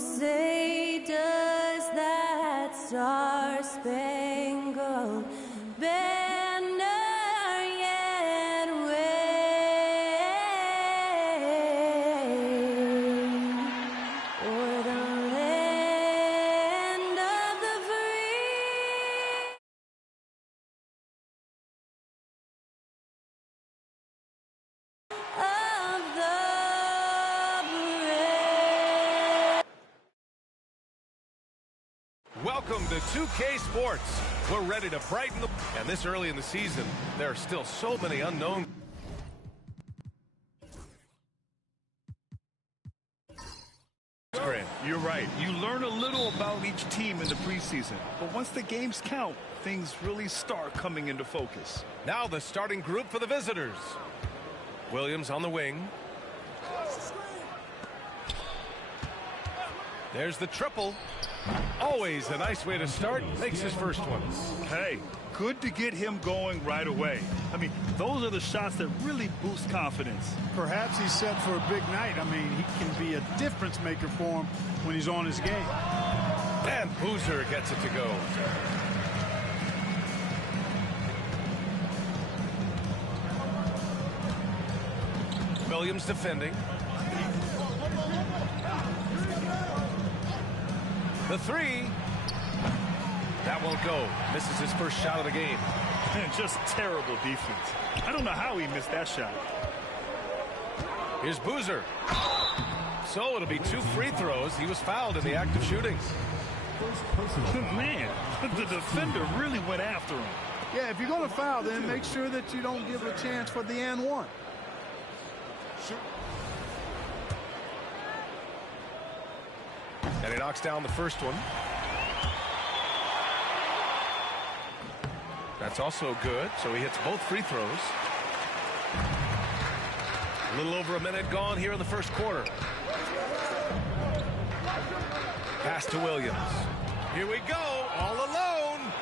say, does that star-spangled banner yet wave o'er the land of the free? Of the brave. Welcome to 2K Sports. We're ready to brighten the... And this early in the season, there are still so many unknowns. You're right. You learn a little about each team in the preseason. But once the games count, things really start coming into focus. Now the starting group for the visitors. Williams on the wing. There's the triple. Always a nice way to start. Makes his first one. Hey, good to get him going right away. I mean, those are the shots that really boost confidence. Perhaps he's set for a big night. I mean, he can be a difference maker for him when he's on his game. And Boozer gets it to go. Williams defending. The three. That won't go. Misses his first shot of the game. And just terrible defense. I don't know how he missed that shot. Here's Boozer. So it'll be 2 free throws. He was fouled in the act of shooting. Man, the defender really went after him. Yeah, if you're going to foul, then make sure that you don't give a chance for the and one. And he knocks down the first one. That's also good, so he hits both free throws. A little over a minute gone here in the first quarter. Pass to Williams. Here we go, all alone.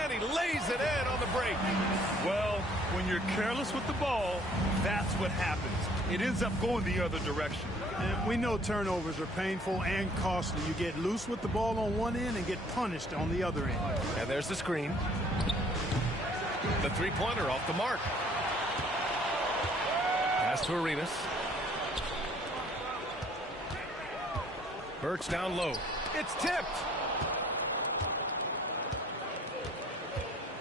And he lays it in on the break. Well, when you're careless with the ball, that's what happens. It ends up going the other direction. And we know turnovers are painful and costly. You get loose with the ball on one end and get punished on the other end. And there's the screen. The three-pointer off the mark. Pass to Arenas. Burks down low. It's tipped.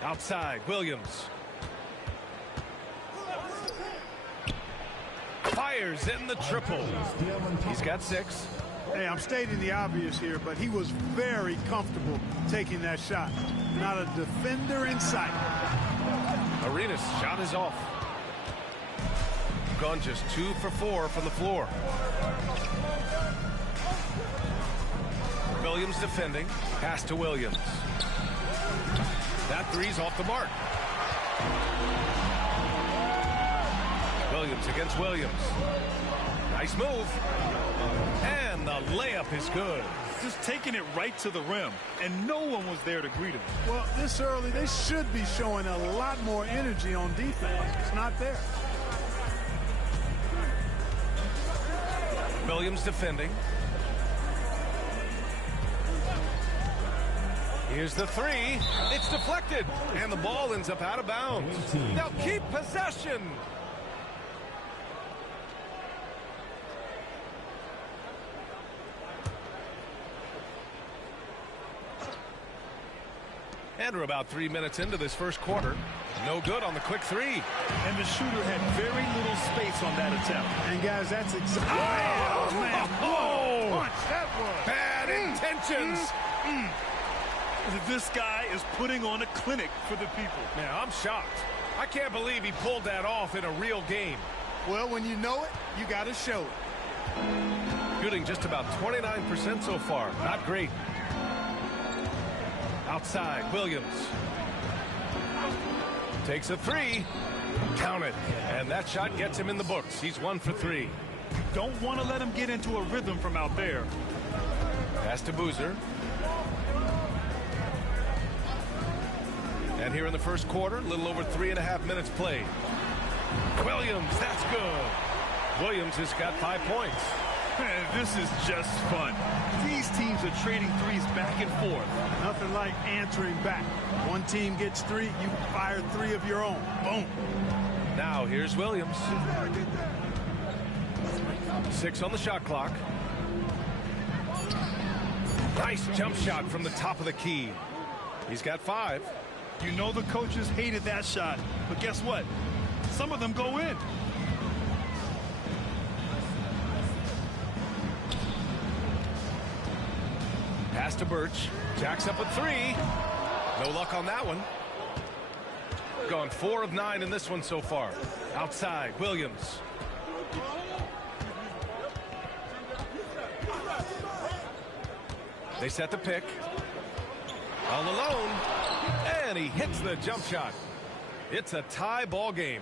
Outside, Williams. Fires in the triple. He's got 6. Hey, I'm stating the obvious here, but he was very comfortable taking that shot. Not a defender in sight. Arenas' shot is off. Gone just 2 for 4 from the floor. Williams defending. Pass to Williams. That three's off the mark. Williams against Williams. Nice move. And the layup is good. Just taking it right to the rim, and no one was there to greet him. Well, this early, they should be showing a lot more energy on defense. It's not there. Williams defending. Here's the three. It's deflected, and the ball ends up out of bounds. They'll keep possession. And we're about 3 minutes into this first quarter. No good on the quick three. And the shooter had very little space on that attempt. And guys, that's exactly... Oh, man. Oh, Punch that was. bad intentions. This guy is putting on a clinic for the people. Now, I'm shocked. I can't believe he pulled that off in a real game. Well, when you know it, you got to show it. Shooting just about 29% so far. Not great. Outside, Williams. Takes a three. Count it. And that shot gets him in the books. He's 1 for 3. Don't want to let him get into a rhythm from out there. Pass to Boozer. And here in the first quarter, a little over 3.5 minutes played. Williams, that's good. Williams has got 5 points. Man, this is just fun. These teams are trading threes back and forth. Nothing like answering back. One team gets 3, you fire 3 of your own. Boom. Now here's Williams. 6 on the shot clock. Nice jump shot from the top of the key. He's got 5. You know the coaches hated that shot, but guess what? Some of them go in. Pass to Birch. Jacks up with 3. No luck on that one. Gone 4 of 9 in this one so far. Outside, Williams. They set the pick. All alone. And he hits the jump shot. It's a tie ball game.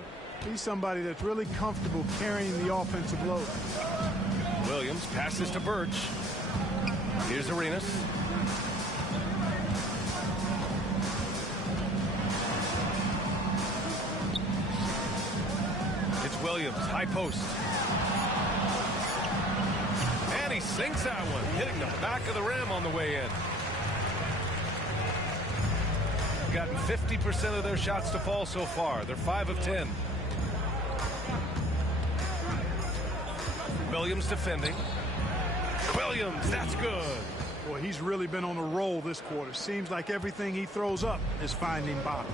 He's somebody that's really comfortable carrying the offensive load. Williams passes to Birch. Here's Arenas. It's Williams, high post. And he sinks that one, hitting the back of the rim on the way in. Gotten 50% of their shots to fall so far. They're 5 of 10. Williams defending. Williams, that's good. Boy, he's really been on a roll this quarter. Seems like everything he throws up is finding bottom.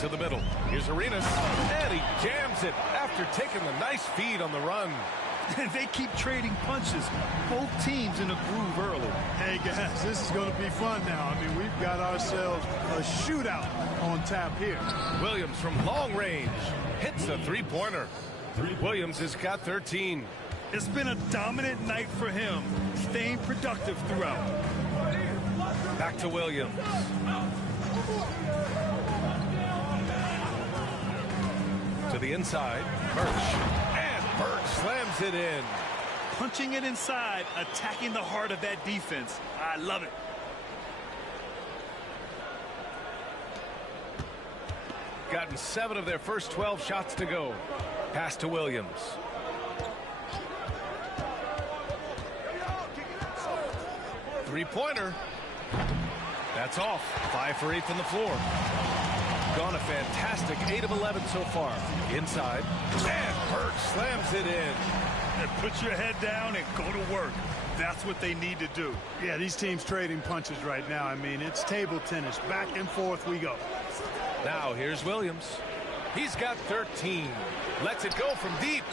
To the middle. Here's Arenas. And he jams it after taking the nice feed on the run. And they keep trading punches. Both teams in a groove early. Hey, guys, this is going to be fun now. I mean, we've got ourselves a shootout on tap here. Williams from long range hits a three-pointer. Williams has got 13. It's been a dominant night for him, staying productive throughout. Back to Williams. To the inside, Birch. And Birch slams it in. Punching it inside, attacking the heart of that defense. I love it. Gotten 7 of their first 12 shots to go. Pass to Williams. Three-pointer. That's off. 5 for 8 from the floor. Gone a fantastic 8 of 11 so far. Inside. And Birch slams it in. And put your head down and go to work. That's what they need to do. Yeah, these teams trading punches right now. I mean, it's table tennis. Back and forth we go. Now here's Williams. He's got 13. Lets it go from deep.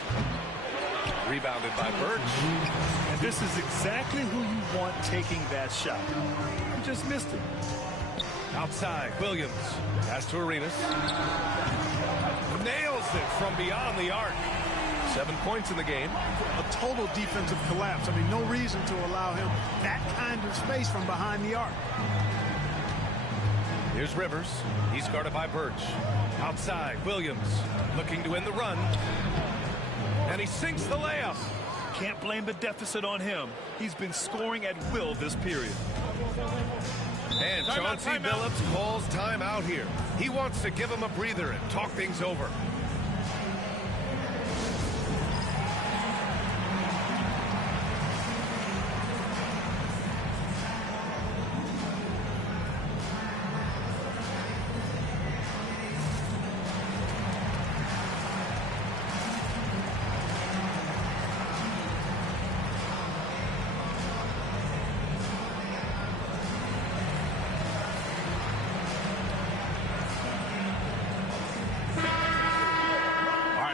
Rebounded by Birch. And this is exactly who you want taking that shot. You just missed it. Outside, Williams. Pass to Arenas. Nails it from beyond the arc. 7 points in the game. A total defensive collapse. I mean, no reason to allow him that kind of space from behind the arc. Here's Rivers. He's guarded by Birch. Outside, Williams looking to end the run. And he sinks the layup. Can't blame the deficit on him. He's been scoring at will this period. And Chauncey Billups calls timeout here. He wants to give him a breather and talk things over.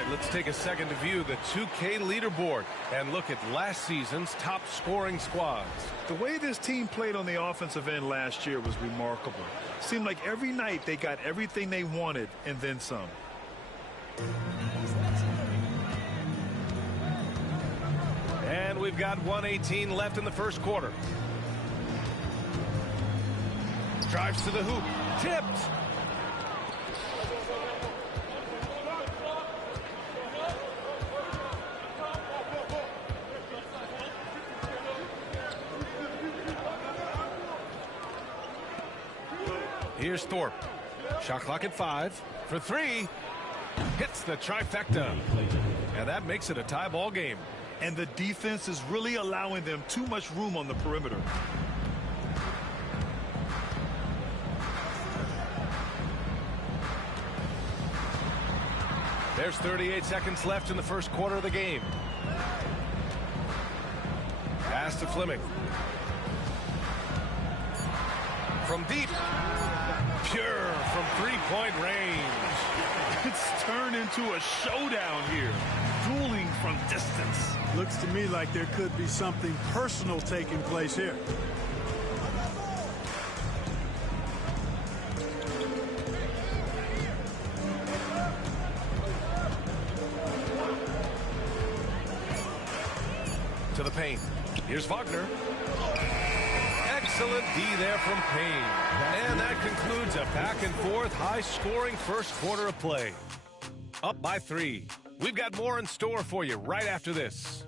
Let's take a second to view the 2K leaderboard and look at last season's top scoring squads. The way this team played on the offensive end last year was remarkable. Seemed like every night they got everything they wanted and then some. And we've got 1:18 left in the first quarter. Drives to the hoop. Tipped. Here's Thorpe. Shot clock at 5 for 3. Hits the trifecta. And that makes it a tie ball game. And the defense is really allowing them too much room on the perimeter. There's 38 seconds left in the first quarter of the game. Pass to Fleming. From deep. Pure from three-point range. It's turned into a showdown here. Dueling from distance. Looks to me like there could be something personal taking place here. To the paint. Here's Wagner. Excellent D there from Payne. And that concludes a back-and-forth, high-scoring first quarter of play. Up by 3. We've got more in store for you right after this.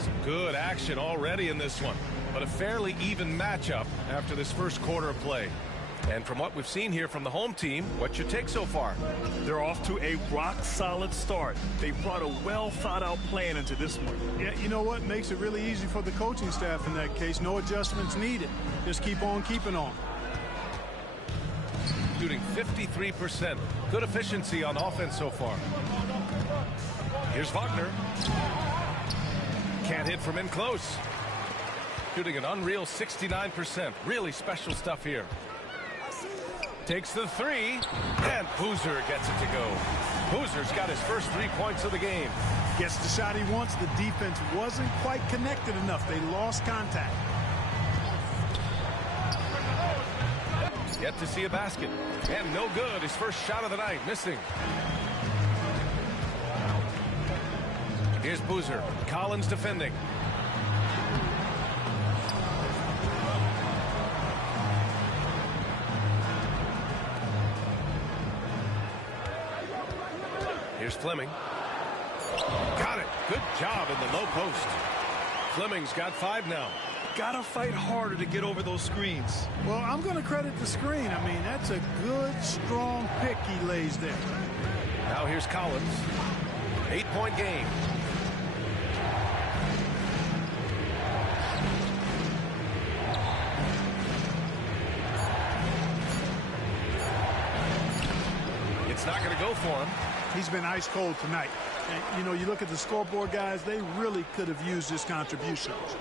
Some good action already in this one, but a fairly even matchup after this first quarter of play. And from what we've seen here from the home team, what's your take so far? They're off to a rock-solid start. They brought a well-thought-out plan into this one. Yeah, you know what? Makes it really easy for the coaching staff in that case. No adjustments needed. Just keep on keeping on. Shooting 53%. Good efficiency on offense so far. Here's Wagner. Can't hit from in close. Shooting an unreal 69%. Really special stuff here. Takes the 3, and Boozer gets it to go. Boozer's got his first 3 points of the game. Gets the shot he wants. The defense wasn't quite connected enough. They lost contact. Yet to see a basket. And no good. His first shot of the night, missing. Here's Boozer. Collins defending. Here's Fleming. Got it. Good job in the low post. Fleming's got 5 now. Gotta fight harder to get over those screens. Well, I'm going to credit the screen. I mean, that's a good, strong pick he lays there. Now here's Collins. 8-point game. It's not going to go for him. He's been ice cold tonight. And, you know, you look at the scoreboard, guys, they really could have used his contributions.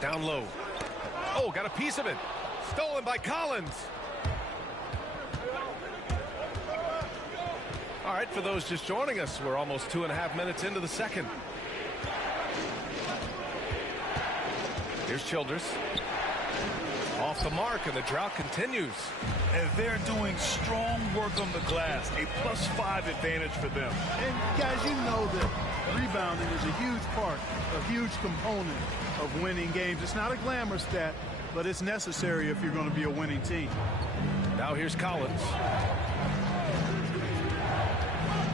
Down low. Oh, got a piece of it. Stolen by Collins. All right, for those just joining us, we're almost 2.5 minutes into the second. Here's Childress. Off the mark, and the drought continues. And they're doing strong work on the glass. A +5 advantage for them. And, guys, you know that rebounding is a huge part, a huge component of winning games. It's not a glamour stat, but it's necessary if you're going to be a winning team. Now here's Collins.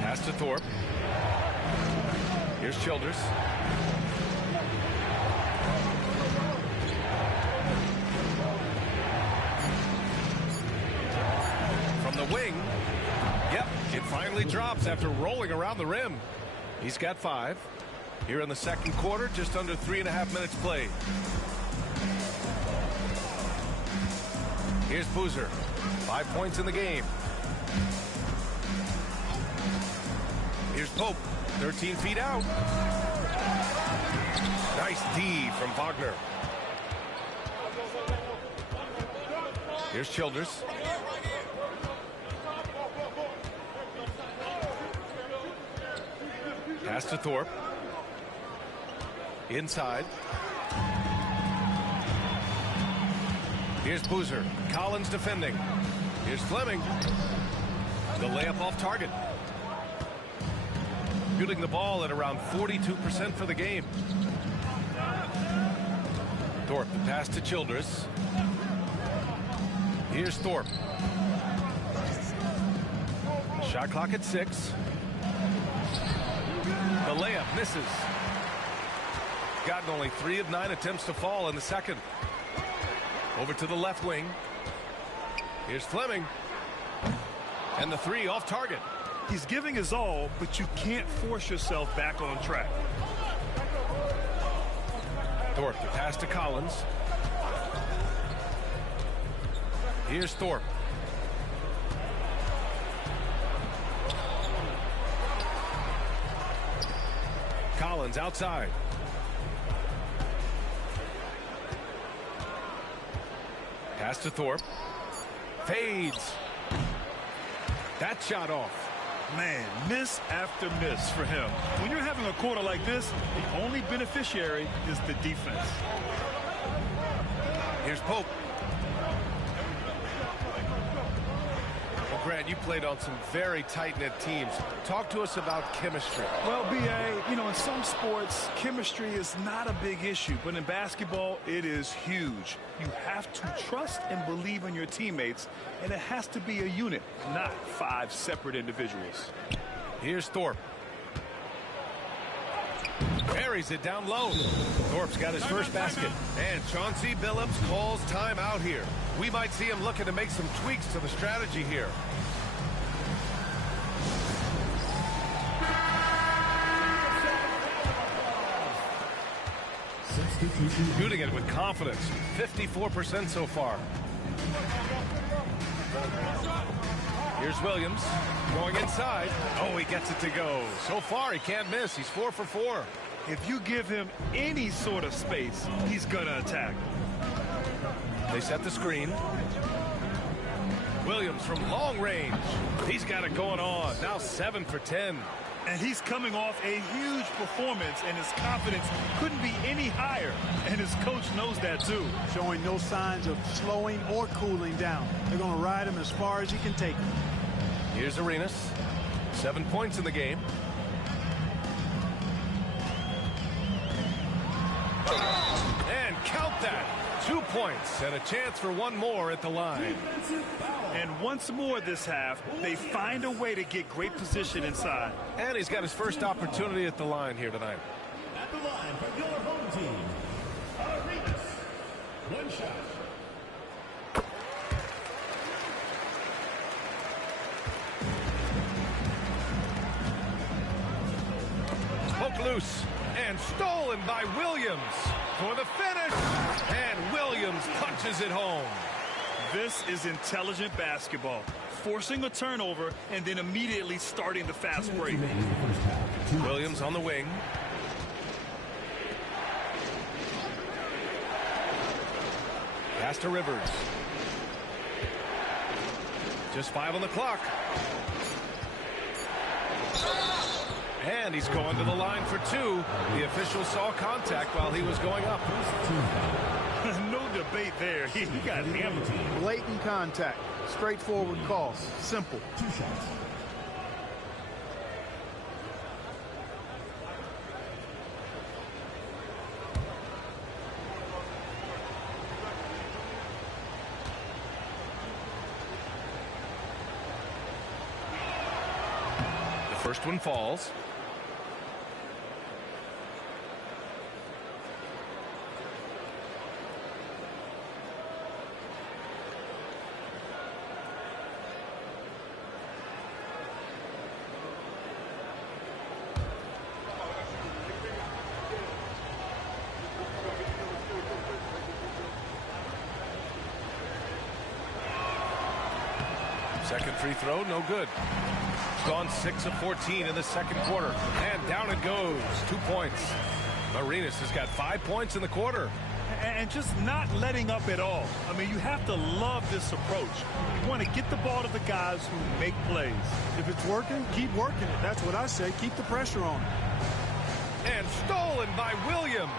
Pass to Thorpe. Here's Childress. From the wing. Yep, it finally drops after rolling around the rim. He's got 5. Here in the second quarter, just under 3.5 minutes played. Here's Boozer. 5 points in the game. Here's Pope. 13 feet out. Nice D from Wagner. Here's Childress. Pass to Thorpe. Inside. Here's Boozer. Collins defending. Here's Fleming. The layup off target. Shooting the ball at around 42% for the game. Thorpe, the pass to Childress. Here's Thorpe. Shot clock at 6. The layup misses. Gotten only 3 of 9 attempts to fall in the second. Over to the left wing. Here's Fleming. And the three off target. He's giving his all, but you can't force yourself back on track. Thorpe, the pass to Collins. Here's Thorpe. Collins outside. Pass to Thorpe. Fades. That shot off. Man, miss after miss for him. When you're having a quarter like this, the only beneficiary is the defense. Here's Pope. Well, Grant, you played on some very tight-knit teams. Talk to us about chemistry. Well, B.A., you know, in some sports, chemistry is not a big issue, but in basketball, it is huge. You have to trust and believe in your teammates, and it has to be a unit, not 5 separate individuals. Here's Thorpe. Buries it down low. Thorpe's got his first basket. And Chauncey Billups calls timeout here. We might see him looking to make some tweaks to the strategy here. Shooting it with confidence. 54% so far. Here's Williams going inside. Oh, he gets it to go. So far, he can't miss. He's 4 for 4. If you give him any sort of space, he's going to attack. They set the screen. Williams from long range. He's got it going on. Now 7 for 10. And he's coming off a huge performance, and his confidence couldn't be any higher. And his coach knows that, too. Showing no signs of slowing or cooling down. They're going to ride him as far as he can take him. Here's Arenas. 7 points in the game. And count that. 2 points and a chance for one more at the line. And once more this half, they find a way to get great position inside. And he's got his first opportunity at the line here tonight. At the line for your home team, Arenas. 1 shot. Poke loose and stolen by Williams for the finish. And Williams punches it home. This is intelligent basketball. Forcing a turnover and then immediately starting the fast break. Williams on the wing. Pass to Rivers. Just 5 on the clock. And he's going to the line for 2. The official saw contact while he was going up. No debate there. He got hammered. Blatant contact. Straightforward call. Simple. 2 shots. The first one falls. Second free throw, no good. Gone 6 of 14 in the second quarter. And down it goes. 2 points. Arenas has got 5 points in the quarter. And just not letting up at all. I mean, you have to love this approach. You want to get the ball to the guys who make plays. If it's working, keep working it. That's what I say. Keep the pressure on. And stolen by Williams.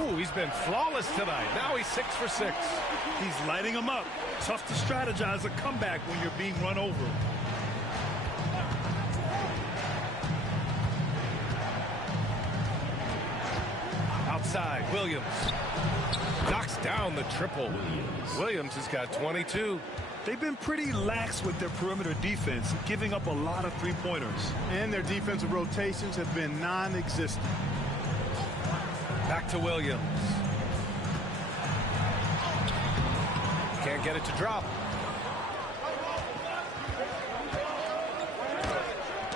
Ooh, he's been flawless tonight. Now he's 6 for 6. He's lighting them up. Tough to strategize a comeback when you're being run over. Outside, Williams knocks down the triple. Williams has got 22. They've been pretty lax with their perimeter defense, giving up a lot of three-pointers. And their defensive rotations have been non-existent. Back to Williams. can't get it to drop.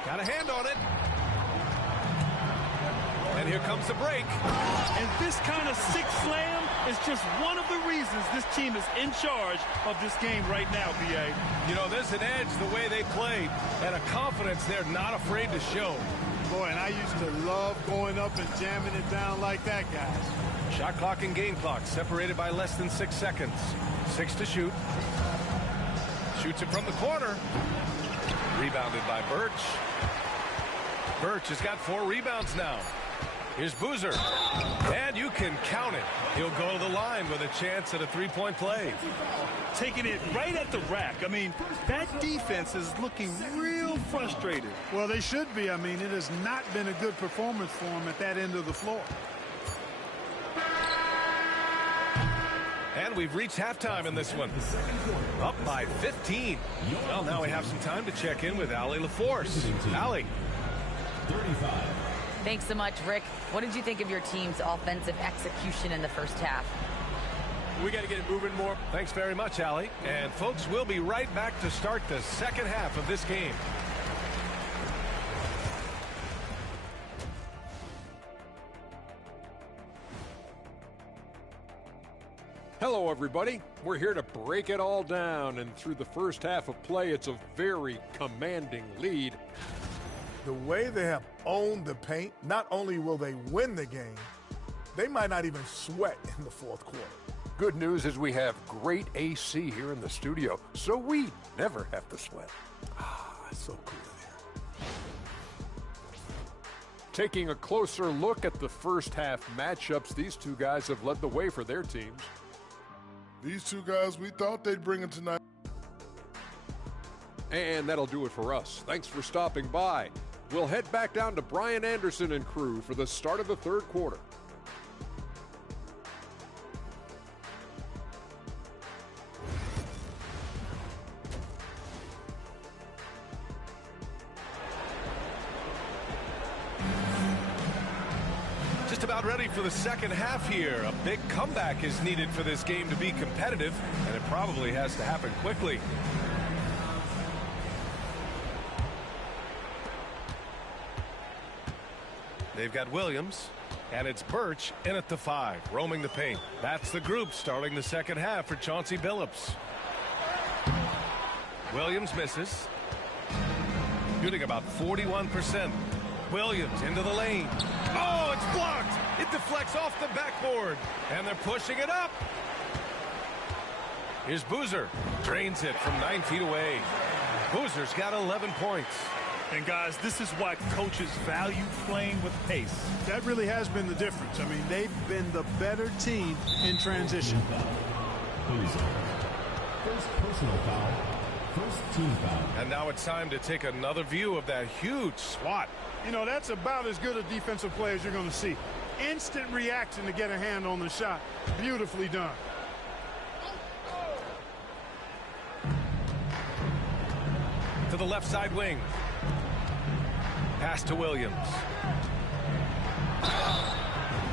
Got a hand on it. And here comes the break. And this kind of sick slam is just one of the reasons this team is in charge of this game right now, B.A. You know, there's an edge the way they played and a confidence they're not afraid to show. Boy, and I used to love going up and jamming it down like that, guys. Shot clock and game clock separated by less than 6 seconds. 6 to shoot. Shoots it from the corner. Rebounded by Birch. Birch has got 4 rebounds now. Here's Boozer. And you can count it. He'll go to the line with a chance at a three-point play. Taking it right at the rack. I mean, that defense is looking real frustrated. Well, they should be. I mean, it has not been a good performance for them at that end of the floor. And we've reached halftime in this one. Up by 15. Well, now we have some time to check in with Allie LaForce. Allie. 35. Thanks so much, Rick. What did you think of your team's offensive execution in the first half? We got to get it moving more. Thanks very much, Allie. And folks, we'll be right back to start the second half of this game. Hello, everybody. We're here to break it all down, and through the first half of play, it's a very commanding lead. The way they have owned the paint, not only will they win the game, they might not even sweat in the fourth quarter. Good news is we have great AC here in the studio, so we never have to sweat. It's so cool in here. Taking a closer look at the first half matchups, these two guys have led the way for their teams. These two guys, we thought they'd bring it tonight. And that'll do it for us. Thanks for stopping by. We'll head back down to Brian Anderson and crew for the start of the third quarter. Just about ready for the second half here. A big comeback is needed for this game to be competitive, and it probably has to happen quickly. They've got Williams, and it's Birch in at the 5, roaming the paint. That's the group starting the second half for Chauncey Billups. Williams misses. Shooting about 41%. Williams into the lane. Oh, it's blocked. It deflects off the backboard, and they're pushing it up. Here's Boozer. Drains it from 9 feet away. Boozer's got 11 points. And, guys, this is why coaches value playing with pace. That really has been the difference. I mean, they've been the better team in transition. Boozer. First personal foul. First team foul. And now it's time to take another view of that huge swat. You know, that's about as good a defensive play as you're going to see. Instant reaction to get a hand on the shot. Beautifully done. To the left side wing. Pass to Williams.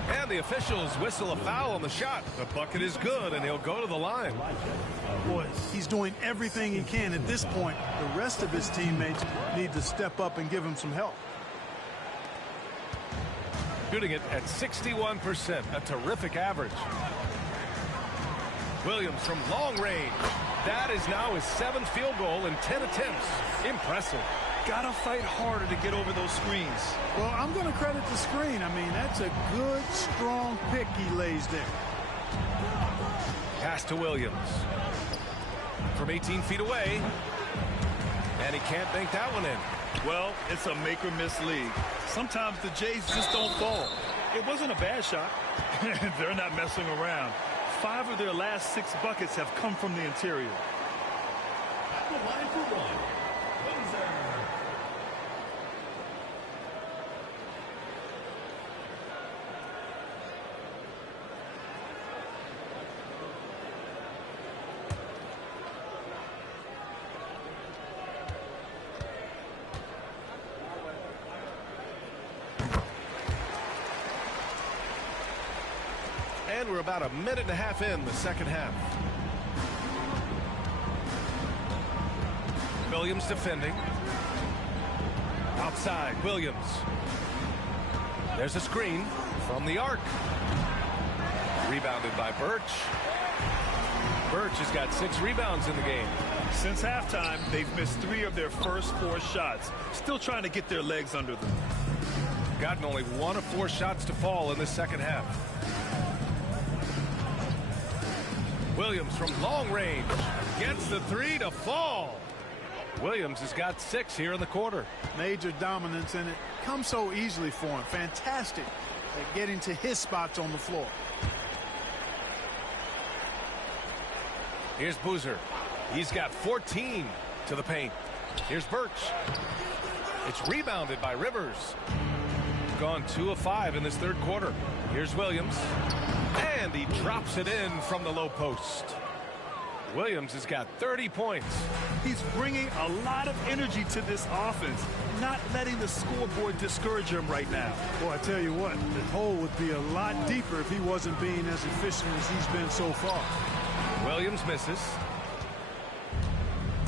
And the officials whistle a foul on the shot. The bucket is good, and he'll go to the line. Boy, he's doing everything he can at this point. The rest of his teammates need to step up and give him some help. Shooting it at 61%, a terrific average. Williams from long range. That is now his 7th field goal in 10 attempts. Impressive. Gotta fight harder to get over those screens. Well, I'm going to credit the screen. I mean, that's a good, strong pick he lays there. Pass to Williams. From 18 feet away. And he can't bank that one in. Well, it's a make-or-miss league. Sometimes the Jays just don't fall. It wasn't a bad shot. They're not messing around. 5 of their last 6 buckets have come from the interior. At the line for one. Boozer. And we're about a minute and a half in the second half. Williams defending. Outside, Williams. There's a screen from the arc. Rebounded by Birch. Birch has got 6 rebounds in the game. Since halftime, they've missed 3 of their first 4 shots. Still trying to get their legs under them. Gotten only 1 of 4 shots to fall in the second half. Williams from long range gets the 3 to fall. Williams has got 6 here in the quarter. Major dominance, and it comes so easily for him. Fantastic at getting to his spots on the floor. Here's Boozer. He's got 14 to the paint. Here's Birch. It's rebounded by Rivers. Gone 2 of 5 in this third quarter. Here's Williams. And he drops it in from the low post. Williams has got 30 points. He's bringing a lot of energy to this offense, not letting the scoreboard discourage him right now. Boy, I tell you what, the hole would be a lot deeper if he wasn't being as efficient as he's been so far. Williams misses.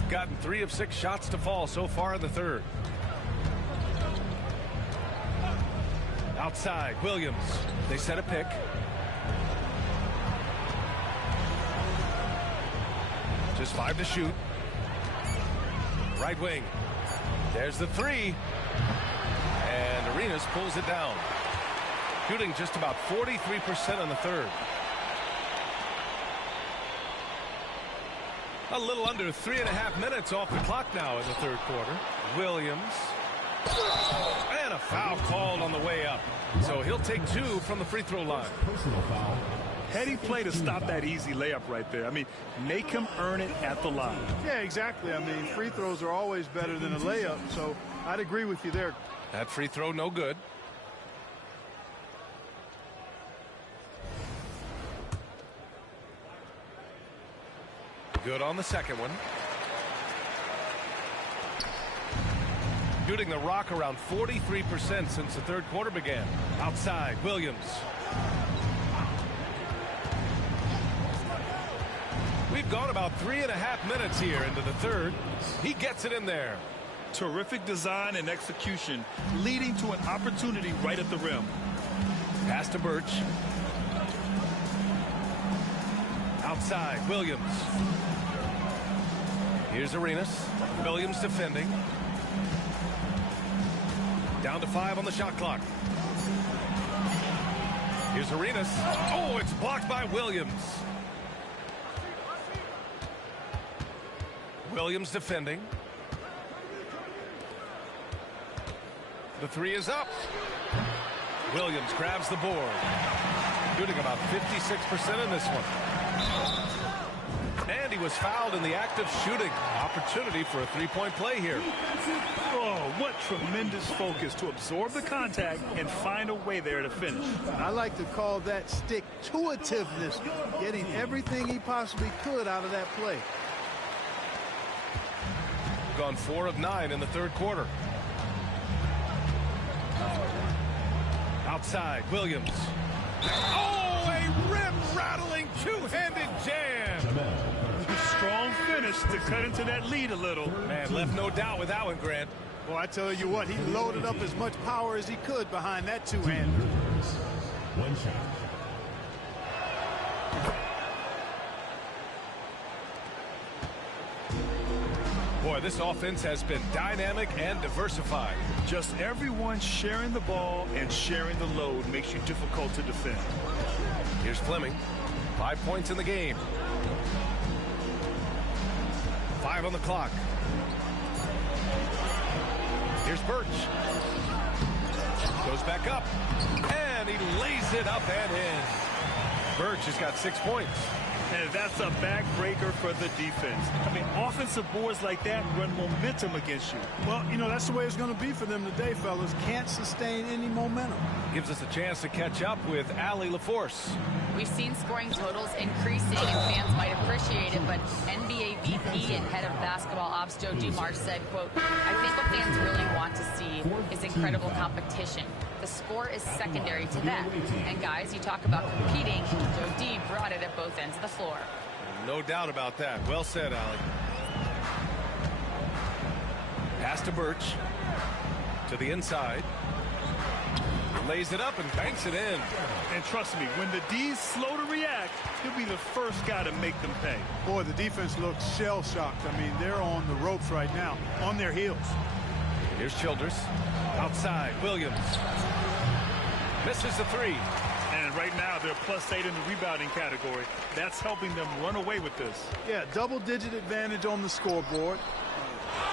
Gotten 3 of 6 shots to fall so far in the third. Outside, Williams. They set a pick. Just 5 to shoot. Right wing. There's the 3. And Arenas pulls it down. Shooting just about 43% in the third. A little under 3.5 minutes off the clock now in the third quarter. Williams. And a foul called on the way up. So he'll take 2 from the free throw line. Personal foul. Heady play to stop that easy layup right there. I mean, make him earn it at the line. Yeah, exactly. I mean, free throws are always better than a layup, so I'd agree with you there. That free throw no good. Good on the second one. Shooting the rock around 43% since the third quarter began. Outside, Williams. We've gone about 3.5 minutes here into the third. He gets it in there. Terrific design and execution, leading to an opportunity right at the rim. Pass to Birch. Outside, Williams. Here's Arenas. Williams defending. Down to 5 on the shot clock. Here's Arenas. Oh, it's blocked by Williams. Williams defending. The 3 is up. Williams grabs the board. Shooting about 56% in this one. And he was fouled in the act of shooting. Opportunity for a 3-point play here. Oh, what tremendous focus to absorb the contact and find a way there to finish. I like to call that stick-to-itiveness, getting everything he possibly could out of that play. Gone 4 of 9 in the third quarter. Outside, Williams. Oh, a rim-rattling two-handed jam. Strong finish to cut into that lead a little. Man, left no doubt with that one, Grant. Well, I tell you what, he loaded up as much power as he could behind that two-hander. One shot. Boy, this offense has been dynamic and diversified. Just everyone sharing the ball and sharing the load makes you difficult to defend. Here's Fleming. 5 points in the game. 5 on the clock. Here's Birch. Goes back up. And he lays it up and in. Birch has got 6 points. And that's a backbreaker for the defense. I mean, offensive boards like that run momentum against you. Well, you know, that's the way it's going to be for them today, fellas. Can't sustain any momentum. Gives us a chance to catch up with Allie LaForce. We've seen scoring totals increasing, and fans might appreciate it, but NBA VP and head of basketball ops Joe Dumars said, quote, I think what fans really want to see is incredible competition. The score is secondary to that. And guys, you talk about competing, Joe D brought it at both ends of the floor. No doubt about that. Well said, Allie. Pass to Birch. To the inside. Lays it up and banks it in. And trust me, when the D's slow to react, he'll be the first guy to make them pay. Boy, the defense looks shell-shocked. I mean, they're on the ropes right now, on their heels. Here's Childress. Outside, Williams. Misses the three. And right now, they're +8 in the rebounding category. That's helping them run away with this. Yeah, double-digit advantage on the scoreboard.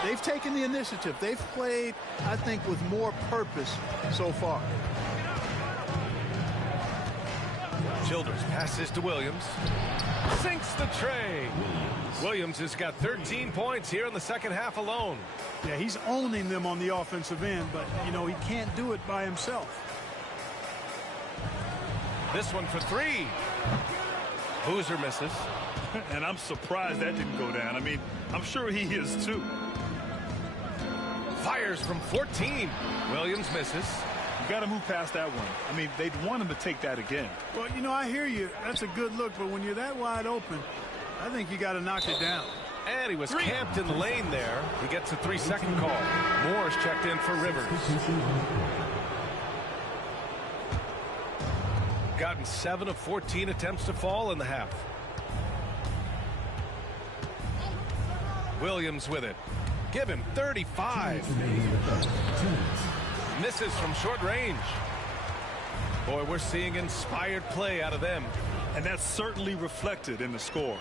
They've taken the initiative. They've played, I think, with more purpose so far. Childress passes to Williams. Sinks the tray. Williams has got 13 points here in the second half alone. Yeah, he's owning them on the offensive end, but, you know, he can't do it by himself. This one for three. Boozer misses. And I'm surprised that didn't go down. I mean, I'm sure he is too. Fires from 14. Williams misses. You got to move past that one. I mean, they'd want him to take that again. Well, you know, I hear you. That's a good look, but when you're that wide open, I think you got to knock it down. And he was camped in the lane there. He gets a 3-second call. Moore's checked in for Rivers. Gotten 7 of 14 attempts to fall in the half. Williams with it. Give him 35. Misses from short range. Boy, we're seeing inspired play out of them. And that's certainly reflected in the score.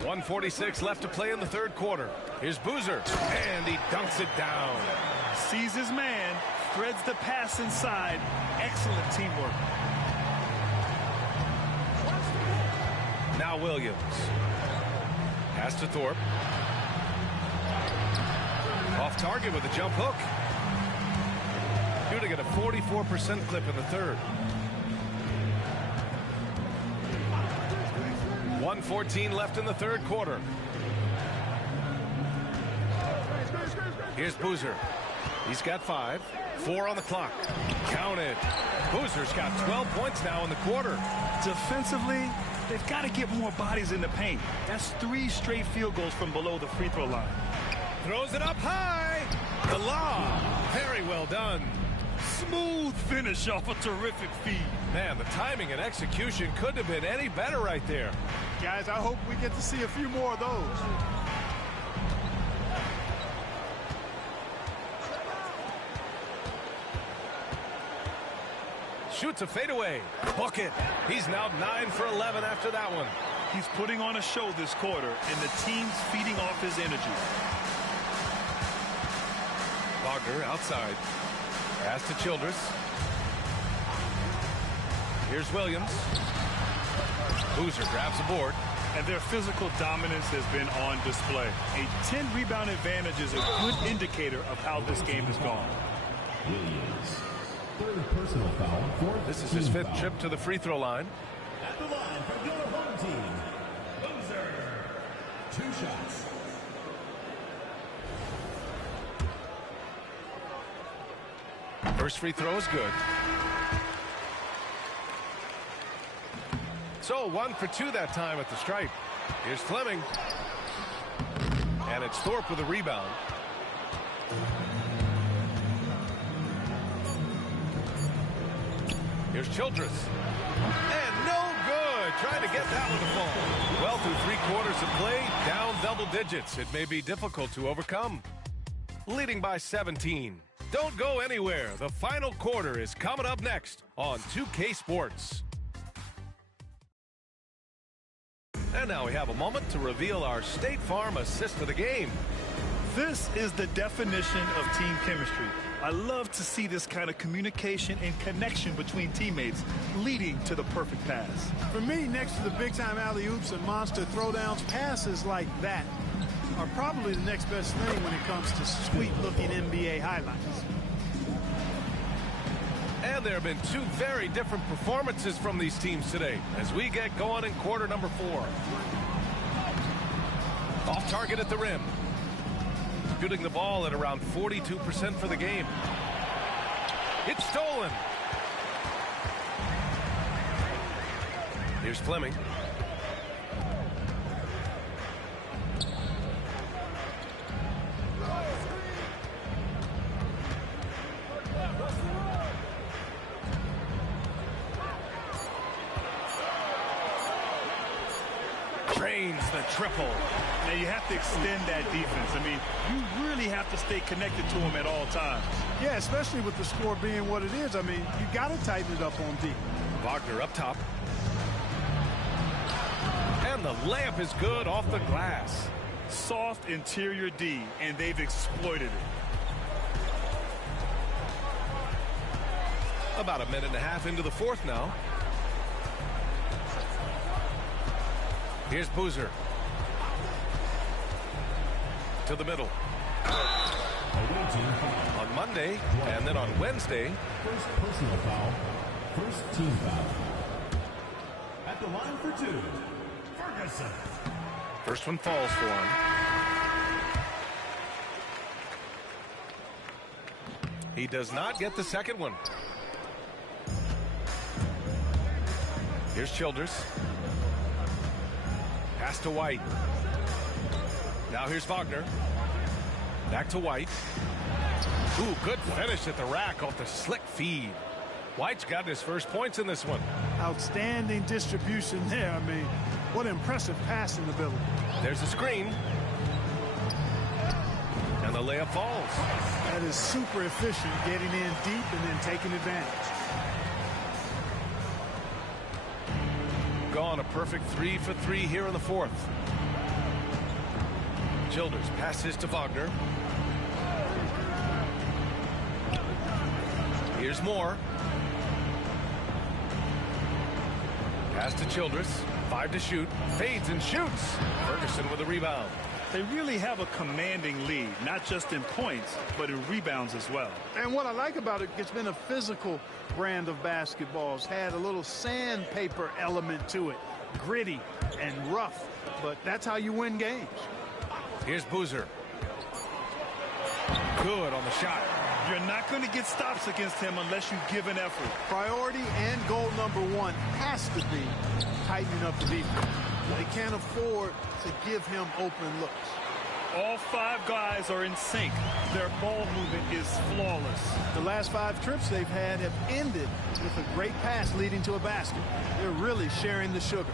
1:46 left to play in the third quarter. Here's Boozer, and he dunks it down. Sees his man, threads the pass inside. Excellent teamwork. Now Williams. Pass to Thorpe. Off target with a jump hook. Shooting at a 44% clip in the third. 1:14 left in the third quarter. Here's Boozer. He's got 5. 4 on the clock. Count it. Boozer's got 12 points now in the quarter. Defensively, they've got to get more bodies in the paint. That's 3 straight field goals from below the free throw line. Throws it up high. The lob. Very well done. Smooth finish off a terrific feed. Man, the timing and execution couldn't have been any better right there. Guys, I hope we get to see a few more of those. Shoots a fadeaway. Bucket. He's now 9 for 11 after that one. He's putting on a show this quarter, and the team's feeding off his energy. Wagner outside. Pass to Childress. Here's Williams. Boozer grabs the board. And their physical dominance has been on display. A 10-rebound advantage is a good indicator of how this game has gone. Williams. Third personal foul. This is his 5th trip to the free throw line. At the line for your home team, Boozer. 2 shots. First free throw is good. So 1 for 2 that time at the stripe. Here's Fleming. And it's Thorpe with a rebound. Here's Childress. And no good. Trying to get that one to fall. Well, through 3 quarters of play, down double digits. It may be difficult to overcome. Leading by 17. Don't go anywhere. The final quarter is coming up next on 2K Sports. And now we have a moment to reveal our State Farm assist of the game. This is the definition of team chemistry. I love to see this kind of communication and connection between teammates leading to the perfect pass. For me, next to the big-time alley-oops and monster throwdowns, passes like that are probably the next best thing when it comes to sweet-looking NBA highlights. And there have been 2 very different performances from these teams today as we get going in quarter number 4. Off target at the rim. Shooting the ball at around 42% for the game. It's stolen. Here's Fleming. Drains the triple. Now, you have to extend that defense. I mean, you really have to stay connected to him at all times. Yeah, especially with the score being what it is. I mean, you got to tighten it up on D. Wagner up top. And the layup is good off the glass. Soft interior D, and they've exploited it. About a minute and a half into the fourth now. Here's Boozer. To the middle. On Monday, and then on Wednesday. First personal foul. First team foul. At the line for two, Ferguson. First one falls for him. He does not get the second one. Here's Childress. Pass to White. Now here's Wagner. Back to White. Ooh, good finish at the rack off the slick feed. White's got his first points in this one. Outstanding distribution there. I mean, what impressive passing ability. There's the screen. And the layup falls. That is super efficient, getting in deep and then taking advantage. Gone a perfect 3 for 3 here in the fourth. Childers passes to Wagner. Here's Moore. Pass to Childress. 5 to shoot. Fades and shoots. Ferguson with a rebound. They really have a commanding lead, not just in points, but in rebounds as well. And what I like about it, it's been a physical brand of basketball. It's had a little sandpaper element to it. Gritty and rough, but that's how you win games. Here's Boozer. Good on the shot. You're not going to get stops against him unless you give an effort. Priority and goal number one has to be tightening up the defense. They can't afford to give him open looks. All 5 guys are in sync. Their ball movement is flawless. The last 5 trips they've had have ended with a great pass leading to a basket. They're really sharing the sugar.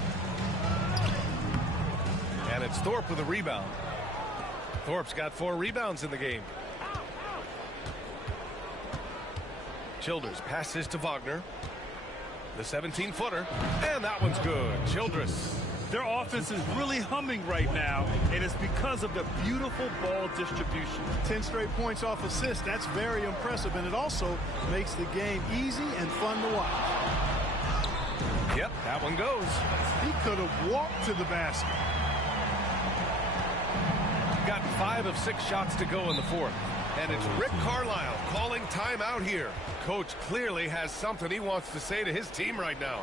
And it's Thorpe with a rebound. Thorpe's got 4 rebounds in the game. Childress passes to Wagner. The 17-footer. And that one's good. Childress. Their offense is really humming right now, and it's because of the beautiful ball distribution. 10 straight points off assists. That's very impressive, and it also makes the game easy and fun to watch. Yep, that one goes. He could have walked to the basket. Got 5 of 6 shots to go in the fourth. And it's Rick Carlisle calling timeout here. Coach clearly has something he wants to say to his team right now.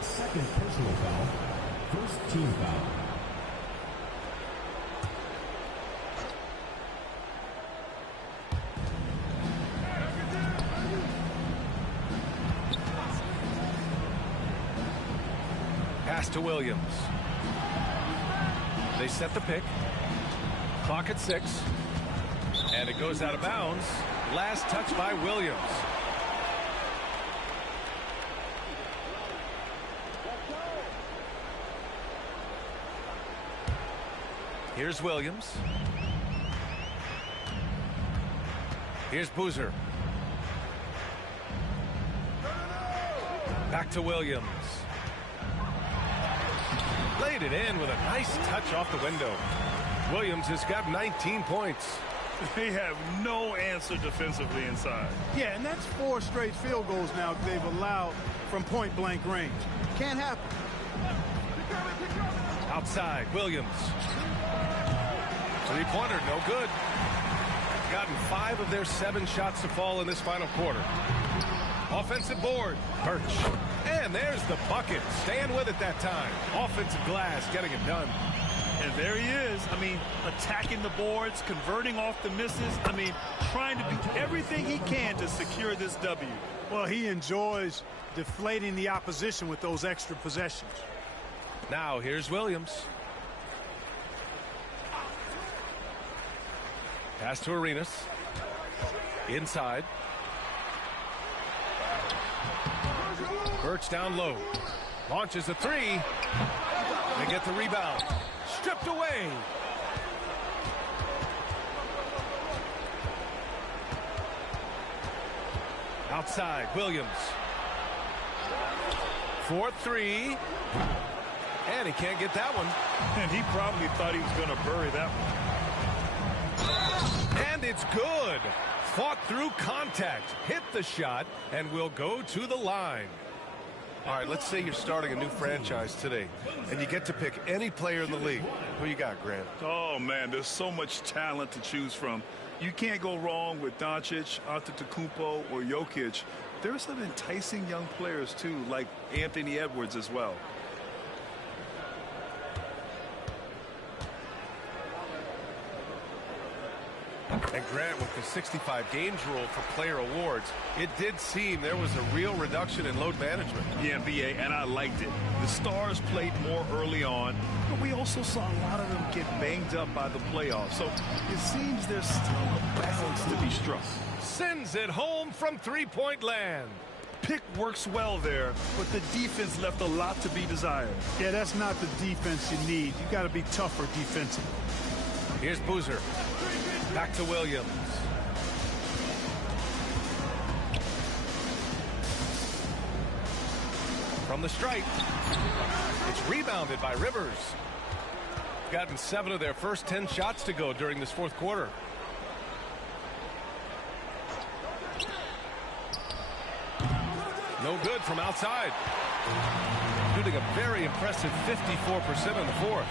Second personal foul. First team foul. Pass to Williams. They set the pick. Clock at 6. And it goes out of bounds. Last touch by Williams. Here's Williams. Here's Boozer. Back to Williams. Laid it in with a nice touch off the window. Williams has got 19 points. They have no answer defensively inside. Yeah, and that's 4 straight field goals now they've allowed from point-blank range. Can't happen. Outside, Williams. Three-pointer, no good. Gotten 5 of their 7 shots to fall in this final quarter. Offensive board, Birch. And there's the bucket. Staying with it that time. Offensive glass, getting it done. And there he is. I mean, attacking the boards, converting off the misses. I mean, trying to do everything he can to secure this W. Well, he enjoys deflating the opposition with those extra possessions. Now, here's Williams. Pass to Arenas. Inside. Birch down low. Launches a 3. They get the rebound. Stripped away. Outside, Williams. 4-3. And he can't get that one. And he probably thought he was going to bury that one. And it's good. Fought through contact. Hit the shot and will go to the line. All right, let's say you're starting a new franchise today, and you get to pick any player in the league. Who you got, Grant? Oh, man, there's so much talent to choose from. You can't go wrong with Doncic, Antetokounmpo, or Jokic. There are some enticing young players, too, like Anthony Edwards as well. And Grant, with the 65 games rule for player awards, it did seem there was a real reduction in load management. Yeah, BA, and I liked it. The stars played more early on, but we also saw a lot of them get banged up by the playoffs. So it seems there's still a balance to be struck. Sends it home from three-point land. Pick works well there, but the defense left a lot to be desired. Yeah, that's not the defense you need. You got to be tougher defensively. Here's Boozer. Back to Williams. From the stripe. It's rebounded by Rivers. Gotten 7 of their first 10 shots to go during this fourth quarter. No good from outside. Shooting a very impressive 54% in the fourth.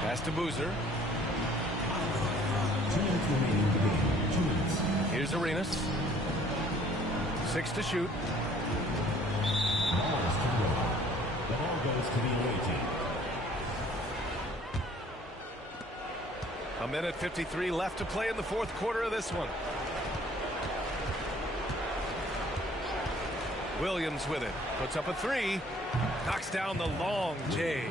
Pass to Boozer. 2 minutes remaining in the game. 2 minutes. Here's Arenas. 6 to shoot. Balls to the road. The ball goes to the away team. A minute 53 left to play in the fourth quarter of this one. Williams with it. Puts up a 3. Knocks down the long J.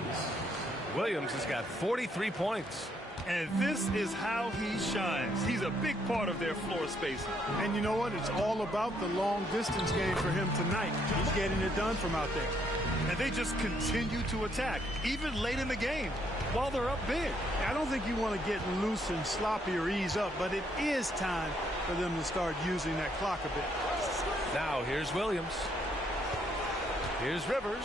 Williams has got 43 points. And this is how he shines. He's a big part of their floor spacing. And you know what? It's all about the long distance game for him tonight. He's getting it done from out there. And they just continue to attack, even late in the game, while they're up big. I don't think you want to get loose and sloppy or ease up, but it is time for them to start using that clock a bit. Now here's Williams. Here's Rivers.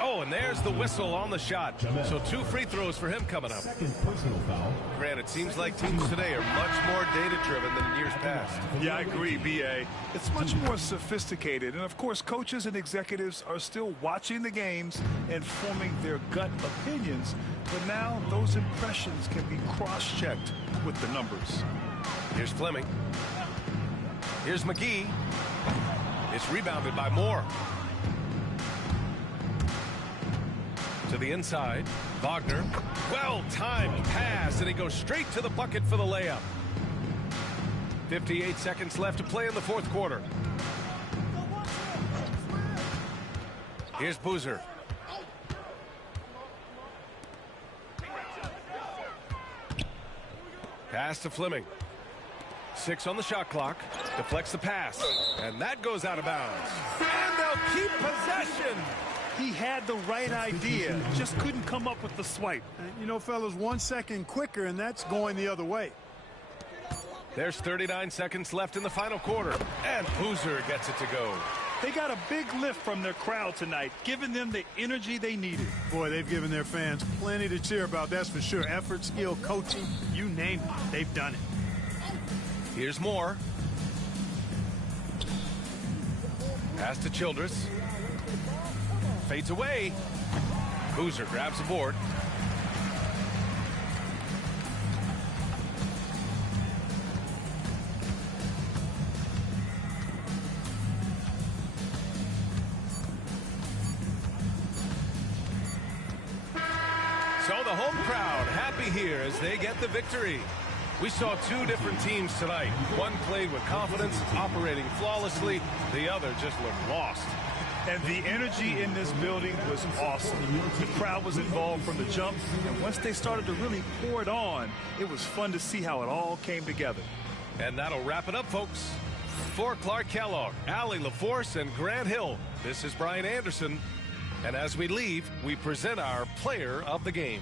Oh, and there's the whistle on the shot. So 2 free throws for him coming up. Second personal foul. Grant, it seems like teams today are much more data-driven than in years past. Yeah, I agree, BA. It's much more sophisticated. And, of course, coaches and executives are still watching the games and forming their gut opinions. But now those impressions can be cross-checked with the numbers. Here's Fleming. Here's McGee. It's rebounded by Moore. To the inside. Wagner. Well-timed pass, and he goes straight to the bucket for the layup. 58 seconds left to play in the fourth quarter. Here's Boozer. Pass to Fleming. 6 on the shot clock. Deflects the pass. And that goes out of bounds. And they'll keep possession. He had the right idea, just couldn't come up with the swipe. And, you know, fellas, 1 second quicker, and that's going the other way. There's 39 seconds left in the final quarter. And Boozer gets it to go. They got a big lift from their crowd tonight, giving them the energy they needed. Boy, they've given their fans plenty to cheer about, that's for sure. Effort, skill, coaching, you name it, they've done it. Here's more. Pass to Childress. Fades away. Boozer grabs the board. So the home crowd happy here as they get the victory. We saw two different teams tonight. One played with confidence, operating flawlessly. The other just looked lost. And the energy in this building was awesome. The crowd was involved from the jump, and once they started to really pour it on, it was fun to see how it all came together. And that'll wrap it up, folks. For Clark Kellogg, Allie LaForce, and Grant Hill, this is Brian Anderson. And as we leave, we present our player of the game.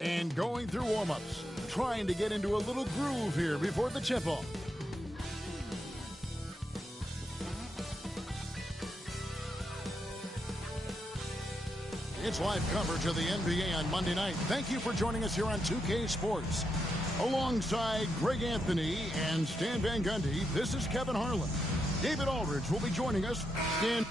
And going through warm-ups, trying to get into a little groove here before the tip-off. It's live coverage of the NBA on Monday night. Thank you for joining us here on 2K Sports. Alongside Greg Anthony and Stan Van Gundy, this is Kevin Harlan. David Aldridge will be joining us. Stan.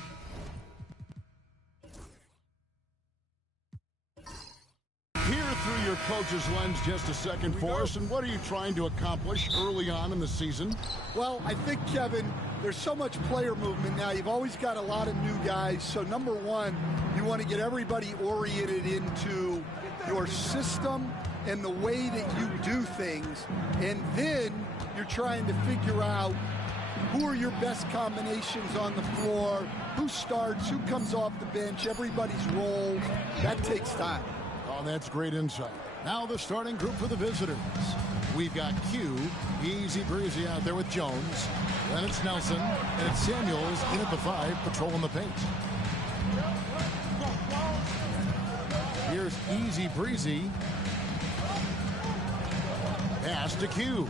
Through your coach's lens just a second for us, and what are you trying to accomplish early on in the season? Well, I think, Kevin, there's so much player movement now. You've always got a lot of new guys. So number one, you want to get everybody oriented into your system and the way that you do things. And then you're trying to figure out who are your best combinations on the floor, who starts, who comes off the bench, everybody's role. That takes time. Oh, that's great insight. Now the starting group for the visitors. We've got Q, easy breezy out there with Jones. Then it's Nelson, and it's Samuels in at the 5, patrolling the paint. Here's easy breezy. Pass to Q.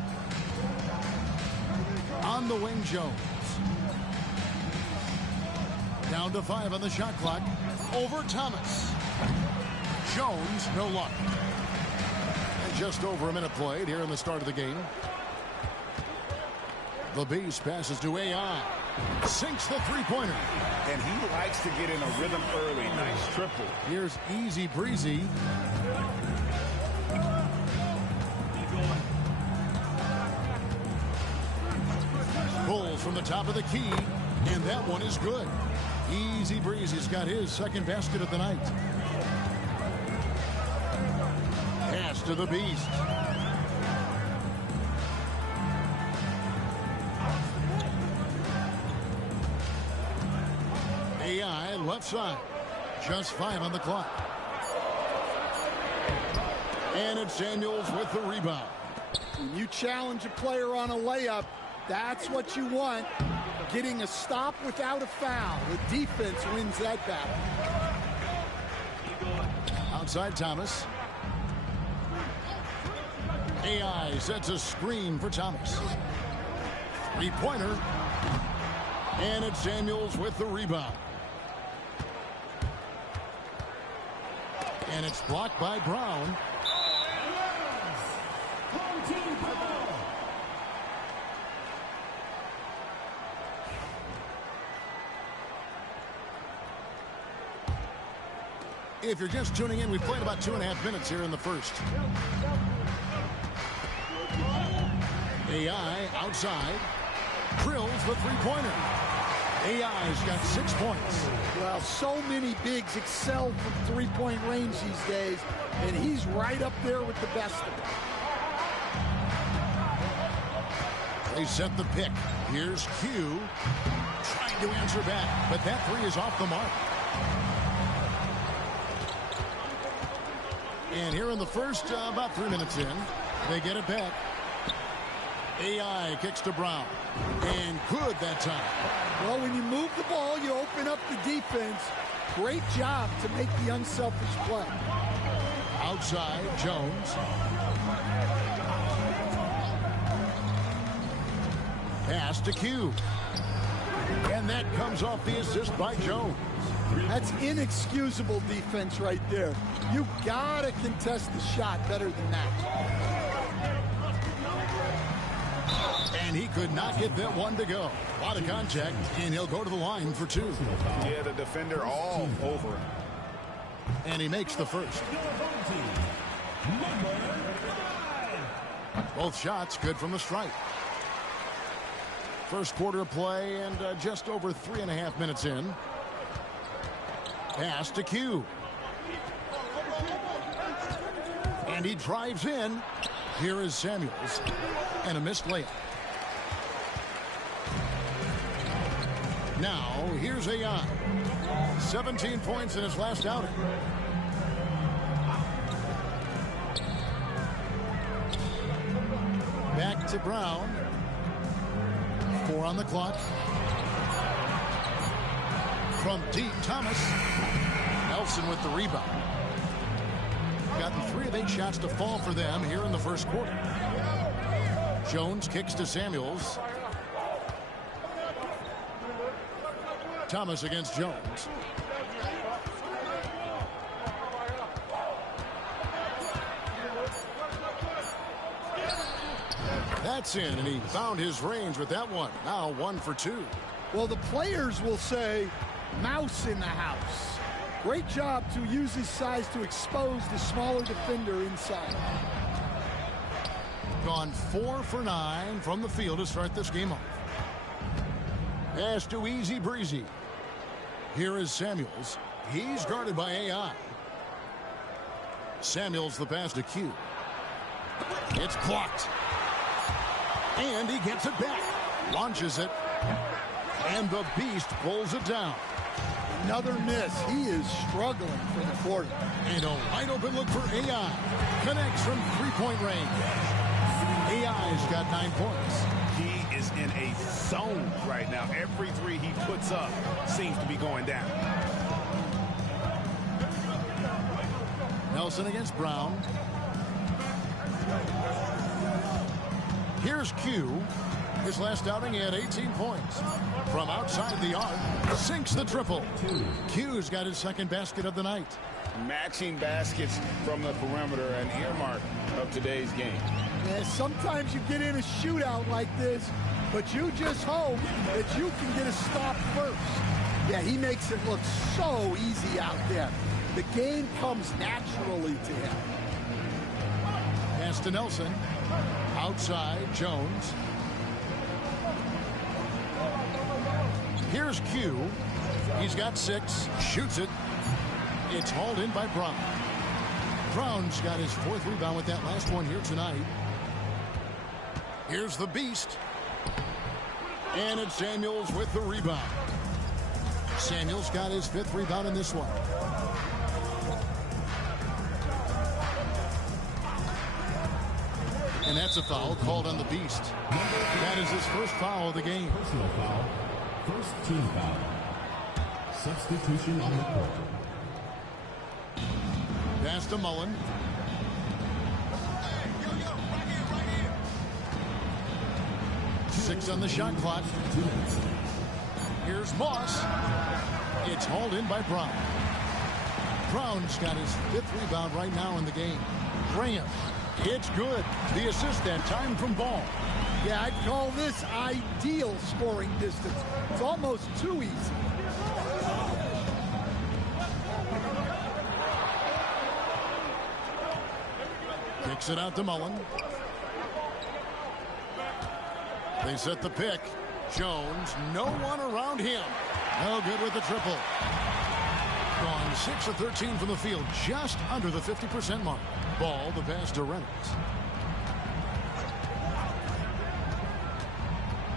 On the wing, Jones. Down to 5 on the shot clock. Over Thomas. Jones, no luck. And just over a minute played here in the start of the game. The Beast passes to AI. Sinks the three-pointer. And he likes to get in a rhythm early. Nice triple. Here's easy breezy. Pulls from the top of the key, and that one is good. Easy breezy's got his second basket of the night. Pass to the Beast. AI left side. Just 5 on the clock. And it's Samuels with the rebound. When you challenge a player on a layup, that's what you want. Getting a stop without a foul. The defense wins that battle. Outside Thomas. AI sets a screen for Thomas. Three-pointer. And it's Samuels with the rebound. And it's blocked by Brown. If you're just tuning in, we've played about 2.5 minutes here in the first. AI outside. Drills the three-pointer. AI's got 6 points. Well, so many bigs excel from three-point range these days, and he's right up there with the best of them. They set the pick. Here's Q. Trying to answer back, but that three is off the mark. And here in the first, about 3 minutes in, they get it back. AI kicks to Brown. And good that time. Well, when you move the ball, you open up the defense. Great job to make the unselfish play. Outside, Jones. Pass to Q. And that comes off the assist by Jones. That's inexcusable defense right there. You gotta contest the shot better than that. And he could not get that one to go. A lot of contact, and he'll go to the line for 2. Yeah, the defender all over him. And he makes the first. Both shots good from the stripe. First quarter of play and just over 3.5 minutes in. Pass to Q. And he drives in. Here is Samuels. And a missed layup. Now, here's AI. 17 points in his last outing. Back to Brown. 4 on the clock. From deep, Thomas. Nelson with the rebound. Gotten 3 of 8 shots to fall for them here in the first quarter. Jones kicks to Samuels. Thomas against Jones. That's in, and he found his range with that one. Now 1 for 2. Well, the players will say, mouse in the house. Great job to use his size to expose the smaller defender inside. Gone 4 for 9 from the field to start this game off. Pass to Easy Breezy. Here is Samuels. He's guarded by AI. Samuels the pass to Q. It's blocked. And he gets it back. Launches it. And the Beast pulls it down. Another miss. He is struggling for the quarter. And a wide open look for AI. Connects from three-point range. AI's got 9 points. He is in a zone right now. Every three he puts up seems to be going down. Nelson against Brown. Here's Q. His last outing, he had 18 points. From outside the arc, sinks the triple. Q's got his second basket of the night. Matching baskets from the perimeter, an earmark of today's game. Yeah, sometimes you get in a shootout like this, but you just hope that you can get a stop first. Yeah, he makes it look so easy out there. The game comes naturally to him. Pass to Nelson. Outside, Jones. Here's Q. He's got 6. Shoots it. It's hauled in by Brown. Brown's got his 4th rebound with that last one here tonight. Here's the Beast. And it's Samuels with the rebound. Samuels got his 5th rebound in this one. And that's a foul called on the Beast. That is his first foul of the game. Personal foul. First team foul. Substitution on the court. Pass to Mullen. Six on the shot clock. Here's Moss. It's hauled in by Brown. Brown's got his 5th rebound right now in the game. Graham. It's good. The assist that time from Ball. Yeah, I'd call this ideal scoring distance. It's almost too easy. Kicks it out to Mullen. They set the pick. Jones, no one around him. No good with the triple. Gone 6 of 13 from the field, just under the 50% mark. Ball, the pass to Reynolds.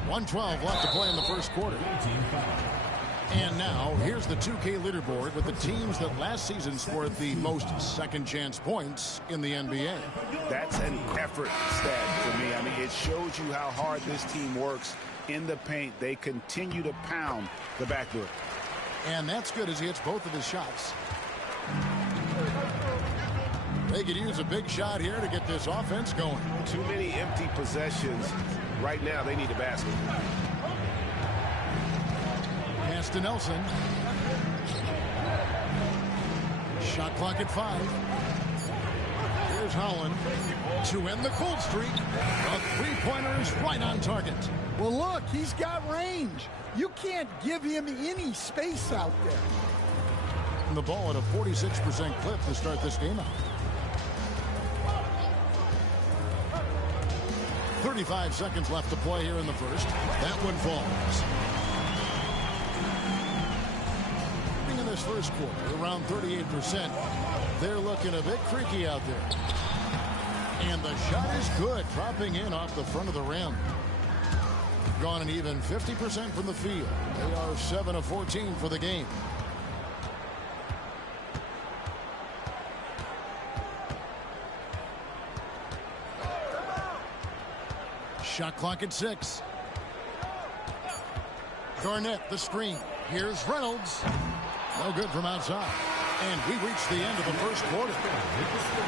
1:12 left to play in the first quarter. And now, here's the 2K leaderboard with the teams that last season scored the most second chance points in the NBA. That's an effort stat for me. I mean, it shows you how hard this team works in the paint. They continue to pound the backboard. And that's good as he hits both of his shots. They could use a big shot here to get this offense going. Too many empty possessions. Right now, they need a basket. Pass to Nelson. Shot clock at 5. Here's Holland to end the cold streak. A three-pointer is right on target. Well, look, he's got range. You can't give him any space out there. And the ball at a 46% clip to start this game out. 35 seconds left to play here in the first. That one falls. In this first quarter, around 38%. They're looking a bit freaky out there. And the shot is good, dropping in off the front of the rim. Gone an even 50% from the field. They are 7 of 14 for the game. Shot clock at 6. Garnett, the screen. Here's Reynolds. No good from outside. And we reach the end of the first quarter.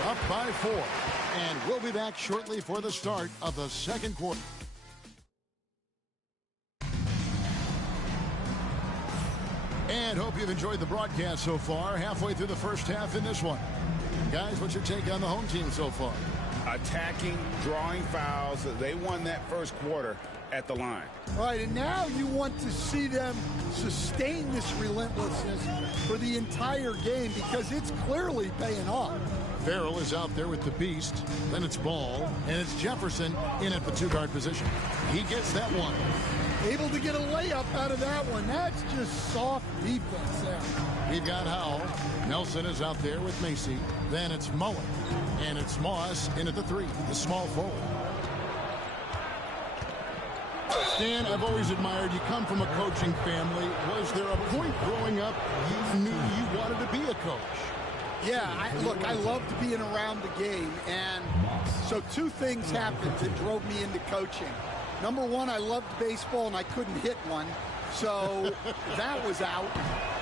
Up by 4. And we'll be back shortly for the start of the second quarter. And hope you've enjoyed the broadcast so far. Halfway through the first half in this one. Guys, what's your take on the home team so far? Attacking, drawing fouls. They won that first quarter at the line. Right, and now you want to see them sustain this relentlessness for the entire game because it's clearly paying off. Farrell is out there with the beast. Then it's Ball, and it's Jefferson in at the 2-guard position. He gets that one. Able to get a layup out of that one. That's just soft defense there. We've got Howell. Nelson is out there with Macy. Then it's Mullen. And it's Moss in at the 3, the small forward. Dan, I've always admired you. Come from a coaching family. Was there a point growing up you knew you wanted to be a coach? Yeah, look, I loved being around the game. And so 2 things happened that drove me into coaching. Number 1, I loved baseball and I couldn't hit one. So that was out.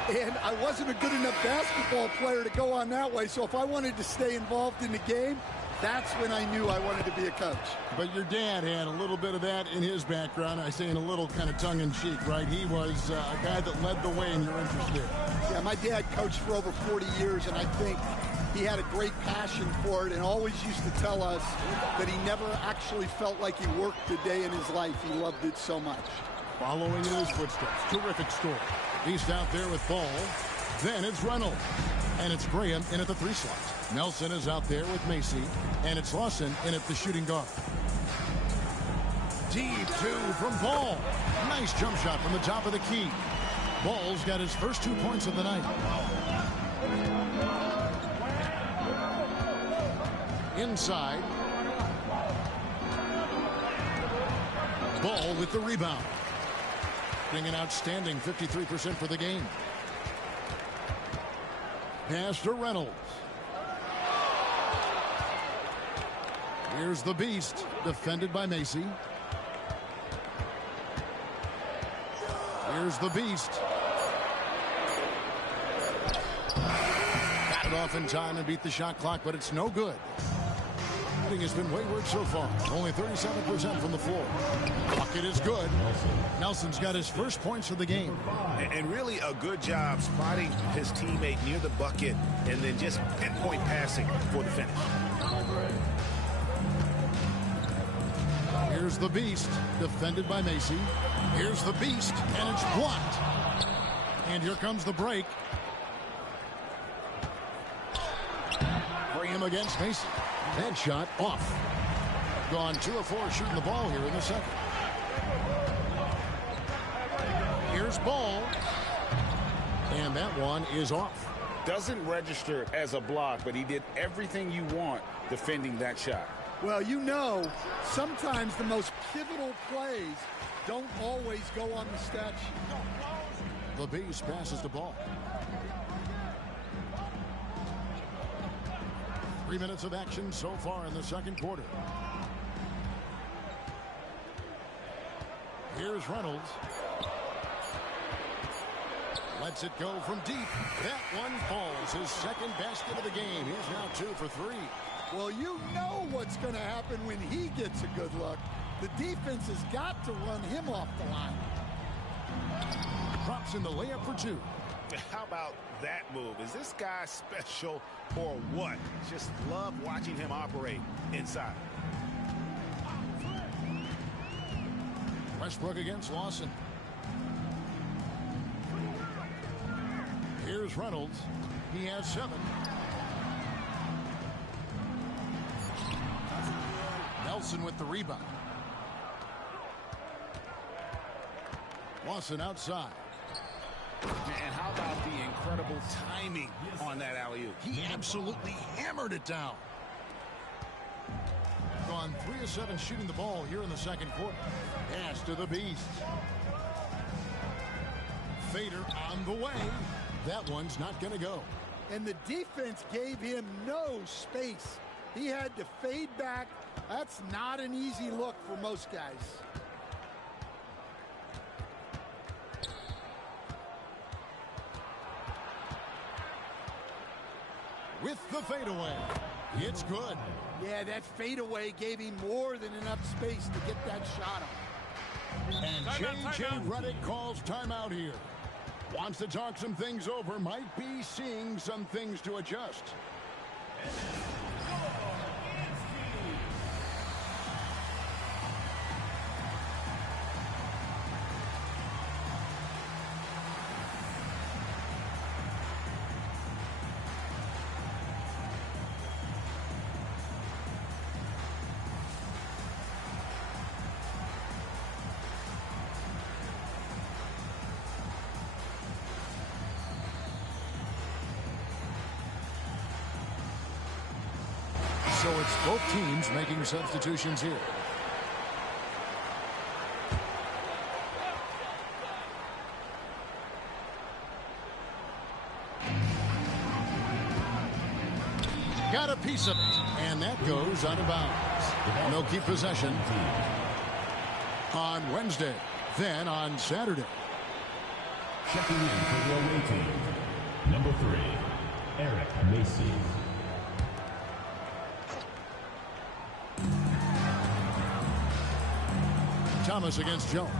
And I wasn't a good enough basketball player to go on that way. So if I wanted to stay involved in the game, that's when I knew I wanted to be a coach. But your dad had a little bit of that in his background. I say in a little kind of tongue-in-cheek, right? He was a guy that led the way in your interest there. Yeah, my dad coached for over 40 years, and I think he had a great passion for it and always used to tell us that he never actually felt like he worked a day in his life. He loved it so much. Following in his footsteps. Terrific story. He's out there with Ball. Then it's Reynolds. And it's Graham in at the 3 slot. Nelson is out there with Macy. And it's Lawson in at the shooting guard. Deep 2 from Ball. Nice jump shot from the top of the key. Ball's got his first 2 points of the night. Inside. Ball with the rebound. Getting an outstanding 53% for the game. Pass to Reynolds. Here's the beast, defended by Macy. Here's the beast. Got it off in time and beat the shot clock, but it's no good. Shooting has been wayward so far. Only 37% from the floor. Bucket is good. Nelson's got his first points of the game. And really a good job spotting his teammate near the bucket and then just pinpoint passing for the finish. Here's the beast, defended by Macy. Here's the beast, and it's blocked. And here comes the break. Graham against Macy. That shot off. Gone 2 of 4 shooting the ball here in the second. Here's Ball. And that one is off. Doesn't register as a block, but he did everything you want defending that shot. Well, you know, sometimes the most pivotal plays don't always go on the stat sheet. The beast passes the ball. 3 minutes of action so far in the second quarter. Here's Reynolds. Lets it go from deep. That one falls. His second basket of the game. He's now 2 for 3. Well, you know what's going to happen when he gets a good look. The defense has got to run him off the line. Drops in the layup for 2. How about that move? Is this guy special or what? Just love watching him operate inside. Westbrook against Lawson. Here's Reynolds. He has 7. Nelson with the rebound. Lawson outside. And how about the incredible timing on that alley-oop? He absolutely hammered it down. Gone 3 of 7 shooting the ball here in the second quarter. Pass to the beast. Fader on the way. That one's not going to go. And the defense gave him no space. He had to fade back. That's not an easy look for most guys. With the fadeaway. It's good. Yeah, that fadeaway gave him more than enough space to get that shot on. And J.J. Redick calls timeout here. Wants to talk some things over. Might be seeing some things to adjust. Both teams making substitutions here. Got a piece of it, and that goes out of bounds. And they'll keep possession on Wednesday, then on Saturday. Checking in for the away team, number 3, Eric Macy. Thomas against Jones.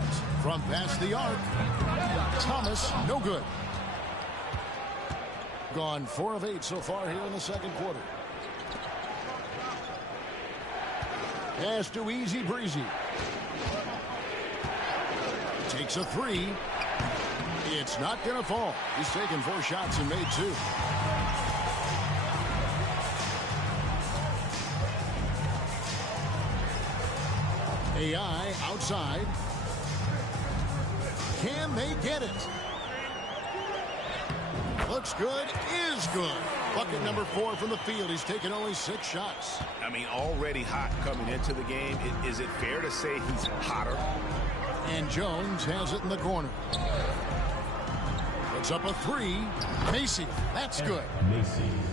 From past the arc. Thomas, no good. Gone 4 of 8 so far here in the second quarter. Pass to Easy Breezy. Takes a 3. It's not going to fall. He's taken 4 shots and made 2. AI outside. Can they get it? Looks good, is good. Bucket number 4 from the field. He's taken only 6 shots. I mean, already hot coming into the game. Is it fair to say he's hotter? And Jones has it in the corner. Puts up a 3. Macy, that's good.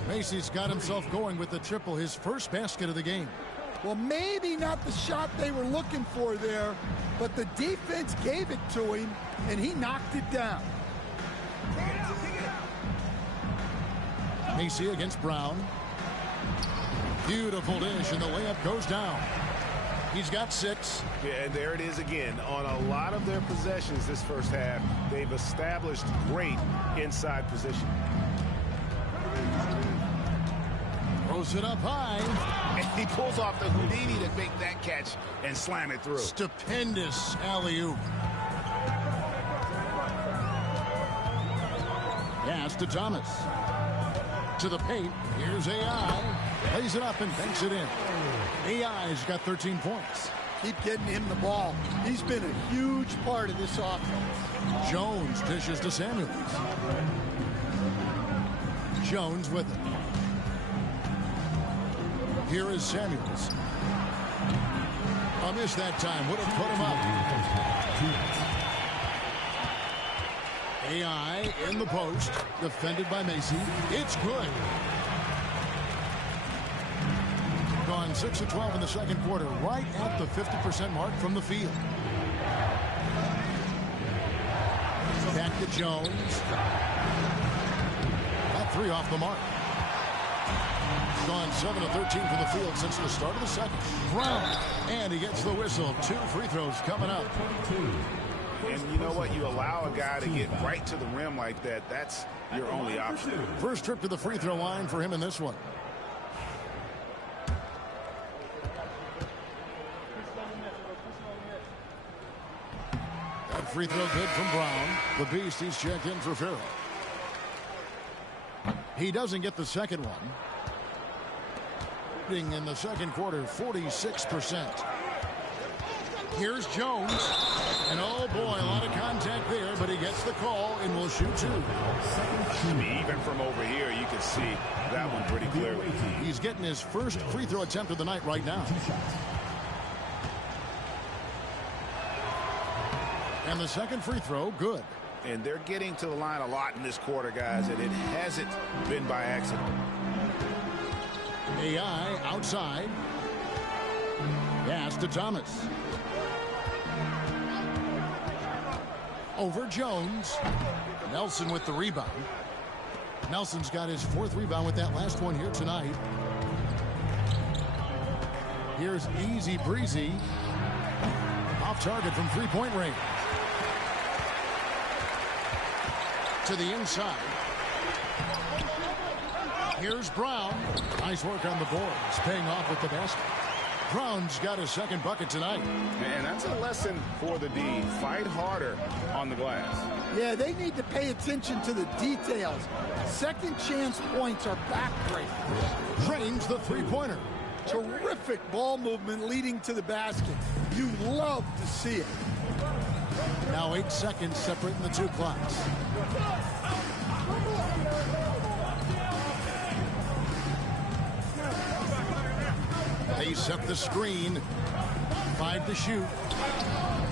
Macy's got himself going with the triple, his first basket of the game. Well, maybe not the shot they were looking for there, but the defense gave it to him, and he knocked it down. Macy against Brown. Beautiful dish, and the layup goes down. He's got 6. Yeah, and there it is again. On a lot of their possessions this first half, they've established great inside position. Throws it up high. And he pulls off the Houdini to make that catch and slam it through. Stupendous alley-oop. Pass to Thomas. To the paint. Here's AI. Lays it up and banks it in. AI's got 13 points. Keep getting him the ball. He's been a huge part of this offense. Jones dishes to Samuels. Jones with it. Here is Samuels. A miss that time. Would have put him up. AI in the post. Defended by Macy. It's good. Gone 6 of 12 in the second quarter. Right at the 50% mark from the field. Back to Jones. Got 3 off the mark. Gone 7 of 13 from the field since the start of the second. Brown. And he gets the whistle. 2 free throws coming up. And you know what? You allow a guy to get right to the rim like that. That's your only option. First trip to the free throw line for him in this one. That free throw good from Brown. The Beast, he's checked in for Farrell. He doesn't get the second one. In the second quarter, 46%. Here's Jones. And oh boy, a lot of contact there, but he gets the call and will shoot 2. I mean, even from over here, you can see that one pretty clearly. He's getting his first free throw attempt of the night right now. And the second free throw, good. And they're getting to the line a lot in this quarter, guys, and it hasn't been by accident. AI outside. Pass to Thomas. Over Jones. Nelson with the rebound. Nelson's got his 4th rebound with that last one here tonight. Here's Easy Breezy. Off target from 3-point range. To the inside. Here's Brown. Nice work on the boards. Paying off with the basket. Brown's got his second bucket tonight. And that's a lesson for the D. Fight harder on the glass. Yeah, they need to pay attention to the details. Second chance points are backbreaking. Drains the 3-pointer. Terrific ball movement leading to the basket. You love to see it. Now 8 seconds separating the 2 clocks. They set the screen. 5 to shoot.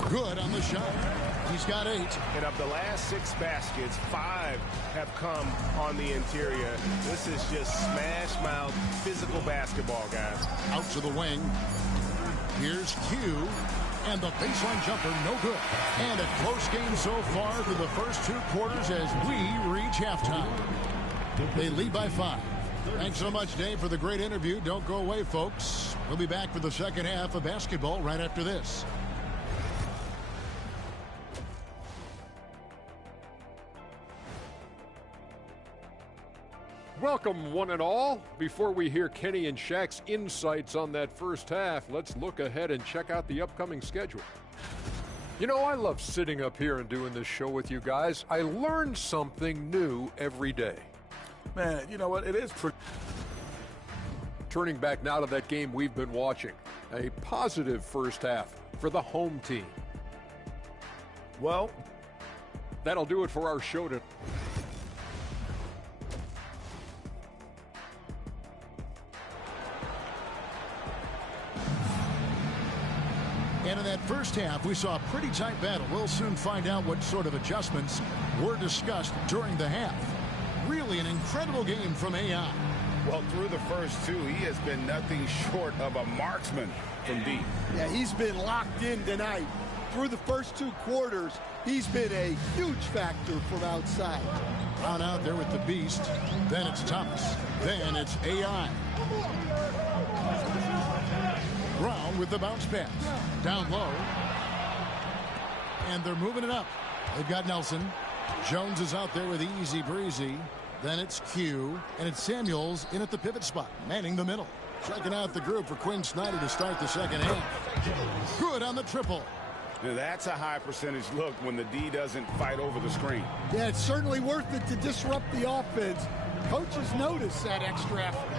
Good on the shot. He's got 8. And of the last 6 baskets, 5 have come on the interior. This is just smash mouth physical basketball, guys. Out to the wing. Here's Q. And the baseline jumper, no good. And a close game so far through the first 2 quarters as we reach halftime. They lead by 5. Thanks so much, Dave, for the great interview. Don't go away, folks. We'll be back for the second half of basketball right after this. Welcome, one and all. Before we hear Kenny and Shaq's insights on that first half, let's look ahead and check out the upcoming schedule. You know, I love sitting up here and doing this show with you guys. I learn something new every day. Man, you know what? It is pretty. Turning back now to that game we've been watching. A positive first half for the home team. Well, that'll do it for our show today. And in that first half, we saw a pretty tight battle. We'll soon find out what sort of adjustments were discussed during the half. Really an incredible game from AI. Well, through the first 2, he has been nothing short of a marksman from deep. Yeah, he's been locked in tonight. Through the first 2 quarters, he's been a huge factor from outside. Brown out there with the beast. Then it's Thomas. Then it's AI. Brown with the bounce pass. Down low. And they're moving it up. They've got Nelson. Jones is out there with easy breezy. Then it's Q. And it's Samuels in at the pivot spot, manning the middle. Checking out the group for Quinn Snyder to start the second half. Good on the triple. Now that's a high percentage look when the D doesn't fight over the screen. Yeah, it's certainly worth it to disrupt the offense. Coaches notice that extra effort.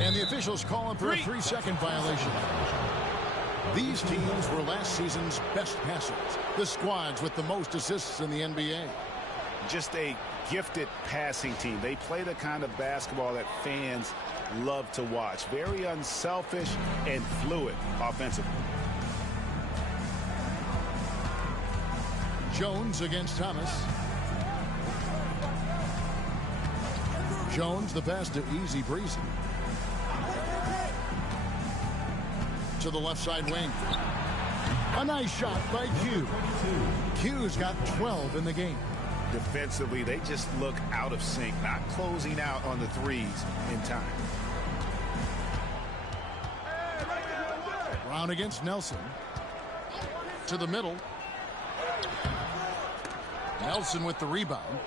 And the officials calling for a 3-second violation. These teams were last season's best passers. The squads with the most assists in the NBA. Just a gifted passing team. They play the kind of basketball that fans love to watch. Very unselfish and fluid offensively. Jones against Thomas. Jones, the pass to easy breezy. To the left side wing. A nice shot by Q. Q's got 12 in the game. Defensively, they just look out of sync, not closing out on the threes in time. Brown against Nelson. To the middle. Nelson with the rebound.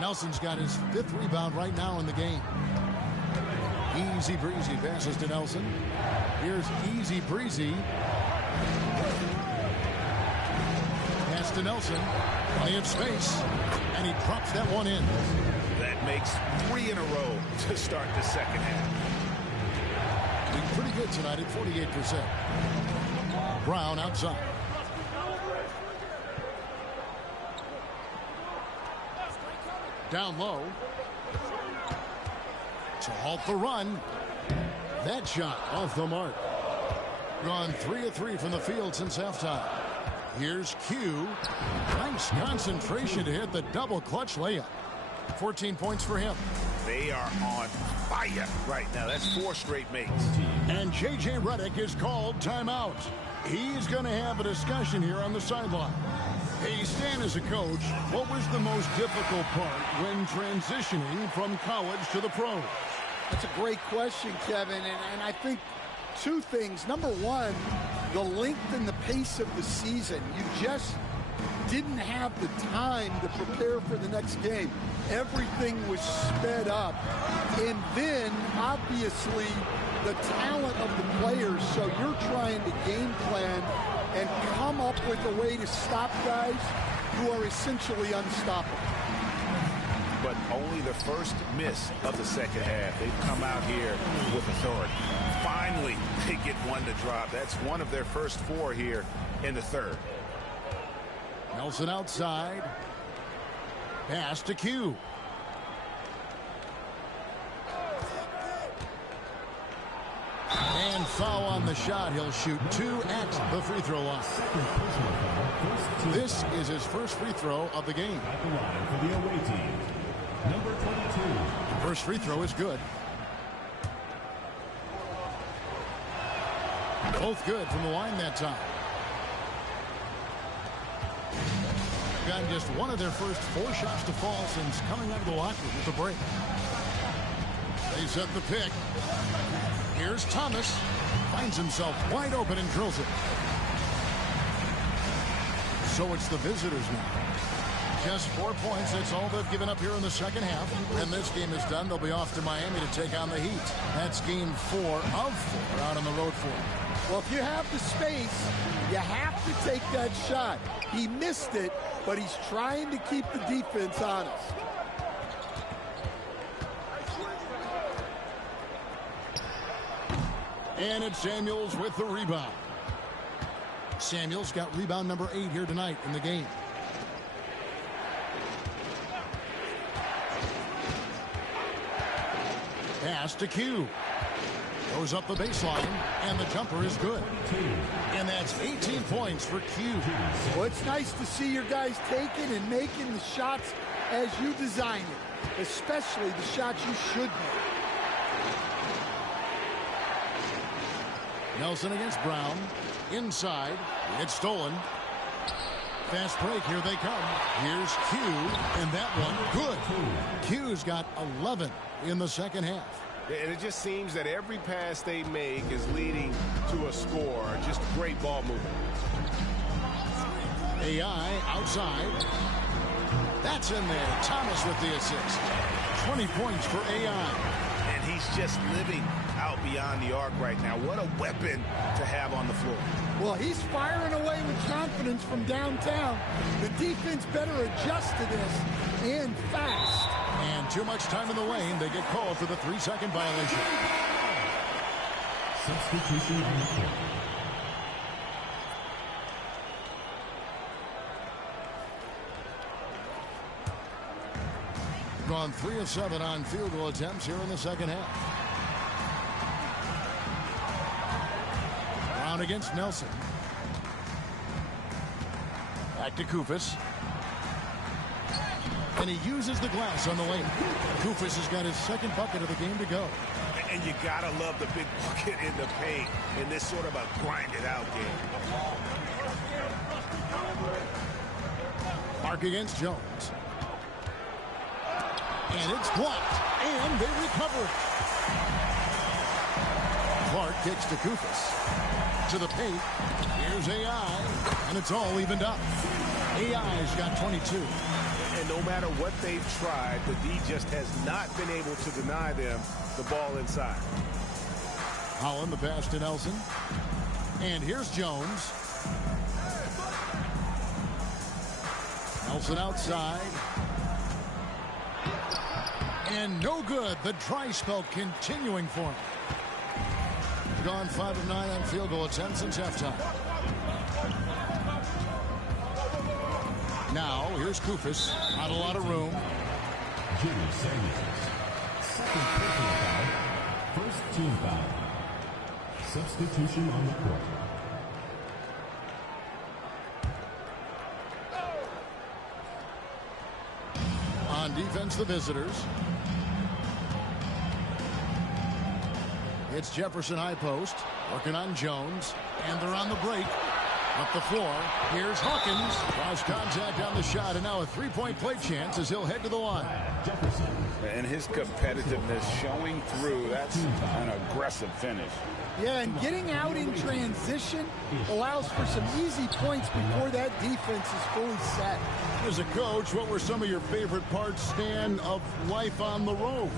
Nelson's got his 5th rebound right now in the game. Easy breezy passes to Nelson. Here's easy breezy. Pass to Nelson. Plenty of space. And he drops that one in. That makes 3 in a row to start the second half. Being pretty good tonight at 48%. Brown outside. Down low. To halt the run. That shot off the mark. Gone 3 of 3 from the field since halftime. Here's Q. Nice concentration to hit the double clutch layup. 14 points for him. They are on fire right now. That's 4 straight makes. And J.J. Redick is called timeout. He's going to have a discussion here on the sideline. Hey, Stan, as a coach, what was the most difficult part when transitioning from college to the pros? That's a great question, Kevin, and I think 2 things. Number one, the length and the pace of the season. You just didn't have the time to prepare for the next game. Everything was sped up. And then, obviously, the talent of the players. So you're trying to game plan and come up with a way to stop guys who are essentially unstoppable. But only the first miss of the second half. They've come out here with authority. Finally, they get one to drop. That's one of their first 4 here in the third. Nelson outside. Pass to Q. foul on the shot. He'll shoot 2 at the free throw line. This is his first free throw of the game. At the line for the away team, number 22. First free throw is good. Both good from the line that time. Gotten just one of their first 4 shots to fall since coming out of the locker room with the break. They set the pick. Here's Thomas. Finds himself wide open and drills it. So it's the visitors now. Just 4 points. That's all they've given up here in the second half. When this game is done, they'll be off to Miami to take on the Heat. That's game 4 of 4 out on the road for them. Well, if you have the space, you have to take that shot. He missed it, but he's trying to keep the defense honest. And it's Samuels with the rebound. Samuels got rebound number 8 here tonight in the game. Pass to Q. Goes up the baseline, and the jumper is good. And that's 18 points for Q. Well, it's nice to see your guys taking and making the shots as you design it, especially the shots you should make. Nelson against Brown. Inside. It's stolen. Fast break. Here they come. Here's Q. And that one good. Q's got 11 in the second half. And it just seems that every pass they make is leading to a score. Just great ball movement. AI outside. That's in there. Thomas with the assist. 20 points for AI. And he's just living out beyond the arc right now. What a weapon to have on the floor. Well, he's firing away with confidence from downtown. The defense better adjust to this, and fast. And too much time in the lane. They get called for the 3-second violation. Substitution on the court. Gone 3 of 7 on field goal attempts here in the second half. Brown against Nelson. Back to Kufis. And he uses the glass on the lane. Kufis has got his second bucket of the game to go. And you gotta love the big bucket in the paint in this sort of a grinded out game. Mark against Jones. And it's blocked. And they recover it. Clark kicks to Kufis. To the paint. Here's AI. And it's all evened up. AI's got 22. And no matter what they've tried, the D just has not been able to deny them the ball inside. Holland the pass to Nelson. And here's Jones. Nelson outside. And no good. The dry spell continuing for him. Gone 5 of 9 on field goal attempts since halftime. Now, here's Kufis. Not a lot of room. Jimmy Samuels. Second personal foul. First team foul. Substitution on the court. On defense, the visitors. It's Jefferson high post. Working on Jones. And they're on the break. Up the floor. Here's Hawkins. Cross contact on the shot, and now a 3-point play chance as he'll head to the line. Jefferson. And his competitiveness showing through. That's an aggressive finish. Yeah, and getting out in transition allows for some easy points before that defense is fully set. As a coach, what were some of your favorite parts, Stan, of life on the road?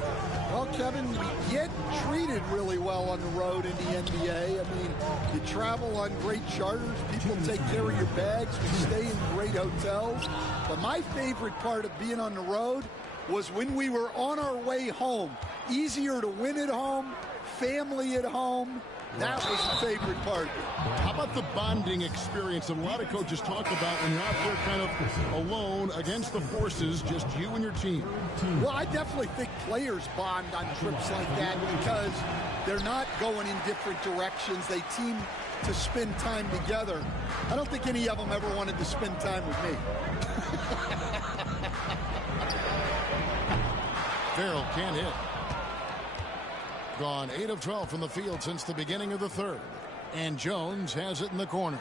Well, Kevin, we get treated really well on the road in the NBA. I mean, you travel on great charters. People take care of your bags. We stay in great hotels. But my favorite part of being on the road was when we were on our way home. Easier to win at home, family at home, That was the favorite part. How about the bonding experience that a lot of coaches talk about when you're out there kind of alone against the forces, just you and your team? Well, I definitely think players bond on trips like that because they're not going in different directions. They team to spend time together. I don't think any of them ever wanted to spend time with me. Farrell can't hit. Gone 8 of 12 from the field since the beginning of the third. And Jones has it in the corner.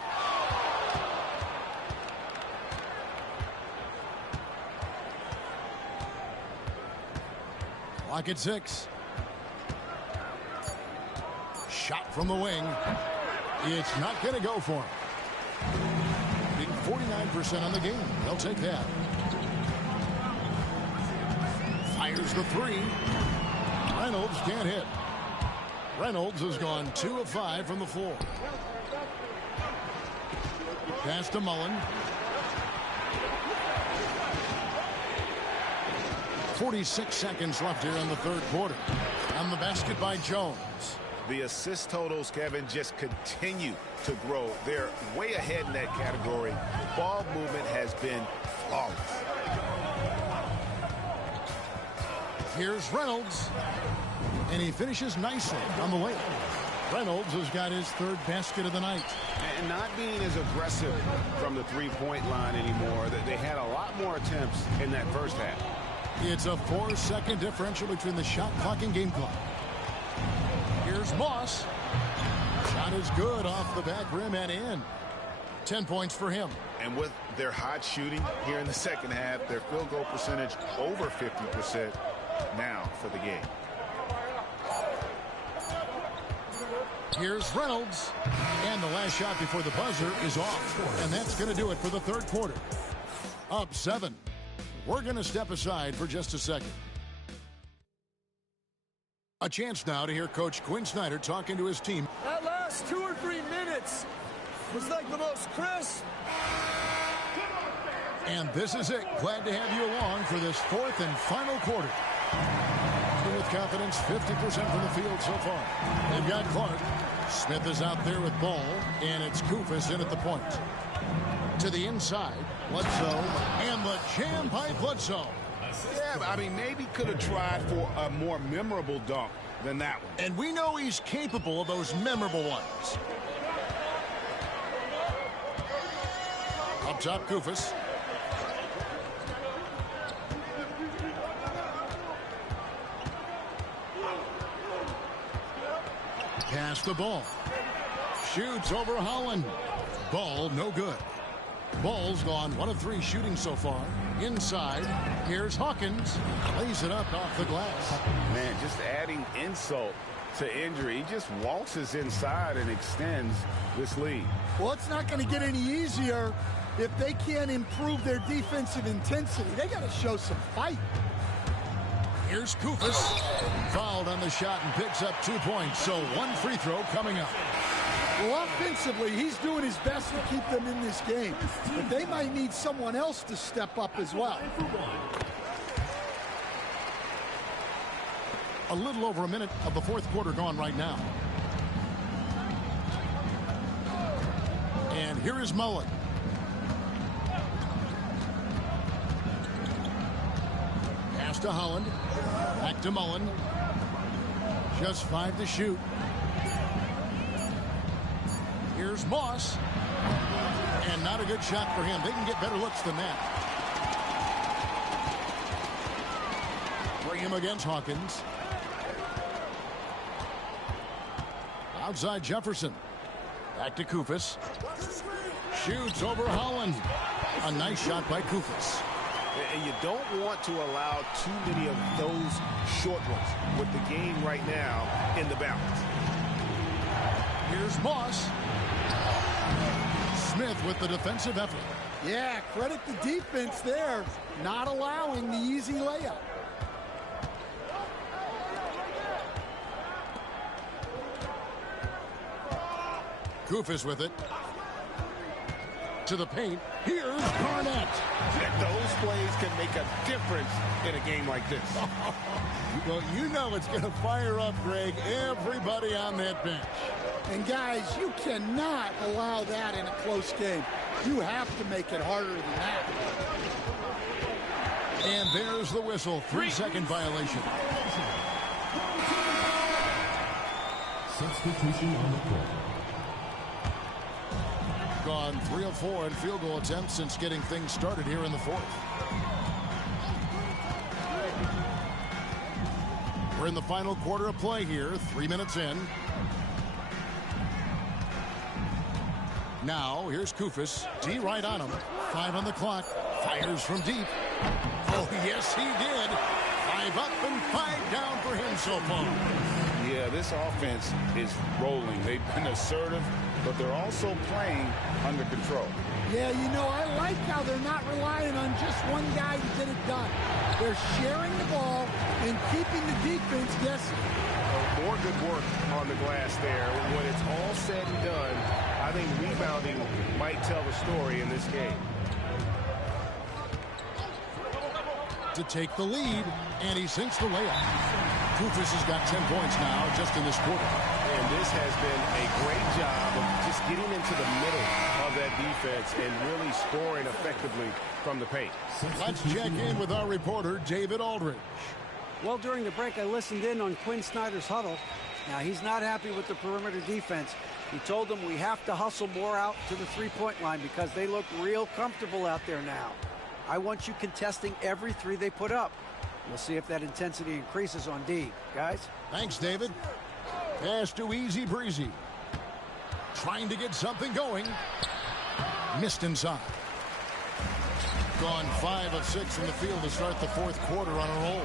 Clock at 6. Shot from the wing. It's not going to go for him. Being 49% on the game. They'll take that. Fires the 3. Reynolds can't hit. Reynolds has gone 2 of 5 from the floor. Pass to Mullen. 46 seconds left here in the third quarter. On the basket by Jones. The assist totals, Kevin, just continue to grow. They're way ahead in that category. Ball movement has been flawless. Here's Reynolds. And he finishes nicely on the way. Reynolds has got his third basket of the night. And not being as aggressive from the three-point line anymore. They had a lot more attempts in that first half. It's a 4-second differential between the shot clock and game clock. Here's Moss. Shot is good off the back rim and in. 10 points for him. And with their hot shooting here in the second half, their field goal percentage over 50% now for the game. Here's Reynolds. And the last shot before the buzzer is off. And that's going to do it for the third quarter. Up 7. We're going to step aside for just a second. A chance now to hear Coach Quinn Snyder talking to his team. That last 2 or 3 minutes was like the most crisp. And this is it. Glad to have you along for this fourth and final quarter. With confidence, 50% from the field so far. They've got Clark. Smith is out there with ball, and it's Kufis in at the point. To the inside, Bledsoe, and the jam by Bledsoe. Yeah, I mean, maybe could have tried for a more memorable dunk than that one. And we know he's capable of those memorable ones. Up top, Kufis. Pass the ball. Shoots over Holland. Ball no good. Ball's gone 1 of 3 shooting so far. Inside, here's Hawkins. Lays it up off the glass. Man, just adding insult to injury. He just waltzes inside and extends this lead. Well, it's not going to get any easier if they can't improve their defensive intensity. They got to show some fight. Here's Kufis. Fouled on the shot and picks up 2 points. So 1 free throw coming up. Well, offensively, he's doing his best to keep them in this game. But they might need someone else to step up as well. A little over a minute of the fourth quarter gone right now. And here is Mullen. Pass to Holland. Back to Mullen. Just 5 to shoot. Here's Moss. And not a good shot for him. They can get better looks than that. Bring him against Hawkins. Outside Jefferson. Back to Kufis. Shoots over Holland. A nice shot by Kufis. And you don't want to allow too many of those short ones with the game right now in the balance. Here's Moss. Smith with the defensive effort. Yeah, credit the defense there, not allowing the easy layup. Kufis with it. To the paint. Here's Garnett. Those plays can make a difference in a game like this. Well, you know it's going to fire up, Greg, everybody on that bench. And guys, you cannot allow that in a close game. You have to make it harder than that. And there's the whistle. 3-second violation. Substitution on the court. Gone 3 of 4 in field goal attempts since getting things started here in the fourth. We're in the final quarter of play here. 3 minutes in. Now, here's Kufis. D right on him. 5 on the clock. Fires from deep. Oh, yes, he did. 5 up and 5 down for him so far. Yeah, this offense is rolling. They've been assertive, but they're also playing under control. Yeah, you know, I like how they're not relying on just one guy to get it done. They're sharing the ball and keeping the defense guessing. More good work on the glass there. When it's all said and done, I think rebounding might tell the story in this game. To take the lead, and he sinks the layup. Kufis has got 10 points now just in this quarter. And this has been a great job of just getting into the middle of that defense and really scoring effectively from the paint. Let's check in with our reporter, David Aldridge. Well, during the break, I listened in on Quinn Snyder's huddle. Now, he's not happy with the perimeter defense. He told them we have to hustle more out to the three-point line because they look real comfortable out there now. I want you contesting every three they put up. We'll see if that intensity increases on D. Guys? Thanks, David. Pass to Easy Breezy. Trying to get something going. Missed inside. Gone 5 of 6 from the field to start the fourth quarter on a roll.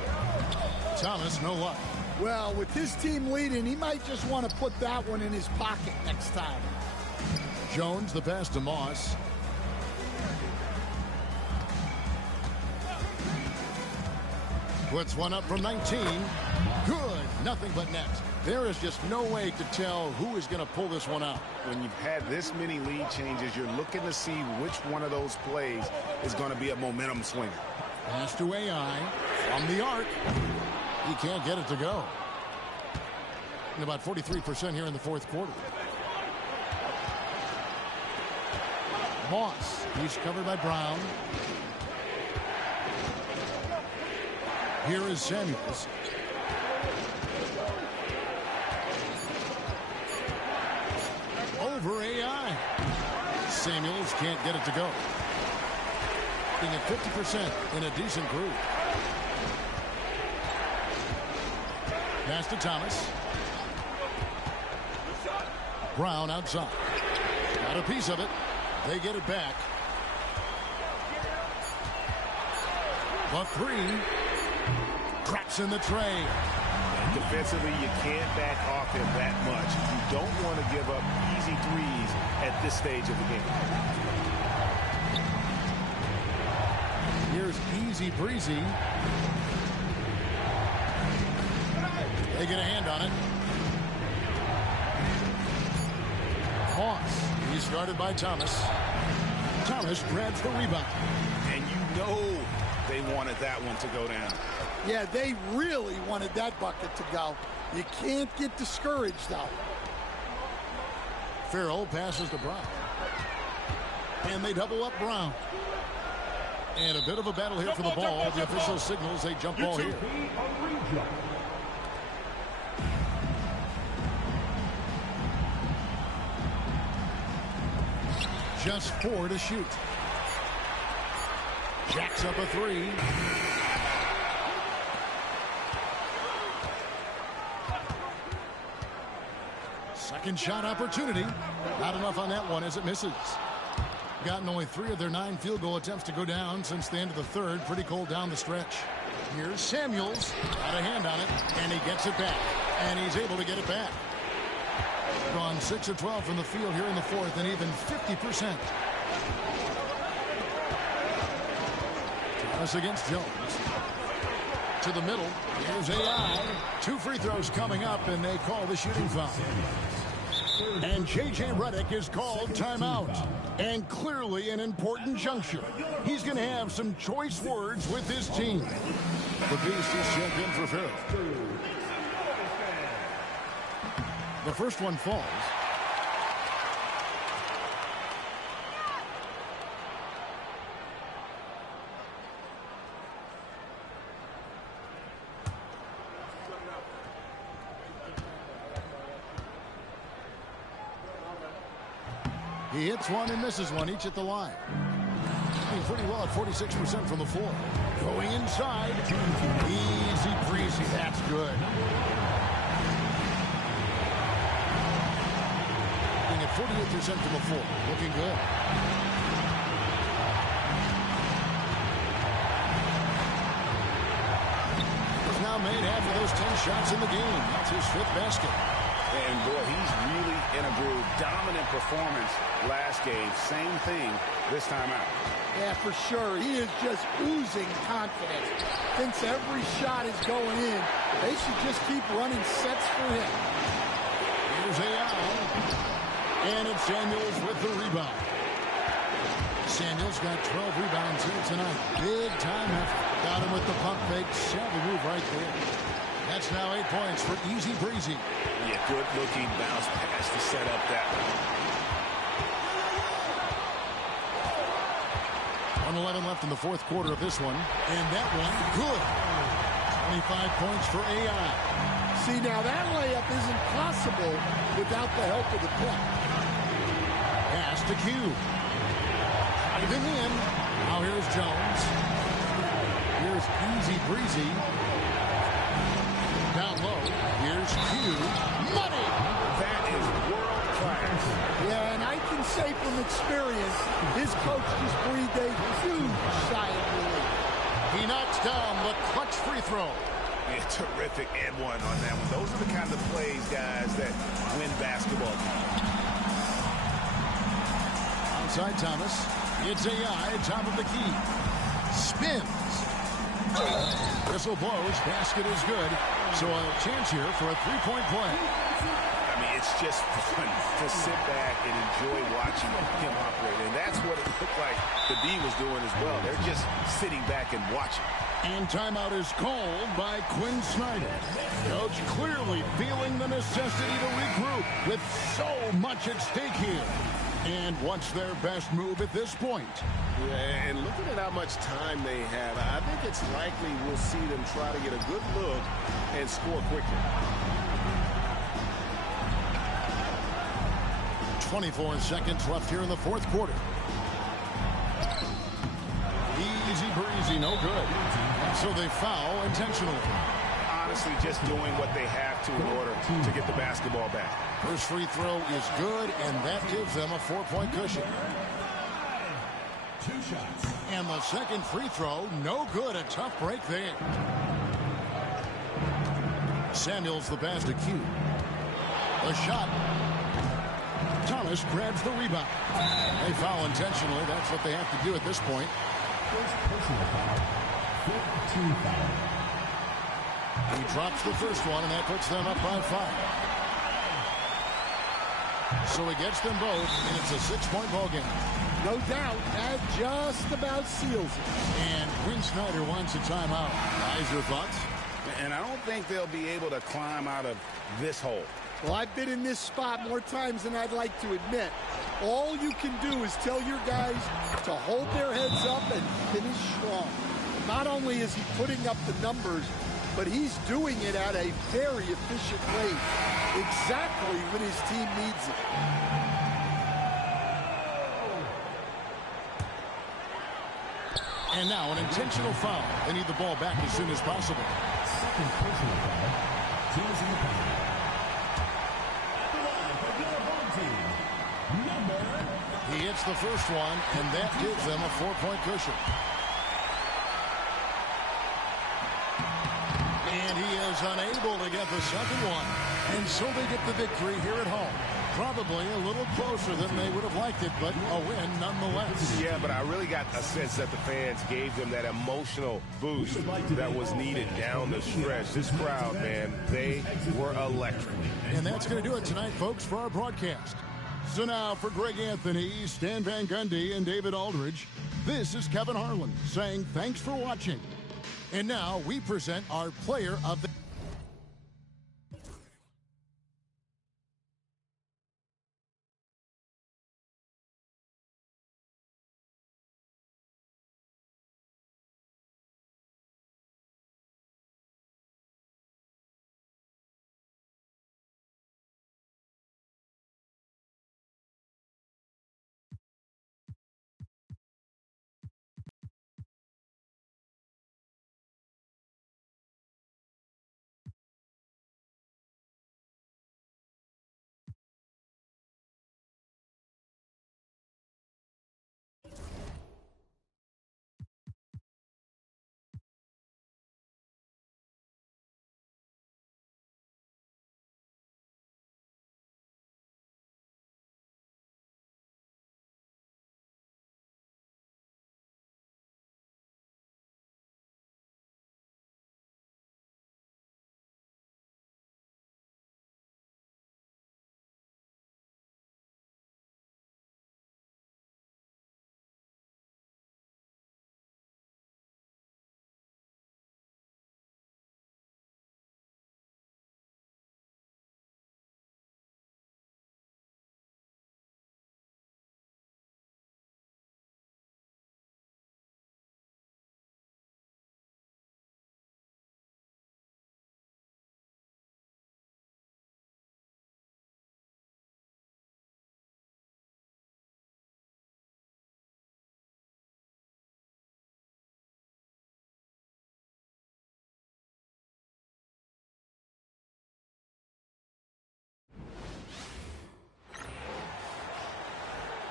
Thomas, no luck. Well, with his team leading, he might just want to put that one in his pocket next time. Jones, the pass to Moss. Puts one up from 19. Good. Nothing but net. There is just no way to tell who is going to pull this one out. When you've had this many lead changes, you're looking to see which one of those plays is going to be a momentum swinger. Pass to AI from the arc. He can't get it to go. And about 43% here in the fourth quarter. Moss. He's covered by Brown. Here is Samuels. Over AI. Samuels can't get it to go. Being at 50% in a decent group. Pass to Thomas. Brown outside. Got a piece of it. They get it back. The three. Drops in the tray. Defensively, you can't back off him that much. You don't want to give up easy threes at this stage of the game. Here's Easy Breezy. They get a hand on it. Moss. He's guarded by Thomas. Thomas grabs the rebound. And you know they wanted that one to go down. Yeah, they really wanted that bucket to go. You can't get discouraged, though. Farrell passes to Brown. And they double up Brown. And a bit of a battle here for the ball. The official signals a jump ball here. Just 4 to shoot. Jacks up a 3. Second shot opportunity. Not enough on that one as it misses. Gotten only 3 of their 9 field goal attempts to go down since the end of the third. Pretty cold down the stretch. Here's Samuels. Got a hand on it. And he gets it back. And he's able to get it back. Gone 6 of 12 from the field here in the fourth, and even 50%. Thomas against Jones. To the middle. Here's AI. 2 free throws coming up, and they call the shooting foul. And J.J. Redick is called timeout. And clearly an important juncture. He's going to have some choice words with his team. The Beast is checked in for fifth. The first one falls. He hits one and misses one, each at the line. He's pretty well at 46% from the floor. Going inside. Easy breezy. That's good. Being at 48% from the floor. Looking good. He's now made half of those 10 shots in the game. That's his fifth basket. And, boy, he's really in a groove. Dominant performance last game. Same thing this time out. Yeah, for sure. He is just oozing confidence. Thinks every shot is going in. They should just keep running sets for him. Here's AI. And it's Samuels with the rebound. Samuels got 12 rebounds here tonight. Big time effort. Got him with the pump fake. Savvy move right there. That's now 8 points for Easy Breezy. Yeah, good-looking bounce pass to set up that one. 1:11 left in the fourth quarter of this one. And that one, good. 25 points for AI. See, now that layup isn't possible without the help of the puck. Pass to Q. Diving in. Now here's Jones. Here's Easy Breezy. Down low, here's Q. Money! That is world class. Yeah, and I can say from experience, his coach just breathed a huge sigh of relief. He knocks down the clutch free throw. Yeah, terrific and one on that one. Those are the kind of plays, guys, that win basketball games. Outside Thomas. It's AI, top of the key. Spins. Whistle blows. Basket is good. So a chance here for a three-point play. I mean, it's just fun to sit back and enjoy watching him operate. And that's what it looked like the D was doing as well. They're just sitting back and watching. And timeout is called by Quinn Snyder. Coach clearly feeling the necessity to regroup with so much at stake here. And what's their best move at this point? Yeah, and looking at how much time they have, I think it's likely we'll see them try to get a good look and score quickly. 24 seconds left here in the fourth quarter. Easy breezy, no good. So they foul intentionally. Honestly, just doing what they have to in order to get the basketball back. First free throw is good, and that gives them a 4-point cushion. 2 shots. And the second free throw, no good. A tough break there. Samuels the pass to Q. The shot. Thomas grabs the rebound. They foul intentionally. That's what they have to do at this point. First personal foul. 15 foul. He drops the first one, and that puts them up by 5. So he gets them both, and it's a 6-point ball game. No doubt, that just about seals it. And Quinn Snyder wants a timeout. Guys, your thoughts? And I don't think they'll be able to climb out of this hole. Well, I've been in this spot more times than I'd like to admit. All you can do is tell your guys to hold their heads up and finish strong. Not only is he putting up the numbers, but he's doing it at a very efficient rate, exactly when his team needs it. And now an intentional foul. They need the ball back as soon as possible. Second personal foul. Teams in the foul. At the line for your home team, number. He hits the first one, and that gives them a 4-point cushion. And he is unable to get the second one. And so they get the victory here at home. Probably a little closer than they would have liked it, but a win nonetheless. Yeah, but I really got a sense that the fans gave them that emotional boost that was needed down the stretch. This crowd, man, they were electric. And that's going to do it tonight, folks, for our broadcast. So now for Greg Anthony, Stan Van Gundy, and David Aldridge, this is Kevin Harlan saying thanks for watching. And now we present our player of the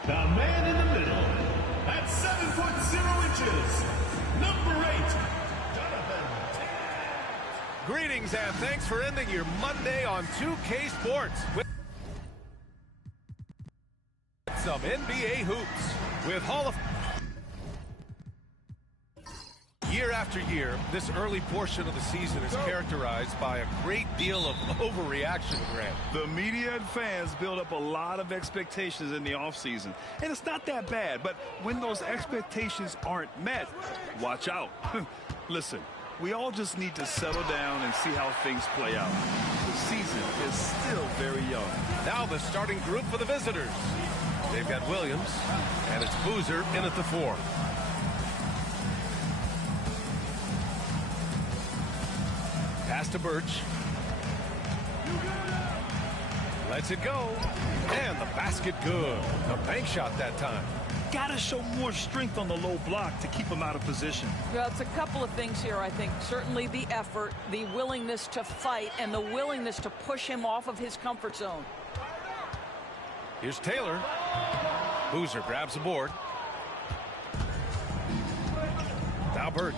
The man in the middle, at 7 foot 0 inches, number 8, Jonathan. Greetings and thanks for ending your Monday on 2K Sports with some NBA hoops with Hall of Year after year, this early portion of the season is characterized by a great deal of overreaction, Grant. The media and fans build up a lot of expectations in the offseason. And it's not that bad, but when those expectations aren't met, watch out. Listen, we all just need to settle down and see how things play out. The season is still very young. Now the starting group for the visitors. They've got Williams, and it's Boozer in at the 4. Pass to Birch. Lets it go. And the basket good. A bank shot that time. Gotta show more strength on the low block to keep him out of position. Well, it's a couple of things here, I think. Certainly the effort, the willingness to fight, and the willingness to push him off of his comfort zone. Here's Taylor. Boozer grabs the board. Now Birch.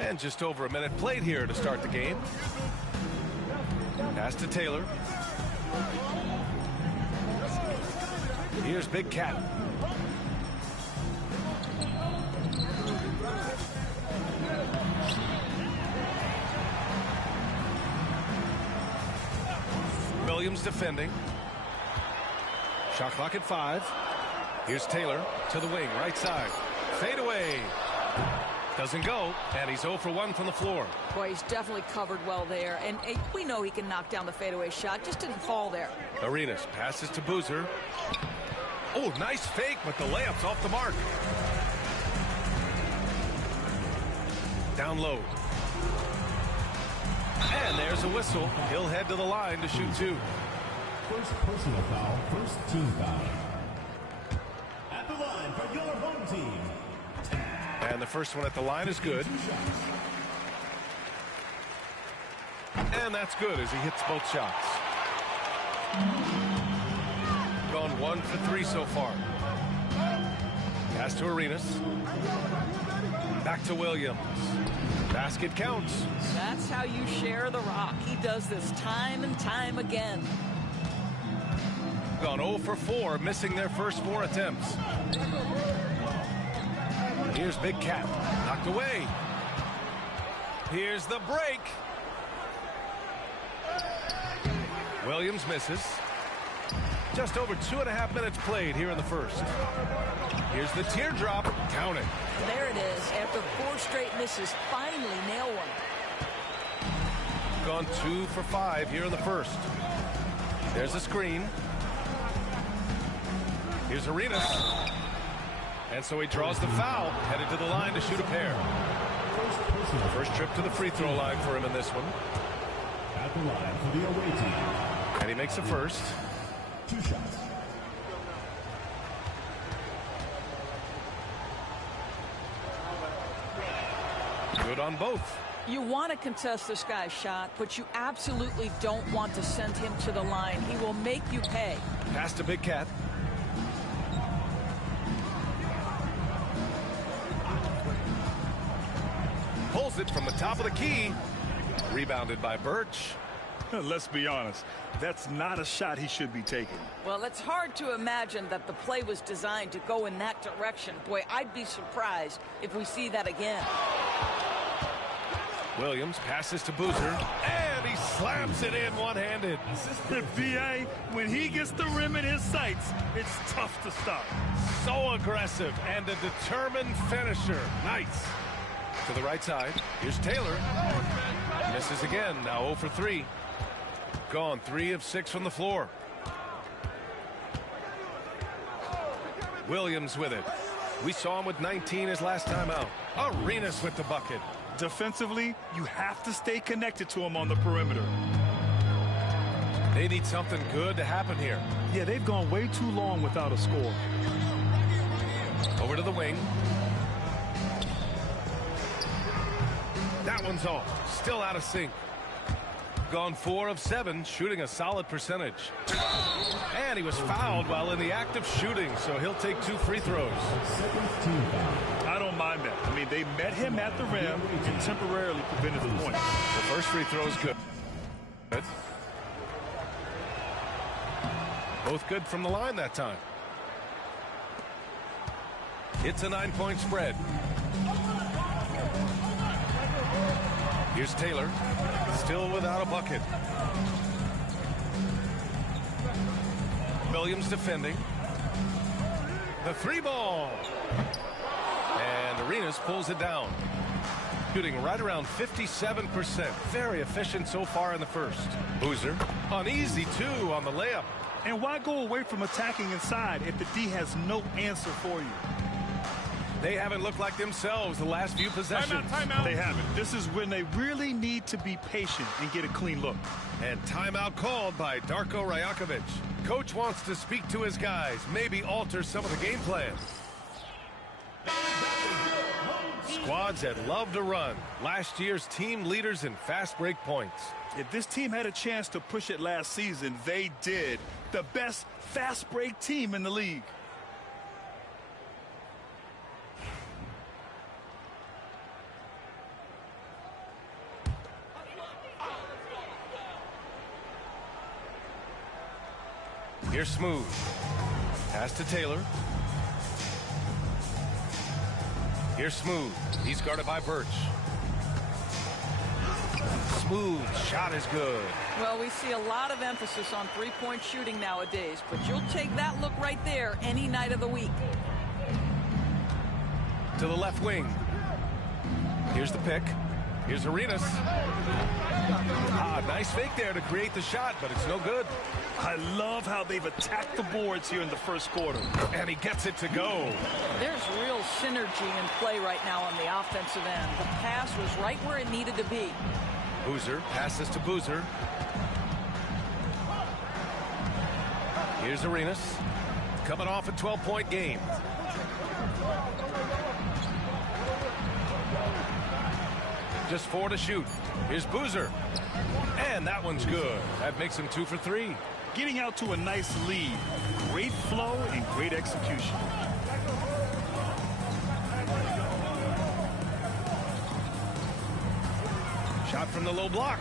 And just over a minute played here to start the game. Pass to Taylor. Here's Big Cat. Williams defending. Shot clock at 5. Here's Taylor to the wing, right side. Fade away. Doesn't go, and he's 0 for 1 from the floor. Boy, he's definitely covered well there, and we know he can knock down the fadeaway shot. Just didn't fall there. Arenas passes to Boozer. Oh, nice fake, but the layup's off the mark. Down low. And there's a whistle. He'll head to the line to shoot 2. First personal foul, first team foul. At the line for your home team. And the first one at the line is good. And that's good as he hits both shots. Gone 1 for 3 so far. Pass to Arenas. Back to Williams. Basket counts. That's how you share the rock. He does this time and time again. Gone 0 for 4, missing their first 4 attempts. Here's Big Cat. Knocked away. Here's the break. Williams misses. Just over 2.5 minutes played here in the first. Here's the teardrop. Count it. There it is. After 4 straight misses, finally nail one. Gone 2 for 5 here in the first. There's a screen. Here's Arenas. And so he draws the foul, headed to the line to shoot a pair. First trip to the free throw line for him in this one. At the line for the away team. And he makes the first. 2 shots. Good on both. You want to contest this guy's shot, but you absolutely don't want to send him to the line. He will make you pay. Pass to Big Cat. Pulls it from the top of the key. Rebounded by Birch. Let's be honest. That's not a shot he should be taking. Well, it's hard to imagine that the play was designed to go in that direction. Boy, I'd be surprised if we see that again. Williams passes to Boozer, and he slams it in one-handed. The VA, when he gets the rim in his sights, it's tough to stop. So aggressive and a determined finisher. Nice. To the right side. Here's Taylor. Misses again. Now 0 for 3. Gone 3 of 6 from the floor. Williams with it. We saw him with 19 his last time out. Arenas with the bucket. Defensively, you have to stay connected to him on the perimeter. They need something good to happen here. Yeah, they've gone way too long without a score. Over to the wing. That one's off. Still out of sync. Gone 4 of 7, shooting a solid percentage. And he was fouled while in the act of shooting, so he'll take 2 free throws. I don't mind that. I mean, they met him at the rim and temporarily prevented the point. The first free throw is good. Both good from the line that time. It's a 9-point spread. Here's Taylor. Still without a bucket. Williams defending. The 3 ball. And Arenas pulls it down. Shooting right around 57%. Very efficient so far in the first. Boozer on easy 2 on the layup. And why go away from attacking inside if the D has no answer for you? They haven't looked like themselves the last few possessions. Timeout. They haven't. This is when they really need to be patient and get a clean look. And timeout called by Darko Rajakovic. Coach wants to speak to his guys, maybe alter some of the game plan. Squads that love to run. Last year's team leaders in fast break points. If this team had a chance to push it last season, they did. The best fast break team in the league. Here's Smooth. Pass to Taylor. Here's Smooth. He's guarded by Birch. Smooth. Shot is good. Well, we see a lot of emphasis on three-point shooting nowadays, but you'll take that look right there any night of the week. To the left wing. Here's the pick. Here's Arenas. Nice fake there to create the shot, but it's no good. I love how they've attacked the boards here in the first quarter. And he gets it to go. There's real synergy in play right now on the offensive end. The pass was right where it needed to be. Boozer passes to Boozer. Here's Arenas. Coming off a 12-point game. Just 4 to shoot. Here's Boozer. And that one's good. That makes him 2 for 3. Getting out to a nice lead. Great flow and great execution. Shot from the low block.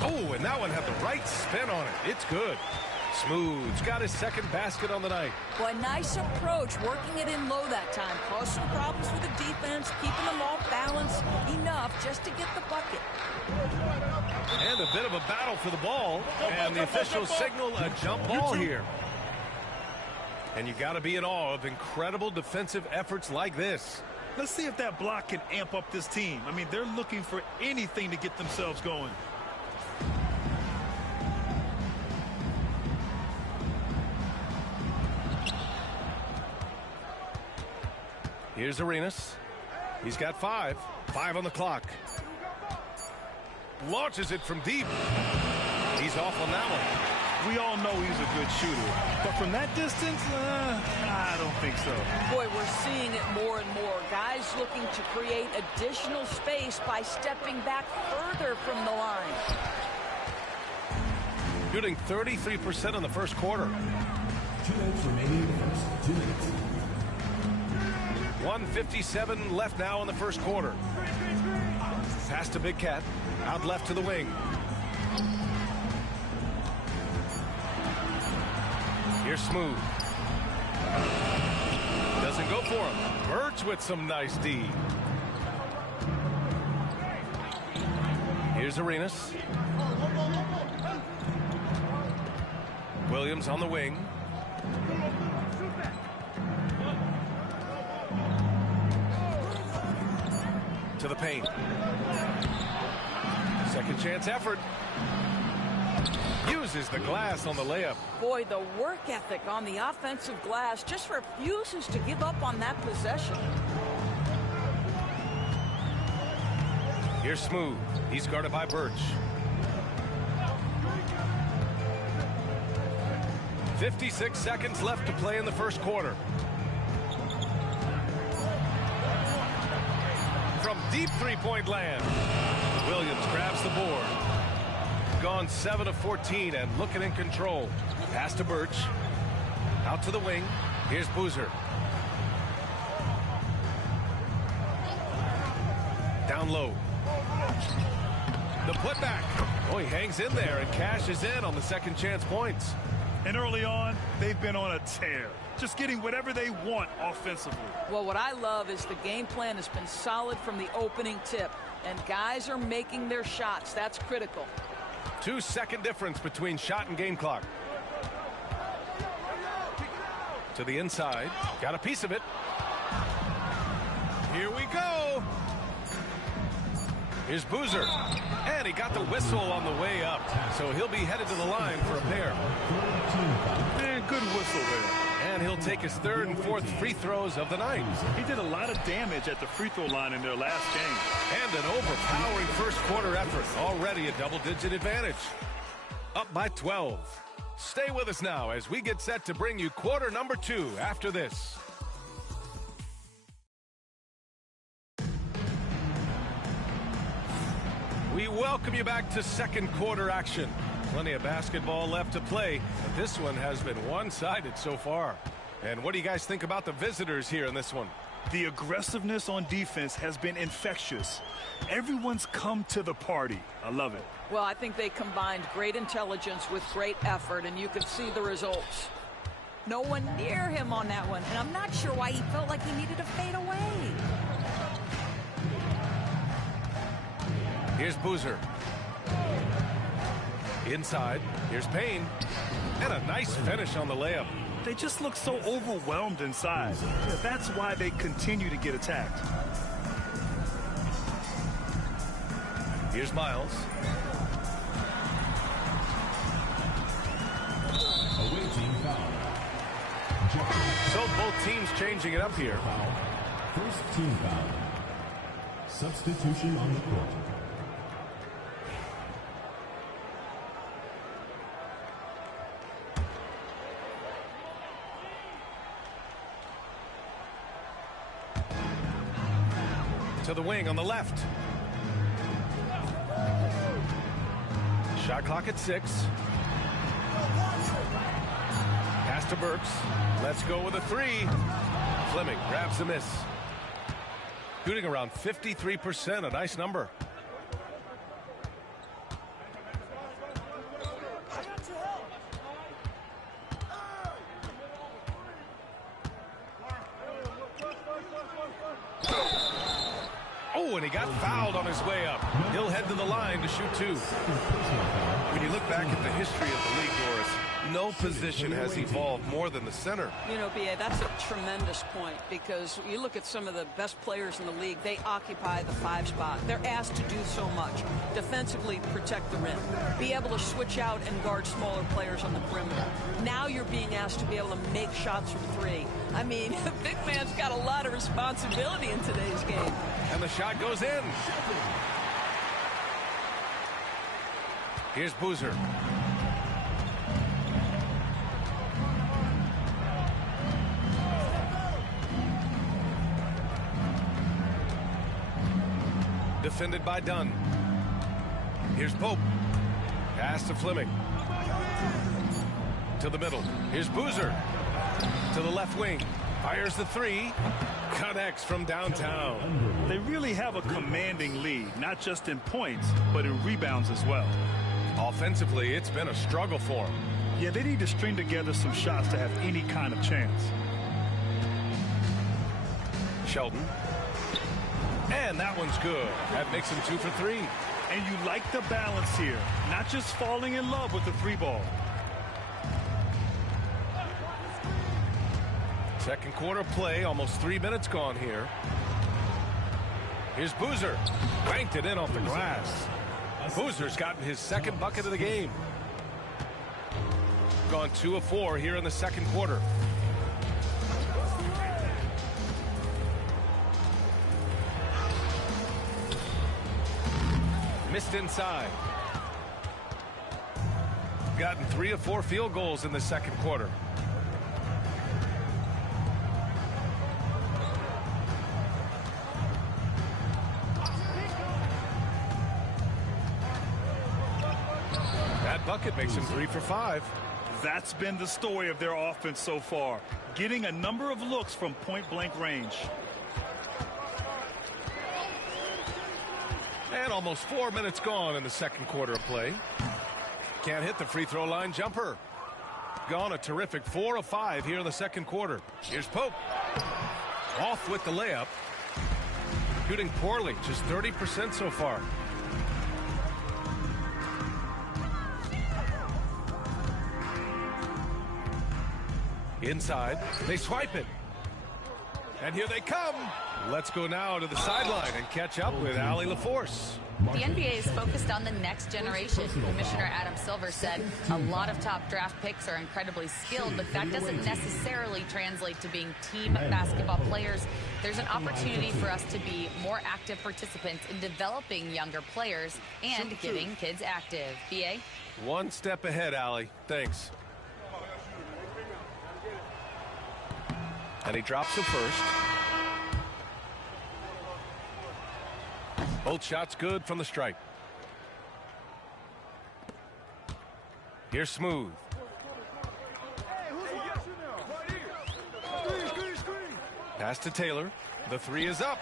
Oh, and that one had the right spin on it. It's good. Smooth's got his second basket on the night. Boy, nice approach, working it in low that time. Caused some problems for the defense, keeping them off balance enough just to get the bucket. And a bit of a battle for the ball. And the officials signal a jump ball here. And you got to be in awe of incredible defensive efforts like this. Let's see if that block can amp up this team. I mean, they're looking for anything to get themselves going. Here's Arenas. He's got 5. 5 on the clock. Launches it from deep. He's off on that one. We all know he's a good shooter. But from that distance, I don't think so. Boy, we're seeing it more and more. Guys looking to create additional space by stepping back further from the line. Shooting 33% in the first quarter. 2 minutes remaining in the first 2 minutes. 1:57 left now in the first quarter. Pass to Big Cat. Out left to the wing. Here's Smooth. Doesn't go for him. Birch with some nice D. Here's Arenas. Williams on the wing. To the paint. Second chance effort. Uses the glass on the layup. Boy, the work ethic on the offensive glass just refuses to give up on that possession. Here's Smooth. He's guarded by Birch. 56 seconds left to play in the first quarter. From deep three-point land, Williams grabs the board. Gone 7 of 14 and looking in control. Pass to Birch. Out to the wing. Here's Boozer. Down low. The putback. Oh, he hangs in there and cashes in on the second chance points. And early on, they've been on a tear. Just getting whatever they want offensively. Well, what I love is the game plan has been solid from the opening tip. And guys are making their shots. That's critical. 2-second difference between shot and game clock. To the inside. Got a piece of it. Here we go. Here's Boozer. And he got the whistle on the way up. So he'll be headed to the line for a pair. And good whistle there. And he'll take his third and fourth free throws of the night. He did a lot of damage at the free throw line in their last game. And an overpowering first quarter effort. Already a double-digit advantage. Up by 12. Stay with us now as we get set to bring you quarter number 2 after this. We welcome you back to second quarter action. Plenty of basketball left to play, but this one has been one-sided so far. And what do you guys think about the visitors here in this one? The aggressiveness on defense has been infectious. Everyone's come to the party. I love it. Well, I think they combined great intelligence with great effort, and you can see the results. No one near him on that one, and I'm not sure why he felt like he needed to fade away. Here's Boozer. Inside. Here's Payne. And a nice finish on the layup. They just look so overwhelmed inside. That's why they continue to get attacked. Here's Miles. Away team foul. So both teams changing it up here. First team foul. Substitution on the court. To the wing on the left. Shot clock at 6. Pass to Burks. Let's go with a 3. Fleming grabs the miss. Shooting around 53%, a nice number. Oh, and he got fouled on his way up. He'll head to the line to shoot 2. When you look back at the history of the league, Doris, no position has evolved more than the center. You know, B.A., that's a tremendous point, because you look at some of the best players in the league, they occupy the 5 spot. They're asked to do so much. Defensively, protect the rim. Be able to switch out and guard smaller players on the perimeter. Now you're being asked to be able to make shots from 3. I mean, the big man's got a lot of responsibility in today's game. And the shot goes in. Here's Boozer. Defended by Dunn. Here's Pope. Pass to Fleming. To the middle. Here's Boozer. To the left wing. Fires the 3. Connects from downtown. They really have a commanding lead, not just in points, but in rebounds as well. Offensively, it's been a struggle for them. Yeah, they need to string together some shots to have any kind of chance. Shelton. And that one's good. That makes him 2 for 3. And you like the balance here, not just falling in love with the 3 ball. Second quarter play, almost 3 minutes gone here. Here's Boozer. Banked it in off the glass. Boozer's gotten his second bucket of the game. Gone 2 of 4 here in the second quarter. Missed inside. Gotten 3 of 4 field goals in the second quarter. That bucket makes him 3 for 5. That's been the story of their offense so far, getting a number of looks from point-blank range. And almost 4 minutes gone in the second quarter of play. Can't hit the free throw line jumper. Gone a terrific 4 of 5 here in the second quarter. Here's Pope. Off with the layup. Shooting poorly, just 30% so far. Inside, they swipe it. And here they come. Let's go now to the sideline and catch up with Allie LaForce. The NBA is focused on the next generation. Commissioner Adam Silver said a lot of top draft picks are incredibly skilled, but that doesn't necessarily translate to being team basketball players. There's an opportunity for us to be more active participants in developing younger players and getting kids active. BA? One step ahead, Allie. Thanks. And he drops the first. Both shots good from the stripe. Here's Smooth. Pass to Taylor. The 3 is up.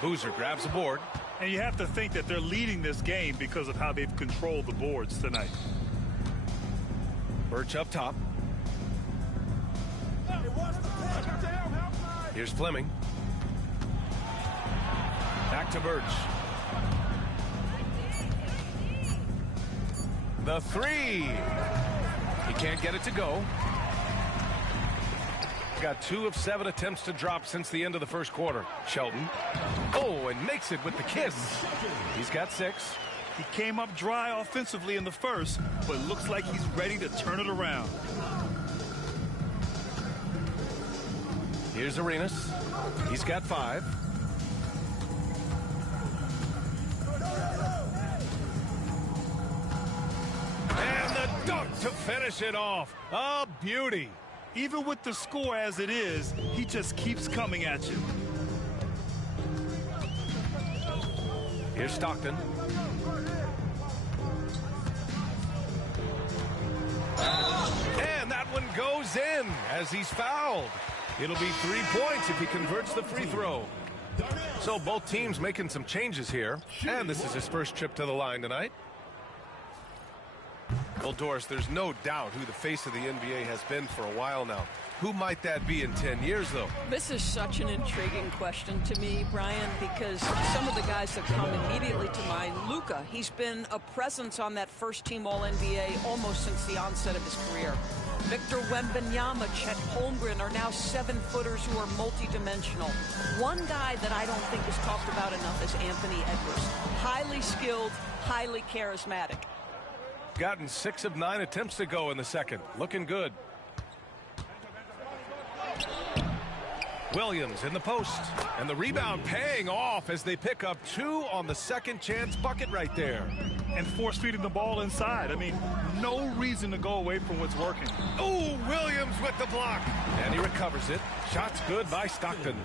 Boozer grabs the board. And you have to think that they're leading this game because of how they've controlled the boards tonight. Birch up top. Here's Fleming. Back to Birch. The 3. He can't get it to go. Got 2 of 7 attempts to drop since the end of the first quarter. Shelton. Oh, and makes it with the kiss. He's got 6. He came up dry offensively in the first, but looks like he's ready to turn it around. Here's Arenas. He's got 5. And the dunk to finish it off. A beauty. Even with the score as it is, he just keeps coming at you. Here's Stockton. And that one goes in as he's fouled. It'll be 3 points if he converts the free throw. So both teams making some changes here. And this is his first trip to the line tonight. Well, Doris, there's no doubt who the face of the NBA has been for a while now. Who might that be in 10 years, though? This is such an intriguing question to me, Brian, because some of the guys that come immediately to mind, Luka, he's been a presence on that first-team All-NBA almost since the onset of his career. Victor Wembanyama, Chet Holmgren are now 7-footers who are multidimensional. One guy that I don't think is talked about enough is Anthony Edwards. Highly skilled, highly charismatic. Gotten 6 of 9 attempts to go in the second. Looking good. Williams in the post. And the rebound paying off as they pick up 2 on the second chance bucket right there. And force feeding the ball inside. I mean, no reason to go away from what's working. Oh, Williams with the block. And he recovers it. Shot's good by Stockton.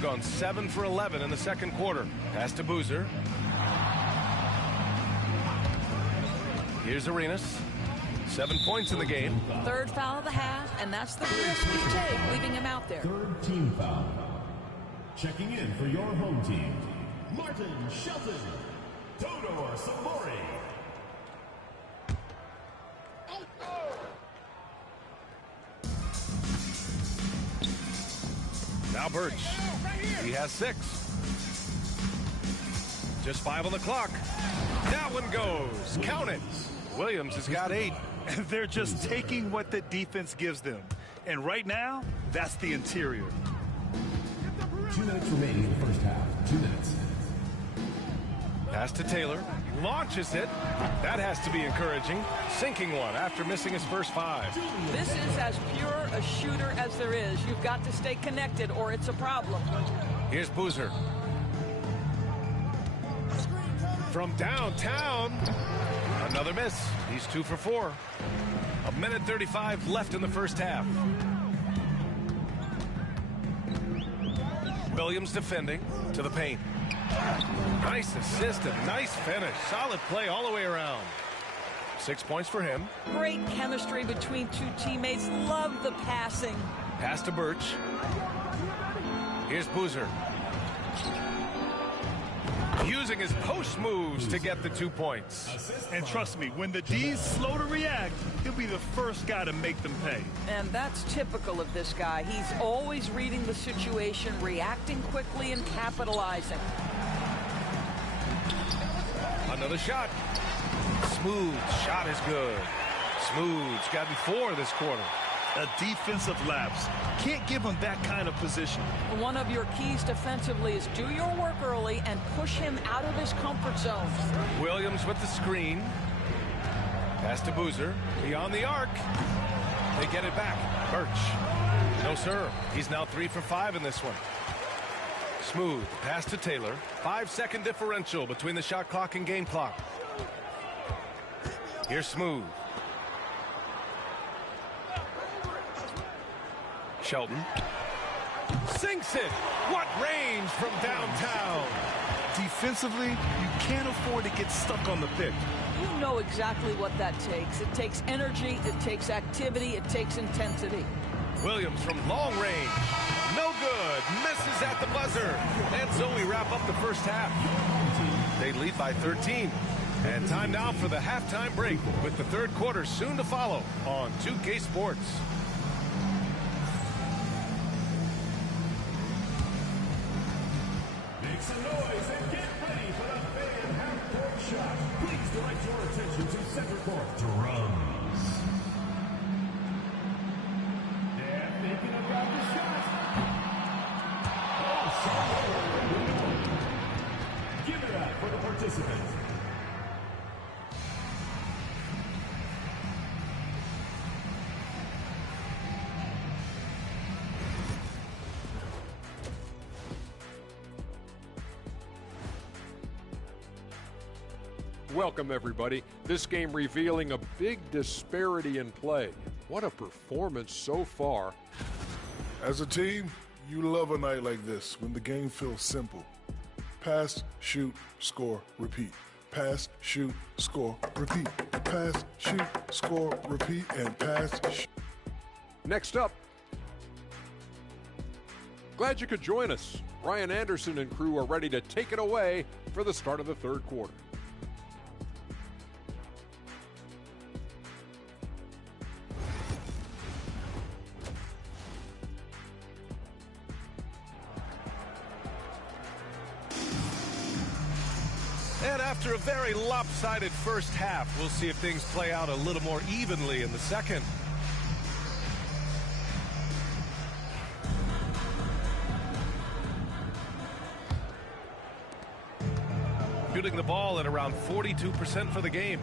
Gone 7 for 11 in the second quarter. Pass to Boozer. Here's Arenas. 7 points in the game. Third foul of the half, and that's the risk we take, leaving him out there. Third team foul. Checking in for your home team, Martin Shelton, Todor Samori. Now Birch. He has 6. Just 5 on the clock. That one goes. Count it. Williams has got 8. They're just taking what the defense gives them. And right now, that's the interior. 2 minutes remaining in the first half. 2 minutes. Pass to Taylor. Launches it. That has to be encouraging. Sinking one after missing his first 5. This is as pure a shooter as there is. You've got to stay connected or it's a problem. Here's Boozer. From downtown. Another miss. He's 2 for 4. 1:35 left in the first half. Williams defending to the paint. Nice assist and nice finish. Solid play all the way around. 6 points for him. Great chemistry between 2 teammates. Love the passing. Pass to Birch. Here's Boozer. Using his post moves to get the 2 points. And trust me, when the D's slow to react, he'll be the first guy to make them pay. And that's typical of this guy. He's always reading the situation, reacting quickly, and capitalizing. Another shot. Smooth shot is good. Smooth's gotten 4 this quarter. A defensive lapse. Can't give him that kind of position. One of your keys defensively is do your work early and push him out of his comfort zone. Williams with the screen. Pass to Boozer. Beyond the arc. They get it back. Birch. No, sir. He's now 3 for 5 in this one. Smooth. Pass to Taylor. 5-second differential between the shot clock and game clock. Here's Smooth. Shelton. Sinks it. What range from downtown. Defensively, you can't afford to get stuck on the pick. You know exactly what that takes. It takes energy, it takes activity, it takes intensity. Williams from long range. No good. Misses at the buzzer. And so we wrap up the first half. They lead by 13. And time now for the halftime break with the third quarter soon to follow on 2K Sports. Make some noise and get ready for the fan half-court shot. Please direct your attention to center court. Drums. They're thinking about the shot. Oh, sorry. Give it up for the participants. Welcome, everybody. This game revealing a big disparity in play. What a performance so far. As a team, you love a night like this when the game feels simple. Pass, shoot, score, repeat. Pass, shoot, score, repeat. Pass, shoot, score, repeat, and pass, shoot. Next up, glad you could join us. Ryan Anderson and crew are ready to take it away for the start of the third quarter. And after a very lopsided first half, we'll see if things play out a little more evenly in the second. Shooting the ball at around 42% for the game.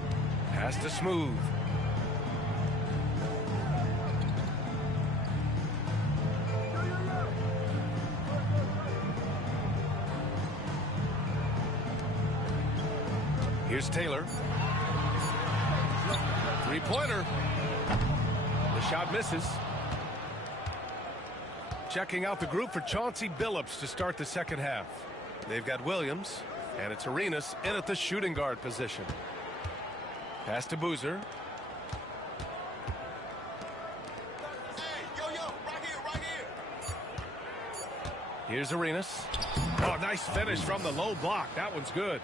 Pass to Smooth. Here's Taylor. Three-pointer. The shot misses. Checking out the group for Chauncey Billups to start the second half. They've got Williams, and it's Arenas in at the shooting guard position. Pass to Boozer. Here's Arenas. Oh, nice finish from the low block. That one's good.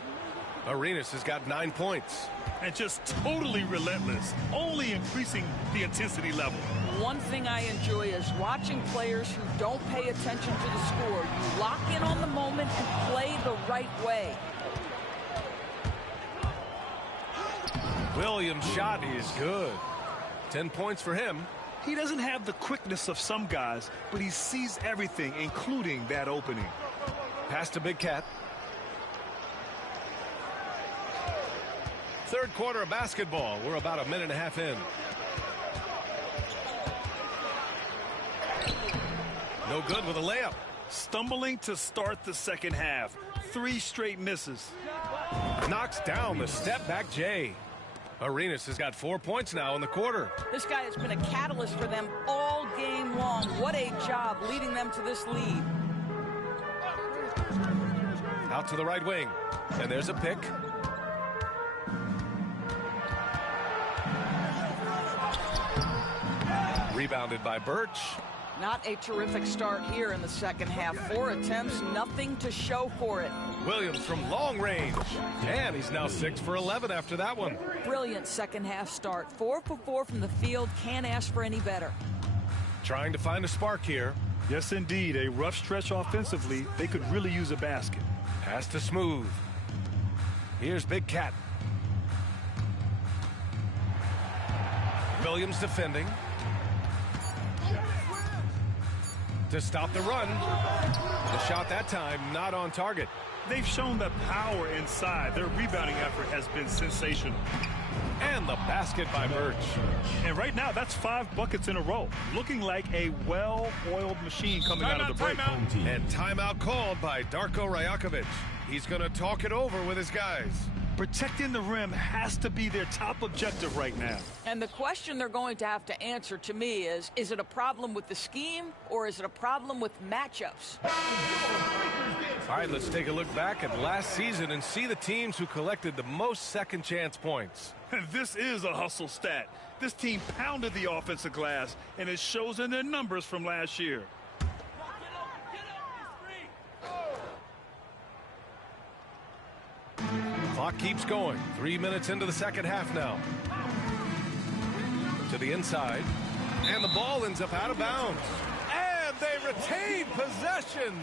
Arenas has got 9 points. And just totally relentless, only increasing the intensity level. One thing I enjoy is watching players who don't pay attention to the score. You lock in on the moment and play the right way. Williams' shot is good. 10 points for him. He doesn't have the quickness of some guys, but he sees everything, including that opening. Pass to Big Cat. Third quarter of basketball. We're about a minute and a half in. No good with a layup. Stumbling to start the second half. 3 straight misses. Knocks down the step-back J. Arenas has got 4 points now in the quarter. This guy has been a catalyst for them all game long. What a job leading them to this lead. Out to the right wing. And there's a pick. Rebounded by Birch. Not a terrific start here in the second half. 4 attempts, nothing to show for it. Williams from long range. And he's now 6 for 11 after that one. Brilliant second half start. 4 for 4 from the field. Can't ask for any better. Trying to find a spark here. Yes, indeed. A rough stretch offensively. They could really use a basket. Pass to Smooth. Here's Big Cat. Williams defending. To stop the run. The shot that time not on target. They've shown the power inside. Their rebounding effort has been sensational. And the basket by Birch. And right now, that's 5 buckets in a row. Looking like a well-oiled machine coming out of the break. And timeout called by Darko Rajakovic. He's going to talk it over with his guys. Protecting the rim has to be their top objective right now. And the question they're going to have to answer to me is it a problem with the scheme or is it a problem with matchups? All right, let's take a look back at last season and see the teams who collected the most second chance points. This is a hustle stat. This team pounded the offensive glass, and it shows in their numbers from last year. Clock keeps going. 3 minutes into the second half now. To the inside. And the ball ends up out of bounds. And they retain possession.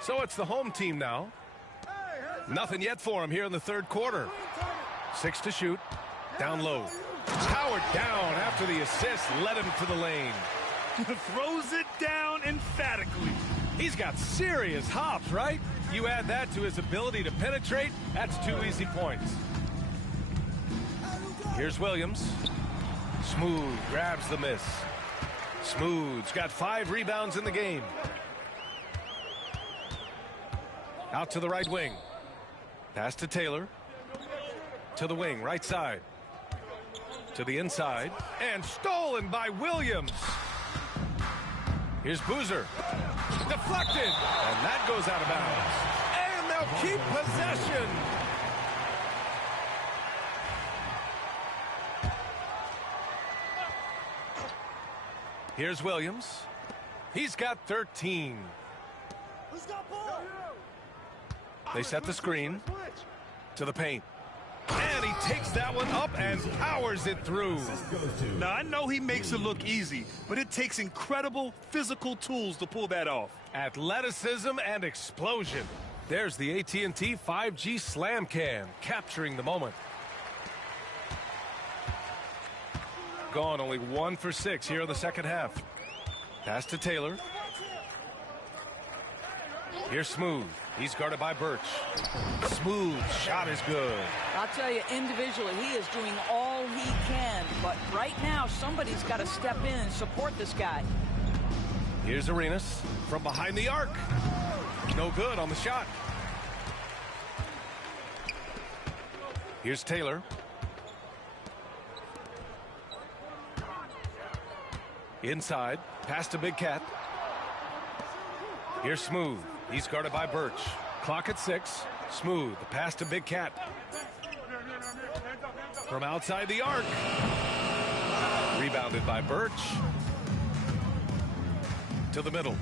So it's the home team now. Nothing yet for him here in the third quarter. 6 to shoot. Down low. Powered down after the assist led him to the lane. Throws it down emphatically. He's got serious hops, right? You add that to his ability to penetrate, that's 2 easy points. Here's Williams. Smooth grabs the miss. Smooth's got 5 rebounds in the game. Out to the right wing. Pass to Taylor. To the wing, right side. To the inside. And stolen by Williams. Here's Boozer. Deflected. And that goes out of bounds. And they'll keep possession. Here's Williams. He's got 13. They set the screen to the paint. And he takes that one up and powers it through. Now, I know he makes it look easy, but it takes incredible physical tools to pull that off. Athleticism and explosion. There's the AT&T 5G Slam Can, capturing the moment. Gone only 1 for 6 here in the second half. Pass to Taylor. Here's Smooth. He's guarded by Birch. Smooth shot is good. I'll tell you, individually, he is doing all he can. But right now, somebody's got to step in and support this guy. Here's Arenas from behind the arc. No good on the shot. Here's Taylor. Inside. Pass to Big Cat. Here's Smooth. He's guarded by Birch. Clock at 6. Smooth. The pass to Big Cat. From outside the arc. Rebounded by Birch. To the middle.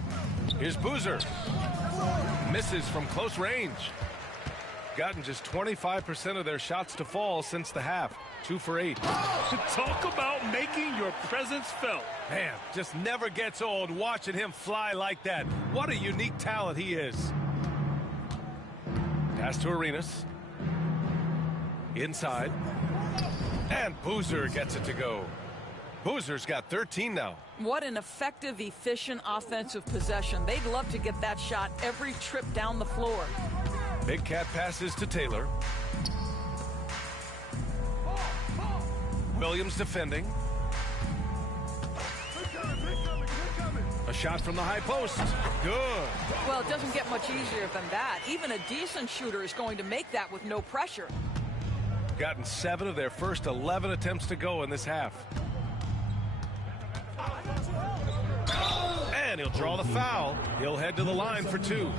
Here's Boozer. Misses from close range. Gotten just 25% of their shots to fall since the half. 2 for 8. Talk about making your presence felt. Man, just never gets old watching him fly like that. What a unique talent he is. Pass to Arenas. Inside. And Boozer gets it to go. Boozer's got 13 now. What an effective, efficient offensive possession. They'd love to get that shot every trip down the floor. Big Cat passes to Taylor. Williams defending. A shot from the high post. Good. Well, it doesn't get much easier than that. Even a decent shooter is going to make that with no pressure. Gotten 7 of their first 11 attempts to go in this half. And he'll draw the foul. He'll head to the line for 2.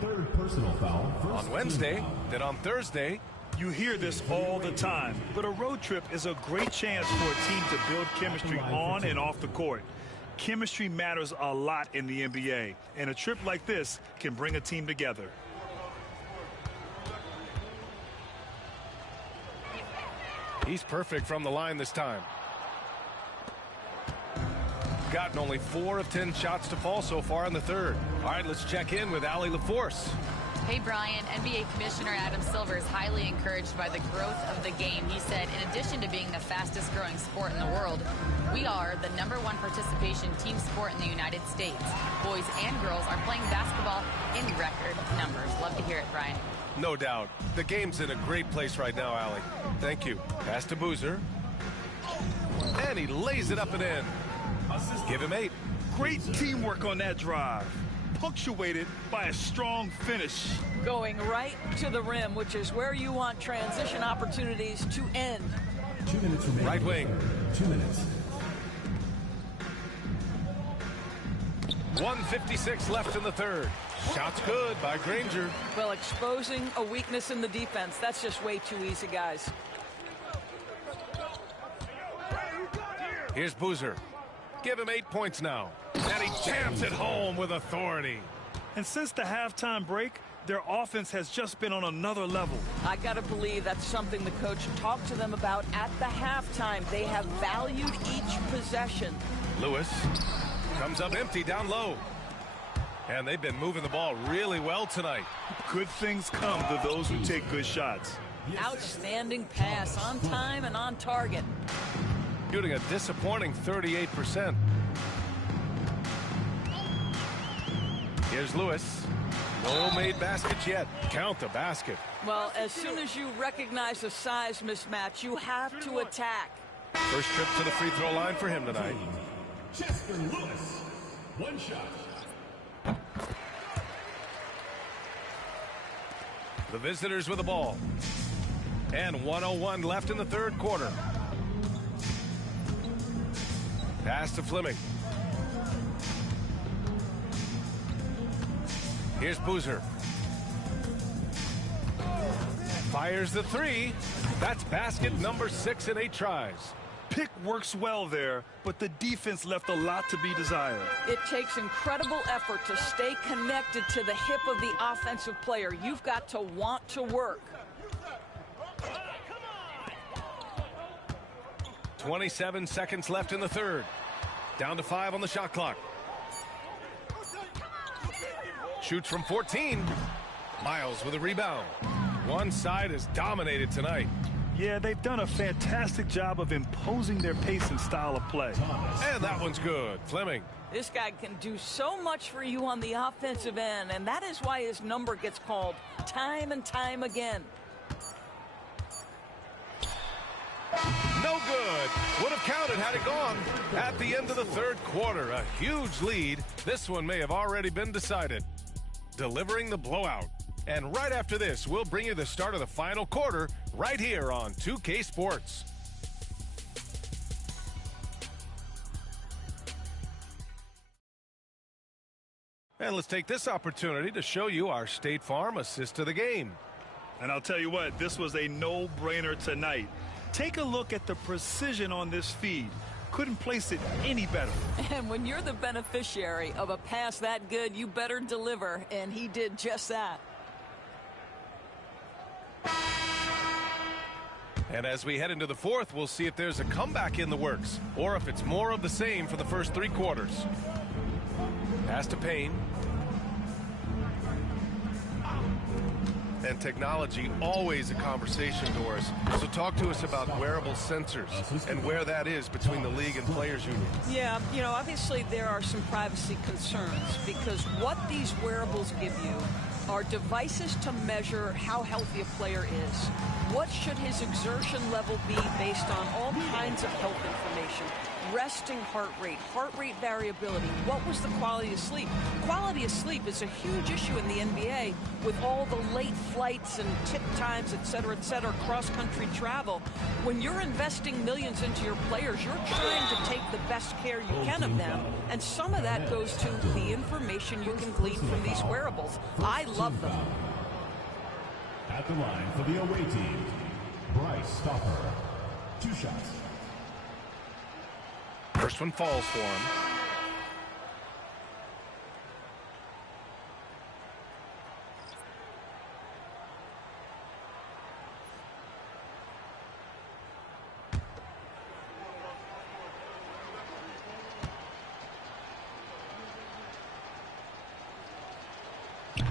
Third personal foul. On Wednesday, then on Thursday. You hear this all the time, but a road trip is a great chance for a team to build chemistry on and off the court. Chemistry matters a lot in the NBA, and a trip like this can bring a team together. He's perfect from the line this time. Gotten only 4 of 10 shots to fall so far in the third. All right, let's check in with Allie LaForce. Hey, Brian, NBA Commissioner Adam Silver is highly encouraged by the growth of the game. He said, in addition to being the fastest growing sport in the world, we are the #1 participation team sport in the United States. Boys and girls are playing basketball in record numbers. Love to hear it, Brian. No doubt. The game's in a great place right now, Allie. Thank you. Pass to Boozer. And he lays it up and in. Give him 8. Great teamwork on that drive, punctuated by a strong finish. Going right to the rim, which is where you want transition opportunities to end. 2 minutes remaining. Right wing. 2 minutes. 1:56 left in the third. Shot's good by Granger. Well, exposing a weakness in the defense, that's just way too easy, guys. Here's Boozer. Give him 8 points now. And he jams it home with authority. And since the halftime break, their offense has just been on another level. I got to believe that's something the coach talked to them about at the halftime. They have valued each possession. Lewis comes up empty down low. And they've been moving the ball really well tonight. Good things come to those who take good shots. Outstanding pass, on time and on target. Shooting a disappointing 38%. Here's Lewis. No made baskets yet. Count the basket. Well, as soon as you recognize a size mismatch, you have to attack. First trip to the free throw line for him tonight. Chester Lewis. 1 shot. The visitors with the ball. And 1:01 left in the third quarter. Pass to Fleming. Here's Boozer. Fires the 3. That's basket number 6 in 8 tries. Pick works well there, but the defense left a lot to be desired. It takes incredible effort to stay connected to the hip of the offensive player. You've got to want to work. 27 seconds left in the third. Down to 5 on the shot clock. Shoots from 14. Miles with a rebound. One side is dominated tonight. Yeah, they've done a fantastic job of imposing their pace and style of play. And that one's good. Fleming. This guy can do so much for you on the offensive end, and that is why his number gets called time and time again. No good. Would have counted had it gone. At the end of the third quarter, a huge lead. This one may have already been decided. Delivering the blowout. And right after this, we'll bring you the start of the final quarter right here on 2K Sports. And let's take this opportunity to show you our State Farm assist to the game. And I'll tell you what, this was a no-brainer tonight. Take a look at the precision on this feed. Couldn't place it any better. And when you're the beneficiary of a pass that good, you better deliver, and he did just that. And as we head into the fourth, we'll see if there's a comeback in the works or if it's more of the same for the first 3 quarters. Pass to Payne. And technology, always a conversation, Doris. So talk to us about wearable sensors and where that is between the league and players union. Yeah, you know, obviously there are some privacy concerns because what these wearables give you are devices to measure how healthy a player is. What should his exertion level be based on all kinds of health information? Resting heart rate variability. What was the quality of sleep? Quality of sleep is a huge issue in the NBA with all the late flights and tip times, et cetera, cross-country travel. When you're investing millions into your players, you're trying to take the best care you can of them, and some of that goes to the information you can glean from these wearables. I love them. At the line for the away team, Bryce Stopper. 2 shots. First one falls for him.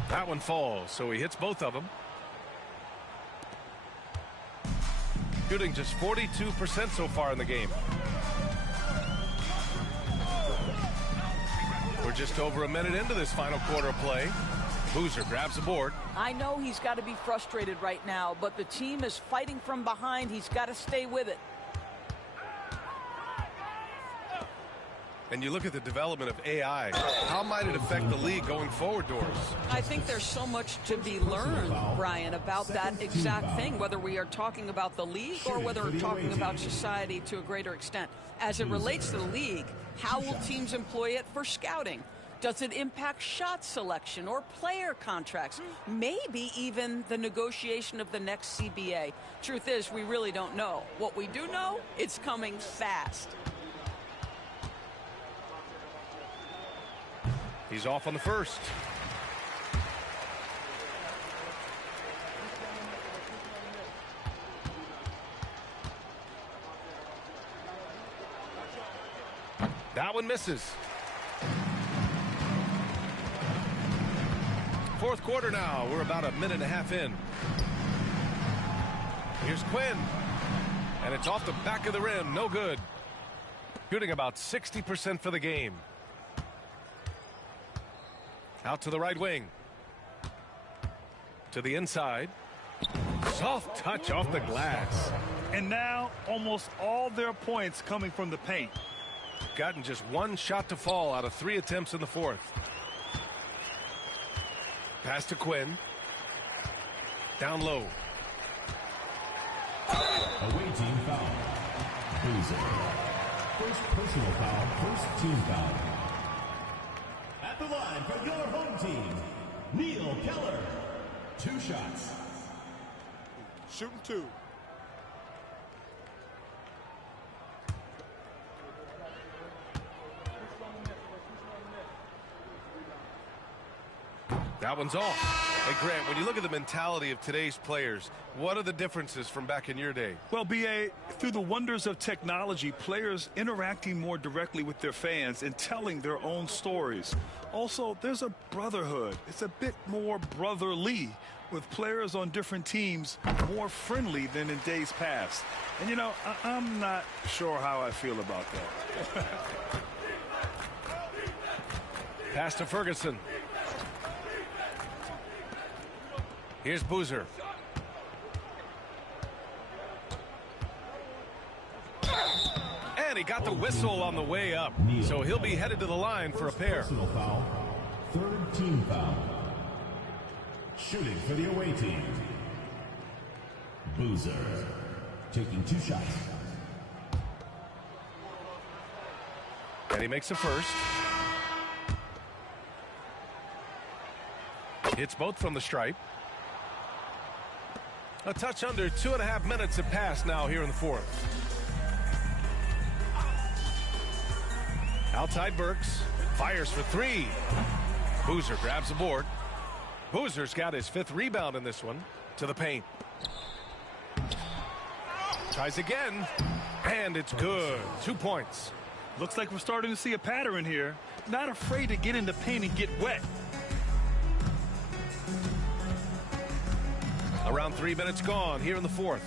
That one falls, so he hits both of them. Shooting just 42% so far in the game. We're just over a minute into this final quarter of play. Boozer grabs the board. I know he's got to be frustrated right now, but the team is fighting from behind. He's got to stay with it. And you look at the development of AI. How might it affect the league going forward, Doris? I think there's so much to be learned, Brian, about that exact thing, whether we are talking about the league or whether we're talking about society to a greater extent. As it relates to the league, how will teams employ it for scouting? Does it impact shot selection or player contracts? Maybe even the negotiation of the next CBA. Truth is, we really don't know. What we do know, it's coming fast. He's off on the first. That one misses. Fourth quarter now. We're about a minute and a half in. Here's Quinn. And it's off the back of the rim. No good. Shooting about 60% for the game. Out to the right wing. To the inside. Soft touch off the glass. And now almost all their points coming from the paint. Gotten just one shot to fall out of 3 attempts in the fourth. Pass to Quinn. Down low. Away team foul. Boozer. First personal foul, first team foul. At the line for your home team, Neil Keller. 2 shots. Shooting 2. That one's off. Hey, Grant, when you look at the mentality of today's players, what are the differences from back in your day? Well, B.A., through the wonders of technology, players interacting more directly with their fans and telling their own stories. Also, there's a brotherhood. It's a bit more brotherly, with players on different teams more friendly than in days past. And, you know, I'm not sure how I feel about that. Pass to Ferguson. Here's Boozer. And he got the whistle on the way up. So he'll be headed to the line for a pair. Personal foul. Third team foul. Shooting for the away team. Boozer taking 2 shots. And he makes a first. Hits both from the stripe. A touch under 2.5 minutes have passed now here in the fourth. Outside Burks. Fires for 3. Boozer grabs the board. Boozer's got his 5th rebound in this one. To the paint. Tries again. And it's good. 2 points. Looks like we're starting to see a pattern here. Not afraid to get in the paint and get wet. Around 3 minutes gone here in the fourth.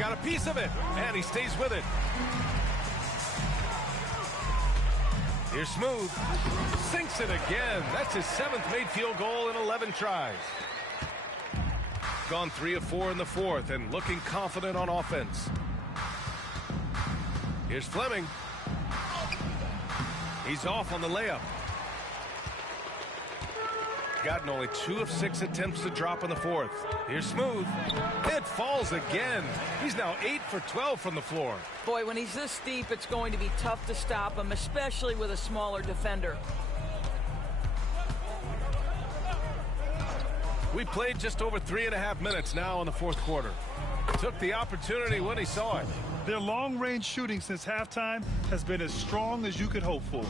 Got a piece of it, and he stays with it. Here's Smooth. Sinks it again. That's his 7th made field goal in 11 tries. Gone 3 of 4 in the fourth and looking confident on offense. Here's Fleming. He's off on the layup. Gotten only 2 of 6 attempts to drop in the fourth. Here's Smooth. It falls again. He's now 8 for 12 from the floor. Boy, when he's this deep, it's going to be tough to stop him, especially with a smaller defender. We played just over 3.5 minutes now in the fourth quarter. Took the opportunity when he saw it. Their long-range shooting since halftime has been as strong as you could hope for.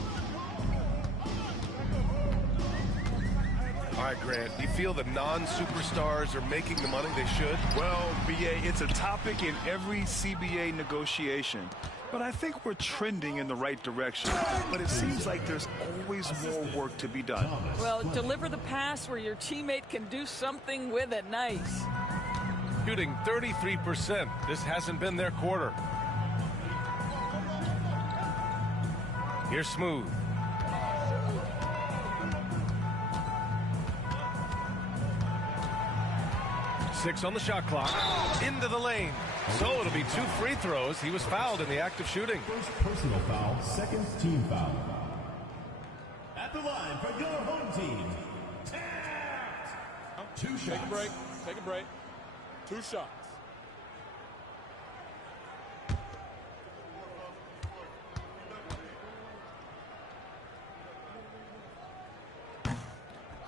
All right, Grant, do you feel the non-superstars are making the money they should? Well, B.A., it's a topic in every CBA negotiation. But I think we're trending in the right direction. But it seems like there's always more work to be done. Well, deliver the pass where your teammate can do something with it. Nice. Shooting 33%. This hasn't been their quarter. Here's Smooth. Six on the shot clock. Into the lane. So it'll be 2 free throws. He was fouled in the act of shooting. First personal foul, 2nd team foul. At the line for your home team. Tapped. 2 shots. Take a break. Take a break. 2 shots.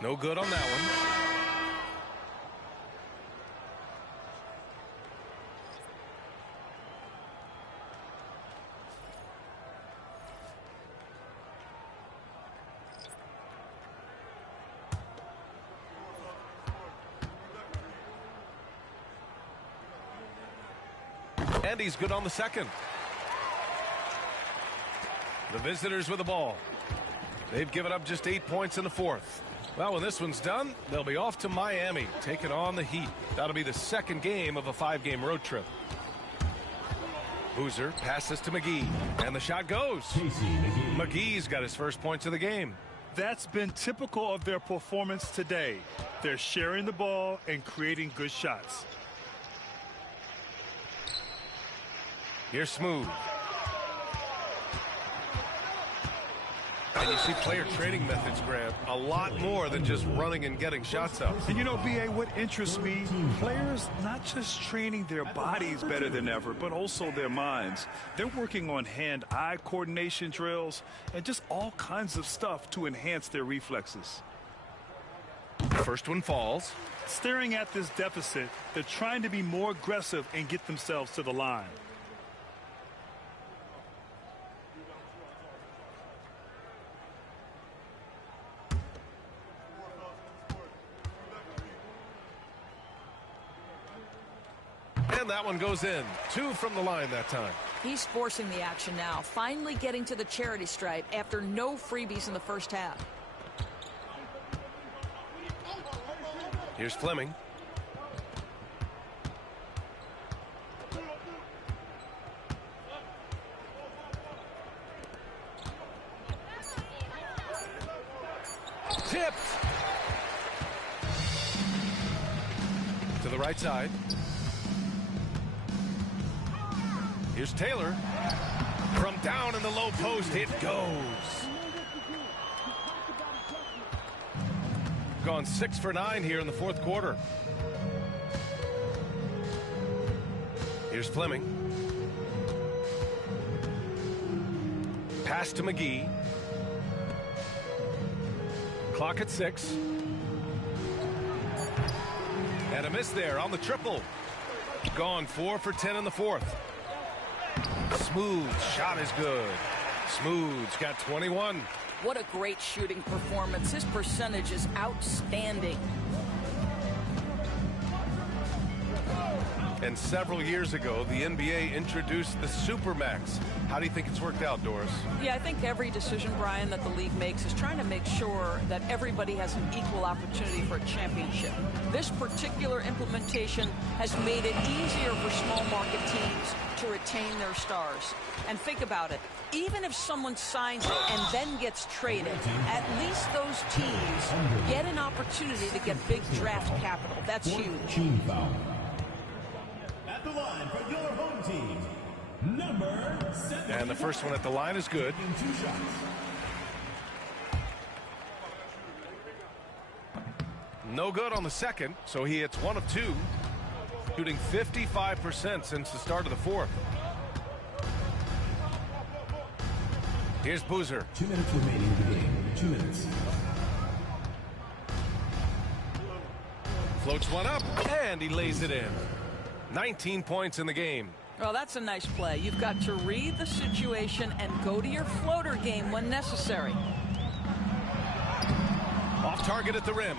No good on that one. And he's good on the second. The visitors with the ball. They've given up just 8 points in the fourth. Well, when this one's done, they'll be off to Miami, taking on the Heat. That'll be the 2nd game of a 5-game road trip. Boozer passes to McGee, and the shot goes. McGee's got his first points of the game. That's been typical of their performance today. They're sharing the ball and creating good shots. Here's Smooth. And you see player training methods, Grant, a lot more than just running and getting shots up. And you know, B.A., what interests me, players not just training their bodies better than ever, but also their minds. They're working on hand-eye coordination drills and just all kinds of stuff to enhance their reflexes. First one falls. Staring at this deficit, they're trying to be more aggressive and get themselves to the line. And that one goes in. 2 from the line that time. He's forcing the action now, finally getting to the charity stripe after no freebies in the first half. Here's Fleming. Tipped. To the right side. Here's Taylor. From down in the low post, it goes. Gone 6 for 9 here in the fourth quarter. Here's Fleming. Pass to McGee. Clock at 6. And a miss there on the triple. Gone 4 for 10 in the fourth. Smooth shot is good. Smooth's got 21. What a great shooting performance. His percentage is outstanding. And several years ago, the NBA introduced the Supermax. How do you think it's worked out, Doris? Yeah, I think every decision, Brian, that the league makes is trying to make sure that everybody has an equal opportunity for a championship. This particular implementation has made it easier for small market teams to retain their stars. And think about it. Even if someone signs it and then gets traded, at least those teams get an opportunity to get big draft capital. That's huge. Team foul. At the line for your home team, number 7. And the first one at the line is good. 2 shots. No good on the second, so he hits 1 of 2. Shooting 55% since the start of the fourth. Here's Boozer. 2 minutes remaining in the game. 2 minutes. Floats one up, and he lays it in. 19 points in the game. Well, that's a nice play. You've got to read the situation and go to your floater game when necessary. Off target at the rim.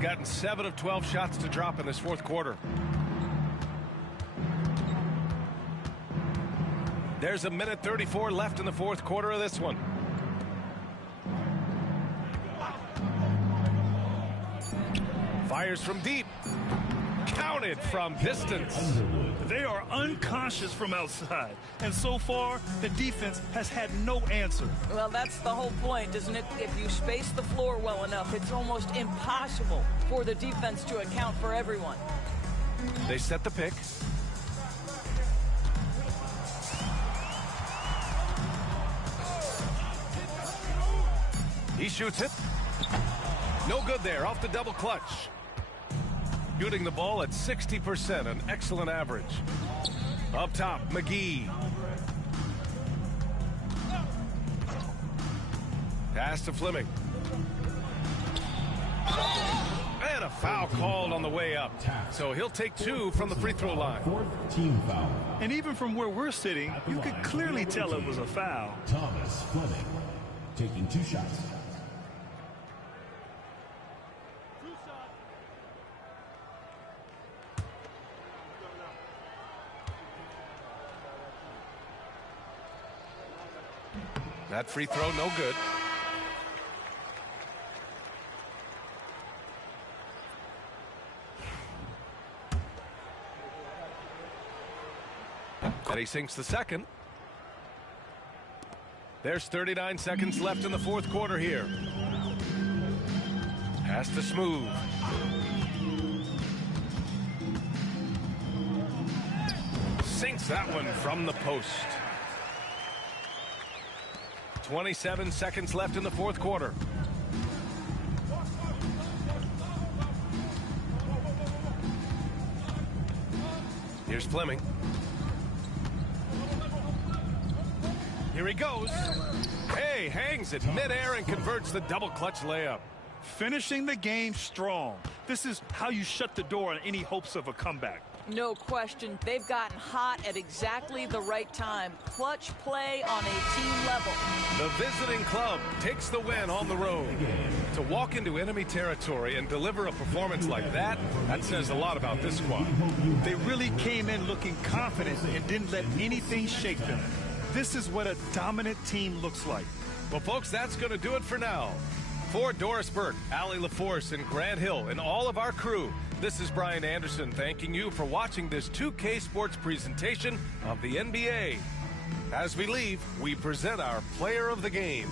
Gotten 7 of 12 shots to drop in this fourth quarter. There's a minute 34 left in the fourth quarter of this one. Fires from deep. Counted from distance. They are unconscious from outside. And so far, the defense has had no answer. Well, that's the whole point, isn't it? If you space the floor well enough, it's almost impossible for the defense to account for everyone. They set the pick. He shoots it. No good there, off the double clutch. Shooting the ball at 60%, an excellent average. Up top, McGee. Pass to Fleming. And a foul called on the way up. So he'll take 2 from the free throw line. 4th team foul. And even from where we're sitting, you could clearly tell it was a foul. Thomas Fleming taking 2 shots. That free throw, no good. And he sinks the second. There's 39 seconds left in the fourth quarter here. Pass to Smooth. Sinks that one from the post. 27 seconds left in the fourth quarter. Here's Fleming. Here he goes. Hey, hangs it midair and converts the double clutch layup. Finishing the game strong. This is how you shut the door on any hopes of a comeback. No question. They've gotten hot at exactly the right time. Clutch play on a team level. The visiting club takes the win on the road. To walk into enemy territory and deliver a performance like that, that says a lot about this squad. They really came in looking confident and didn't let anything shake them. This is what a dominant team looks like. Well, folks, that's going to do it for now. For Doris Burke, Allie LaForce, and Grant Hill, and all of our crew, this is Brian Anderson thanking you for watching this 2K Sports presentation of the NBA. As we leave, we present our player of the game.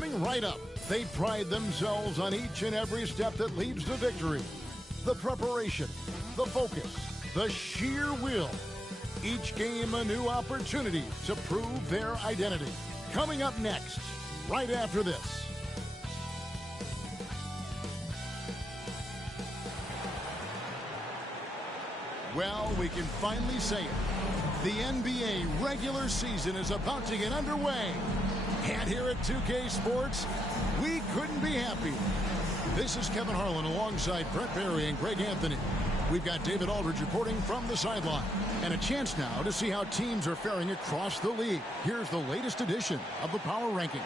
Coming right up, they pride themselves on each and every step that leads to victory. The preparation, the focus, the sheer will. Each game a new opportunity to prove their identity. Coming up next, right after this. Well, we can finally say it. The NBA regular season is about to get underway. And here at 2K Sports, we couldn't be happier. This is Kevin Harlan alongside Brett Barry and Greg Anthony. We've got David Aldridge reporting from the sideline. And a chance now to see how teams are faring across the league. Here's the latest edition of the Power Rankings.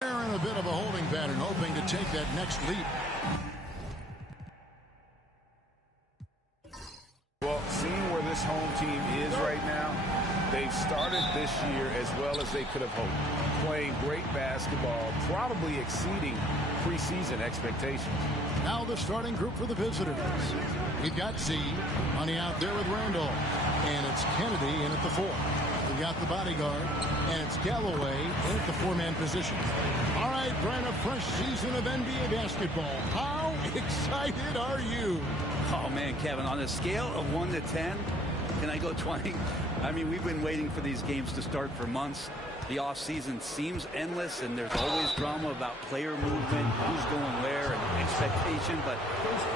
They're in a bit of a holding pattern, hoping to take that next leap. Well, seeing where this home team is right now, they've started this year as well as they could have hoped. Playing great basketball, probably exceeding preseason expectations. Now the starting group for the visitors. We've got Z, Money out there with Randall. And it's Kennedy in at the 4. We got the bodyguard, and it's Galloway in at the 4-man position. All right, Brian, a fresh season of NBA basketball. How excited are you? Oh, man, Kevin, on a scale of 1 to 10, can I go 20? I mean, we've been waiting for these games to start for months. The offseason seems endless, and there's always drama about player movement, who's going where, and expectation, but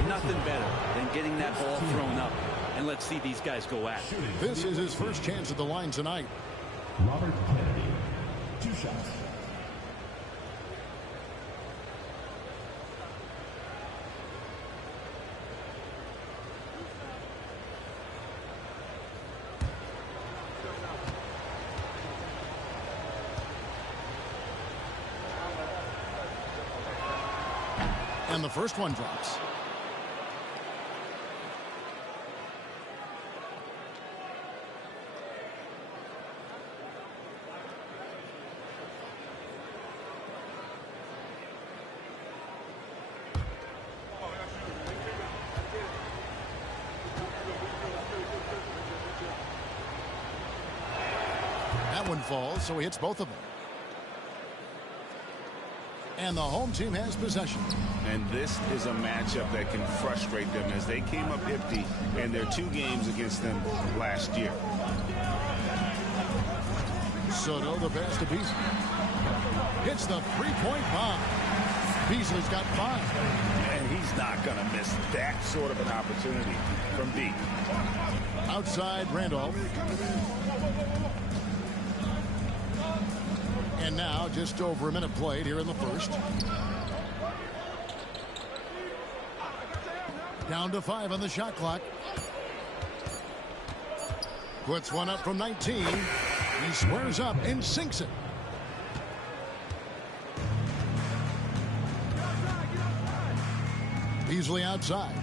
nothing better than getting that ball thrown up. And let's see these guys go at it. This is his first chance at the line tonight. Robert Kennedy, 2 shots. And the first one drops. That one falls, so he hits both of them. And the home team has possession. And this is a matchup that can frustrate them as they came up empty in their 2 games against them last year. Soto, the pass to Beasley. Hits the 3-point bomb. Beasley's got 5. And he's not going to miss that sort of an opportunity from deep. Outside Randolph. And now just over a minute played here in the first. Down to 5 on the shot clock. Puts one up from 19. He squares up and sinks it. Beasley outside.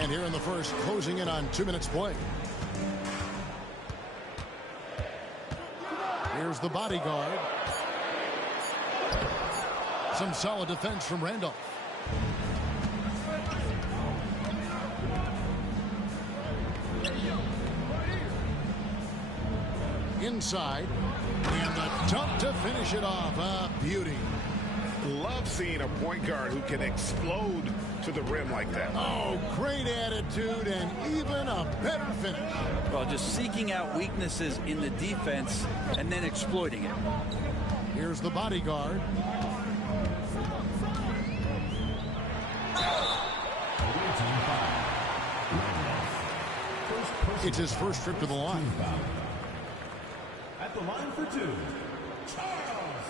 And here in the first, closing in on 2 minutes play. Here's the bodyguard. Some solid defense from Randolph. Inside. And the dunk to finish it off. A beauty. Love seeing a point guard who can explode to the rim like that. Oh, great attitude and even a better finish. Well, just seeking out weaknesses in the defense and then exploiting it. Here's the bodyguard. It's his first trip to the line. At the line for 2, Charles.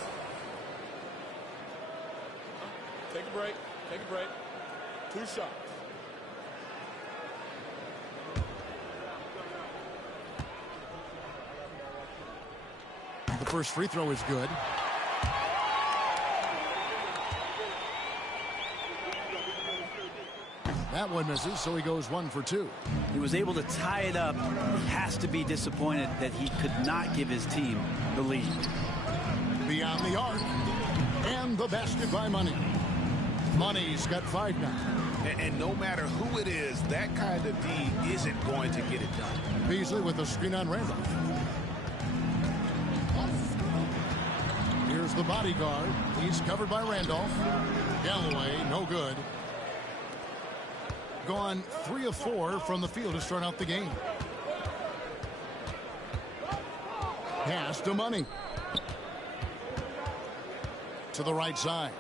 Take a break. Take a break. 2 shots. The first free throw is good. That That one misses, so he goes 1 for 2. He was able to tie it up. He has to be disappointed that he could not give his team the lead. Beyond the arc. And the basket by Money. Money's got 5 now. And no matter who it is, that kind of D isn't going to get it done. Beasley with the screen on Randolph. Here's the bodyguard. He's covered by Randolph. Galloway, no good. Gone 3 of 4 from the field to start out the game. Pass to Money. To the right side.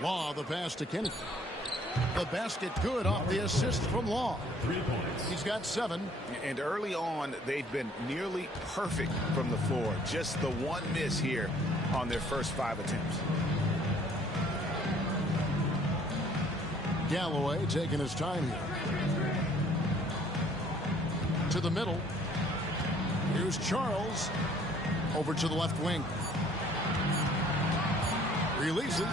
Law, the pass to Kennedy. The basket good off the assist from Law. 3 points. He's got 7. And early on, they've been nearly perfect from the floor. Just the one miss here on their first 5 attempts. Galloway taking his time here. To the middle. Here's Charles. Over to the left wing. Releases.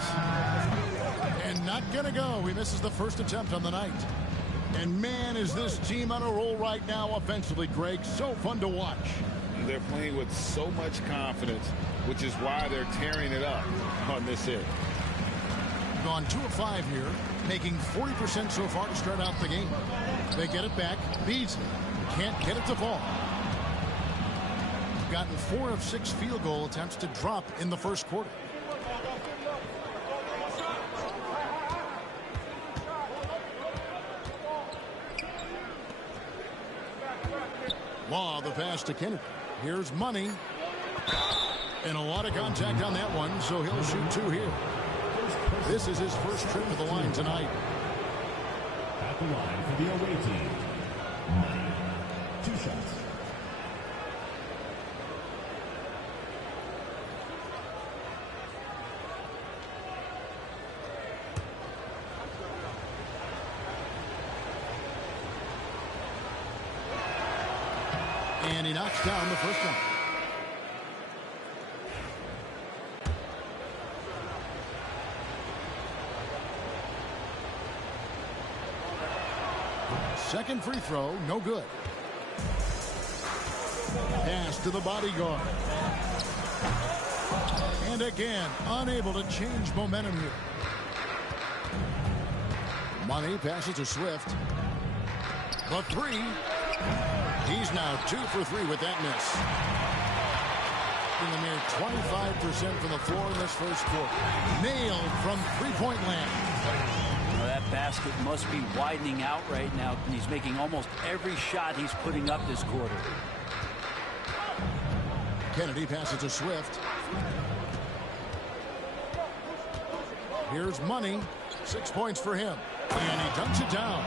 And not going to go. He misses the first attempt on the night. And man, is this team on a roll right now offensively, Greg. So fun to watch. They're playing with so much confidence, which is why they're tearing it up on this hit. Gone 2 of 5 here, making 40% so far to start out the game. They get it back. Beasley can't get it to fall. Gotten 4 of 6 field goal attempts to drop in the first quarter. Law, the pass to Kennedy. Here's Money. And a lot of contact on that one, so he'll shoot 2 here. This is his first trip to the line tonight. At the line for the away team, Money. 2 shots. And he knocks down the first one. Second free throw, no good. Pass to the bodyguard. And again, unable to change momentum here. Money passes to Swift. The 3. He's now 2 for 3 with that miss. In a mere 25% from the floor in this first quarter. Nailed from three-point land. Well, that basket must be widening out right now. He's making almost every shot he's putting up this quarter. Kennedy passes to Swift. Here's Money. 6 points for him. And he dunks it down.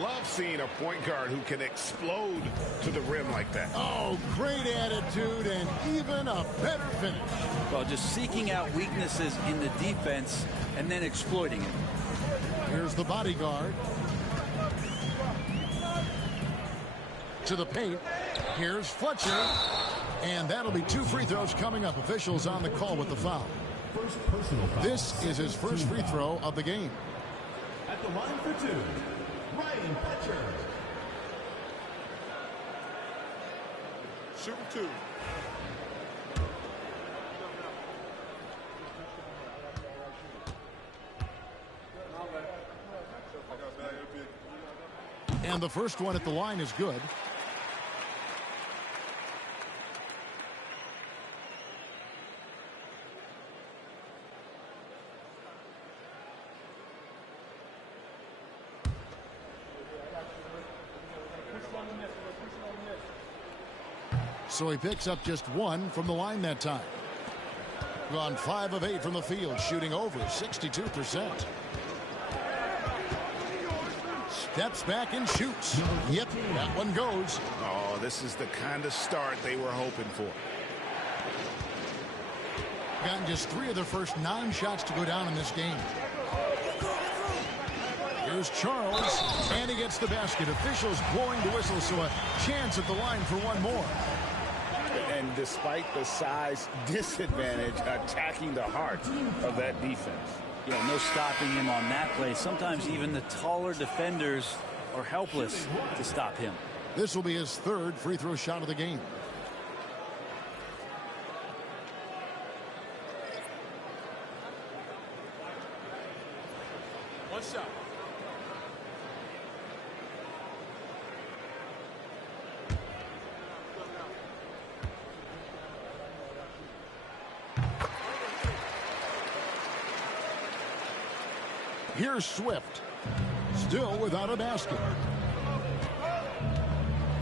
Love seeing a point guard who can explode to the rim like that. Oh, great attitude and even a better finish. Well, just seeking out weaknesses in the defense and then exploiting it. Here's the bodyguard. To the paint. Here's Fletcher. And that'll be 2 free throws coming up. Officials on the call with the foul. First personal foul. This is his first free throw of the game. At the line for 2, Ryan Fletcher. Shooting 2. And the first one at the line is good. So he picks up just 1 from the line that time. Gone 5 of 8 from the field, shooting over 62%. Steps back and shoots. Yep, that one goes. Oh, this is the kind of start they were hoping for. Gotten just 3 of their first 9 shots to go down in this game. Here's Charles, and he gets the basket. Officials blowing the whistle, so a chance at the line for 1 more. And despite the size disadvantage, attacking the heart of that defense. Yeah, no stopping him on that play. Sometimes even the taller defenders are helpless to stop him. This will be his third free throw shot of the game. One shot. Here's Swift. Still without a basket.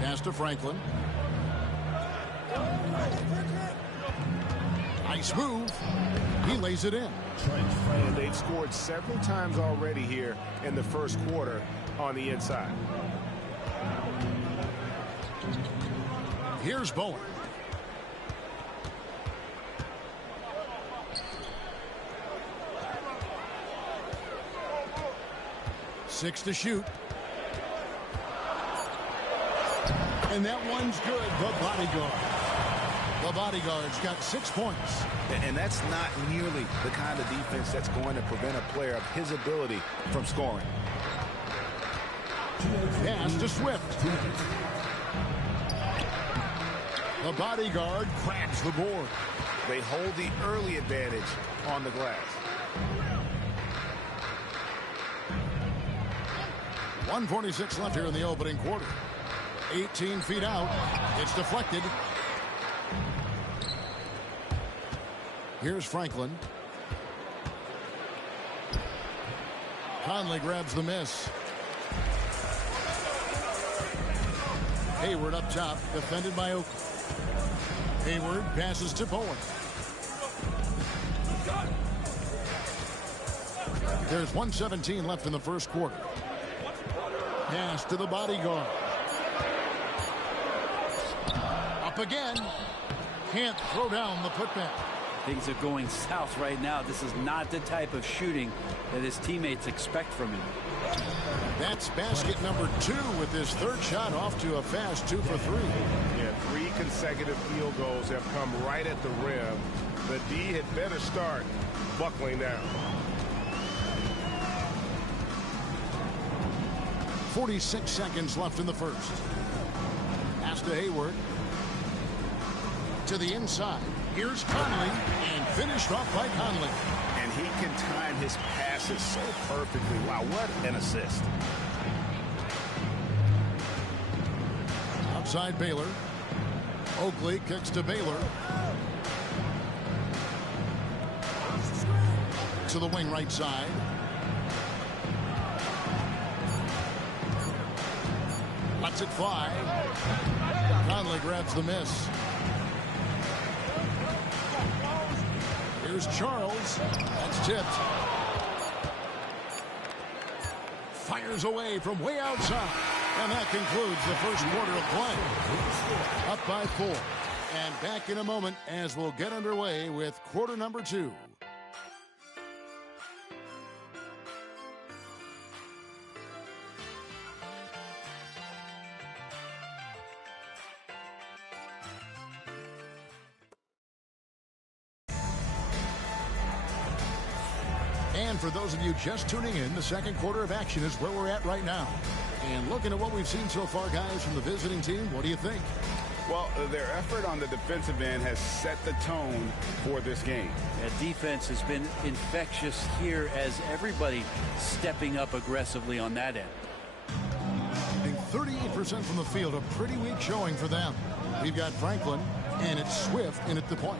Pass to Franklin. Nice move. He lays it in. And they've scored several times already here in the first quarter on the inside. Here's Bowen. Six to shoot. And that one's good. The bodyguard. The bodyguard's got 6 points. And that's not nearly the kind of defense that's going to prevent a player of his ability from scoring. Pass to Swift. The bodyguard grabs the board. They hold the early advantage on the glass. 1:46 left here in the opening quarter. 18 feet out. It's deflected. Here's Franklin. Conley grabs the miss. Hayward up top, defended by Oakley. Hayward passes to Bowen. There's 1:17 left in the first quarter. Pass to the bodyguard. Up again. Can't throw down the putback. Things are going south right now. This is not the type of shooting that his teammates expect from him. That's basket number 2 with his third shot off to a fast 2 for 3. Yeah, 3 consecutive field goals have come right at the rim. The D had better start buckling down. 46 seconds left in the first. Pass to Hayward. To the inside. Here's Conley, and finished off by Conley. And he can time his passes so perfectly. Wow, what an assist. Outside Baylor. Oakley kicks to Baylor. To the wing right side. Lets it fly. Conley grabs the miss. Here's Charles. That's tipped. Fires away from way outside. And that concludes the first quarter of play. Up by 4. And back in a moment as we'll get underway with quarter number 2. And for those of you just tuning in, the second quarter of action is where we're at right now. And looking at what we've seen so far, guys, from the visiting team, what do you think? Well, their effort on the defensive end has set the tone for this game. That defense has been infectious here as everybody stepping up aggressively on that end. 38% from the field, a pretty weak showing for them. We've got Franklin, and it's Swift in at the point.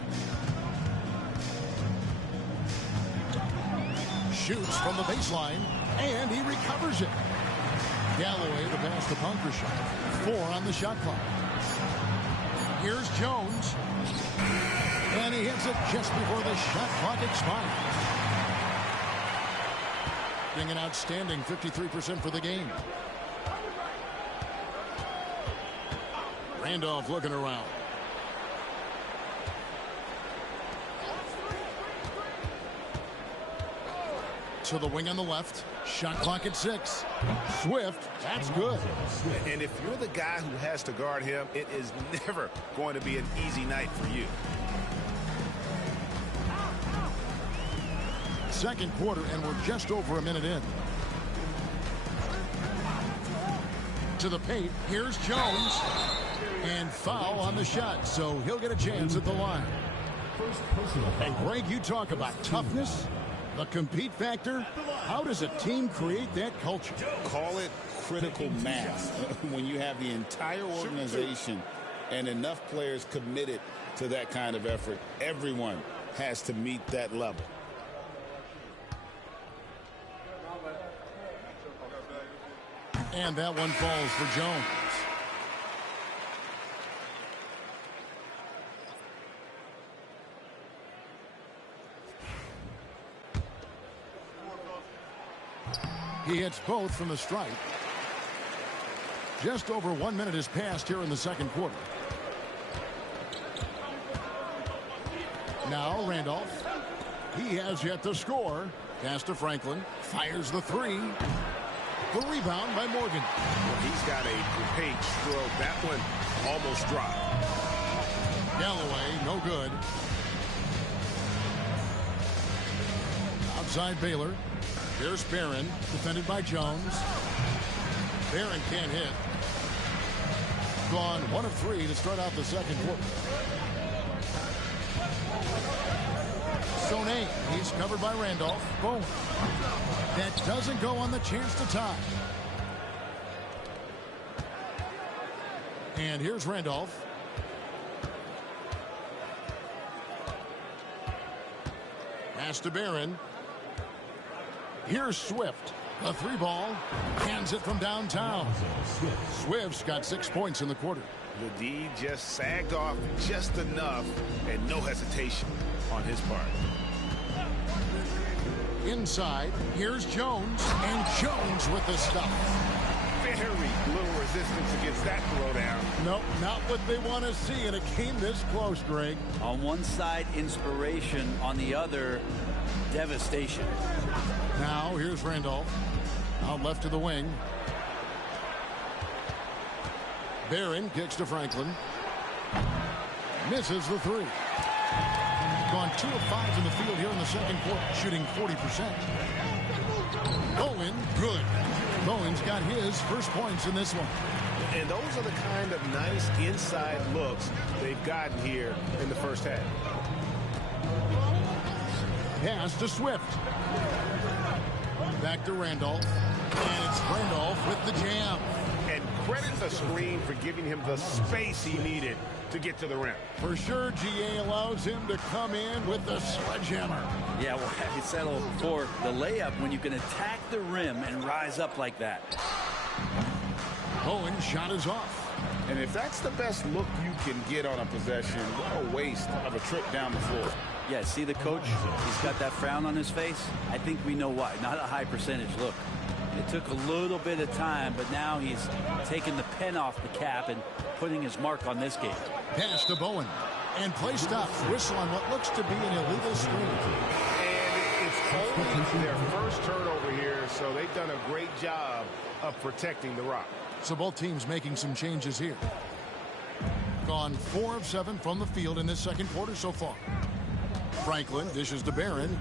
Shoots from the baseline, and he recovers it. Galloway, the pass to Punkershot. 4 on the shot clock. Here's Jones. And he hits it just before the shot clock expires. Being an outstanding 53% for the game. Randolph looking around. To the wing on the left. Shot clock at 6. Swift, that's good. And if you're the guy who has to guard him, it is never going to be an easy night for you. second quarter, and we're just over a minute in. To the paint. Here's Jones. And foul on the shot, so he'll get a chance at the line. And Greg, you talk about toughness, the compete factor. How does a team create that culture? Call it critical mass. When you have the entire organization and enough players committed to that kind of effort, everyone has to meet that level. And that one falls for Jones. He hits both from the stripe. Just over 1 minute has passed here in the second quarter. Now Randolph. He has yet to score. Pass to Franklin. Fires the three. The rebound by Morgan. Well, he's got a prepared stroke. That one almost dropped. Galloway, no good. Outside Baylor. Here's Barron, defended by Jones. Barron can't hit. Gone 1 of 3 to start out the second quarter. Sonate, he's covered by Randolph. Boom. That doesn't go on the chance to tie. And here's Randolph. Pass to Barron. Here's Swift. A 3-ball. Hands it from downtown. Swift's got 6 points in the quarter. The D just sagged off just enough and no hesitation on his part. Inside, here's Jones, and Jones with the stuff. Very little resistance against that throwdown. Nope, not what they want to see, and it came this close, Greg. On one side, inspiration. On the other, devastation. Now, here's Randolph. Out left to the wing. Barron kicks to Franklin. Misses the three. Gone 2 of 5 in the field here in the second quarter, shooting 40%. Bowen, good. Bowen's got his first points in this one. And those are the kind of nice inside looks they've gotten here in the first half. Pass to Swift. Back to Randolph. And it's Randolph with the jam. And credit the screen for giving him the space he needed to get to the rim. For sure, GA allows him to come in with the sledgehammer. Yeah, well, he settled for the layup when you can attack the rim and rise up like that. Bowen's shot is off. And if that's the best look you can get on a possession, what a waste of a trip down the floor. Yeah, see the coach? He's got that frown on his face. I think we know why. Not a high percentage look. It took a little bit of time, but now he's taking the pen off the cap and putting his mark on this game. Pass to Bowen. And play stops. Whistle on what looks to be an illegal screen. And it's only their first turnover here, so they've done a great job of protecting the rock. So both teams making some changes here. Gone 4 of 7 from the field in this second quarter so far. Franklin dishes to Barron.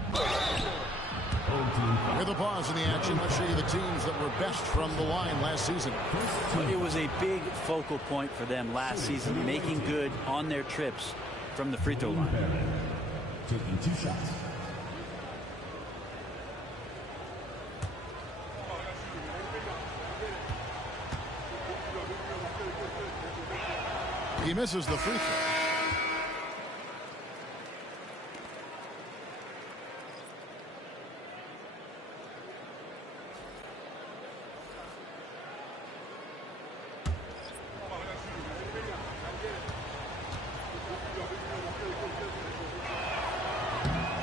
With a pause in the action, let's show you the teams that were best from the line last season. It was a big focal point for them last season, making good on their trips from the free throw line. Taking 2 shots. He misses the free throw.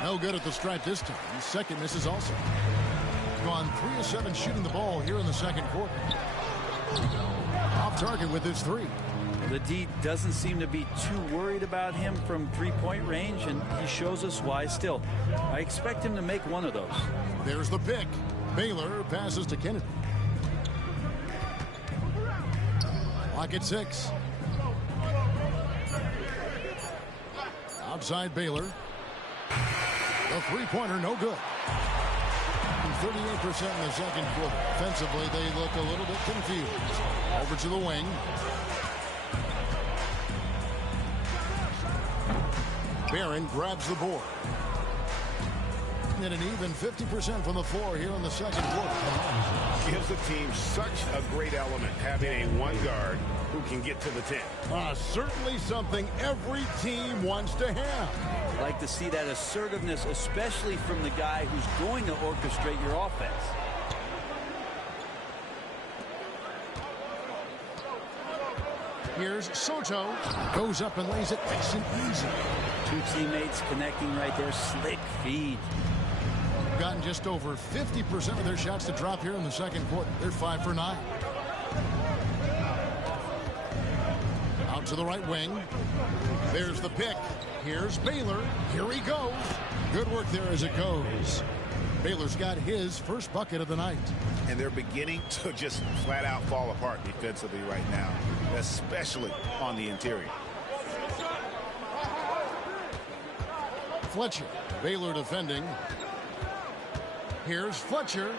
No good at the stripe this time. Second misses also. Gone 3 of 7 shooting the ball here in the second quarter. Off target with his 3. The D doesn't seem to be too worried about him from three-point range, and he shows us why still. I expect him to make one of those. There's the pick. Baylor passes to Kennedy. Clock at 6. Outside Baylor. The three-pointer, no good. 38% in the second quarter. Offensively, they look a little bit confused. Over to the wing. Barron grabs the board. And an even 50% from the floor here in the second quarter. Gives the team such a great element having a one guard who can get to the 10. Certainly something every team wants to have. Like to see that assertiveness, especially from the guy who's going to orchestrate your offense. Here's Soto. Goes up and lays it nice and easy. Two teammates connecting right there. Slick feed. Gotten just over 50% of their shots to drop here in the second quarter. They're 5 for 9. Out to the right wing. There's the pick. Here's Baylor. Here he goes. Good work there as it goes. Baylor's got his first bucket of the night. And they're beginning to just flat out fall apart defensively right now, especially on the interior. Fletcher. Baylor defending. Here's Fletcher.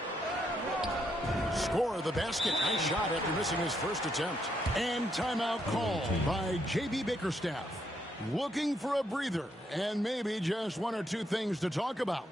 Score of the basket. Nice shot after missing his first attempt. And timeout called by J.B. Bickerstaff. Looking for a breather and maybe just one or two things to talk about.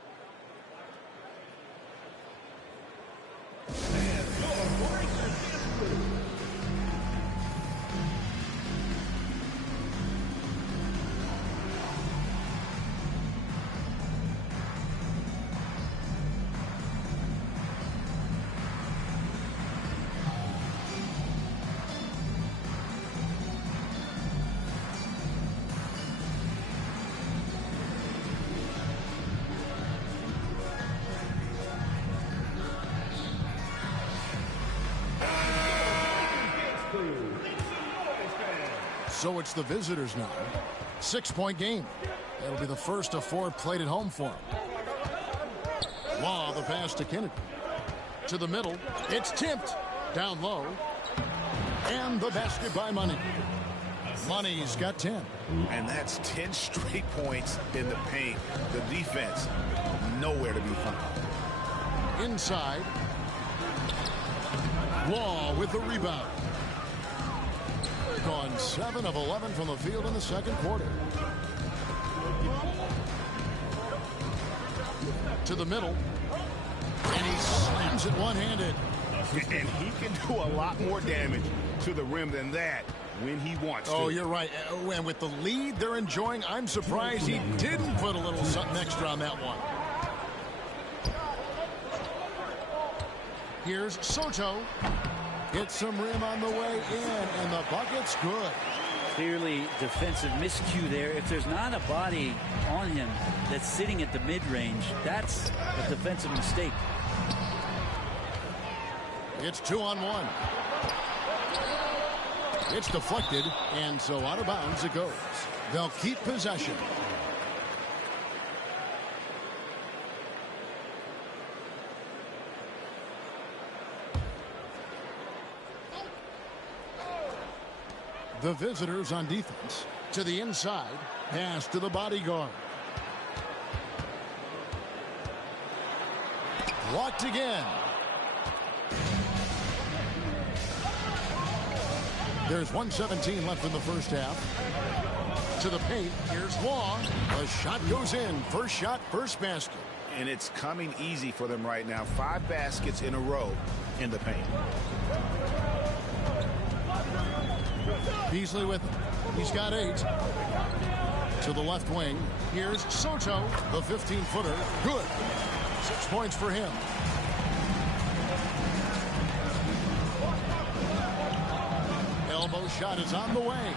So it's the visitors now. 6-point game. That'll be the first of 4 played at home for them. Law, the pass to Kennedy. To the middle. It's tipped. Down low. And the basket by Money. Money's got 10. And that's 10 straight points in the paint. The defense, nowhere to be found. Inside. Law with the rebound. Gone 7 of 11 from the field in the second quarter. To the middle. And he slams it one-handed. And he can do a lot more damage to the rim than that when he wants to. Oh, you're right. And with the lead they're enjoying, I'm surprised he didn't put a little something extra on that one. Here's Soto. Hits some rim on the way in, and the bucket's good. Clearly defensive miscue there. If there's not a body on him that's sitting at the mid-range, that's a defensive mistake. It's 2-on-1. It's deflected, and so out of bounds it goes. They'll keep possession. The visitors on defense. To the inside. Pass to the bodyguard. Blocked again. There's 1:17 left in the first half. To the paint. Here's Law. The shot goes in. First shot, first basket. And it's coming easy for them right now. 5 baskets in a row in the paint. Beasley with him. He's got 8. To the left wing. Here's Soto. The 15-footer. Good. 6 points for him. Elbow shot is on the way.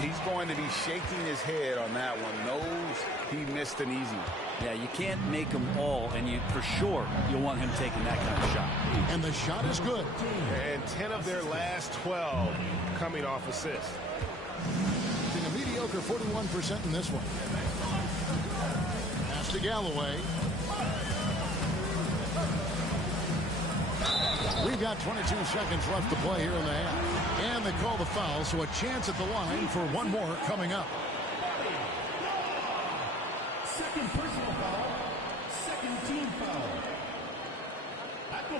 He's going to be shaking his head on that one. Knows he missed an easy. Yeah, you can't make them all, and you for sure you'll want him taking that kind of shot. And the shot is good. And 10 of their last 12 coming off assists. A mediocre 41% in this one. Pass to Galloway. We've got 22 seconds left to play here in the half. And they call the foul, so a chance at the line for one more coming up. Second personal foul. Second team foul.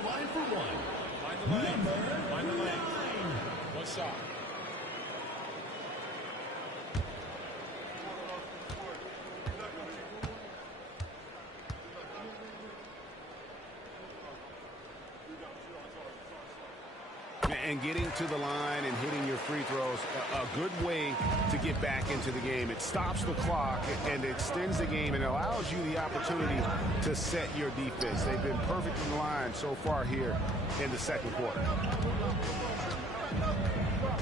line for one. Number 9. What's up? And getting to the line and hitting your free throws, a good way to get back into the game. It stops the clock and extends the game and allows you the opportunity to set your defense. They've been perfect in the line so far here in the second quarter.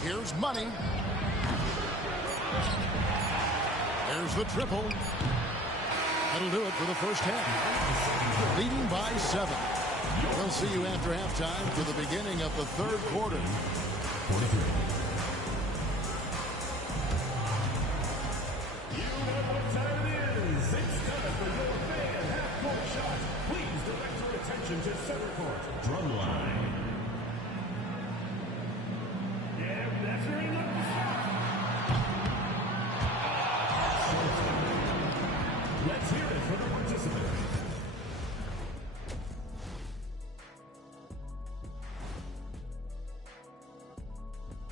Here's Money. There's the triple. That'll do it for the first half. Leading by 7. We'll see you after halftime for the beginning of the third quarter. 43. You know what time it is. It's time for your fan half-court shot. Please direct your attention to center court. Drumline. Yeah, that's very enough to stop. Let's hear it for the participants.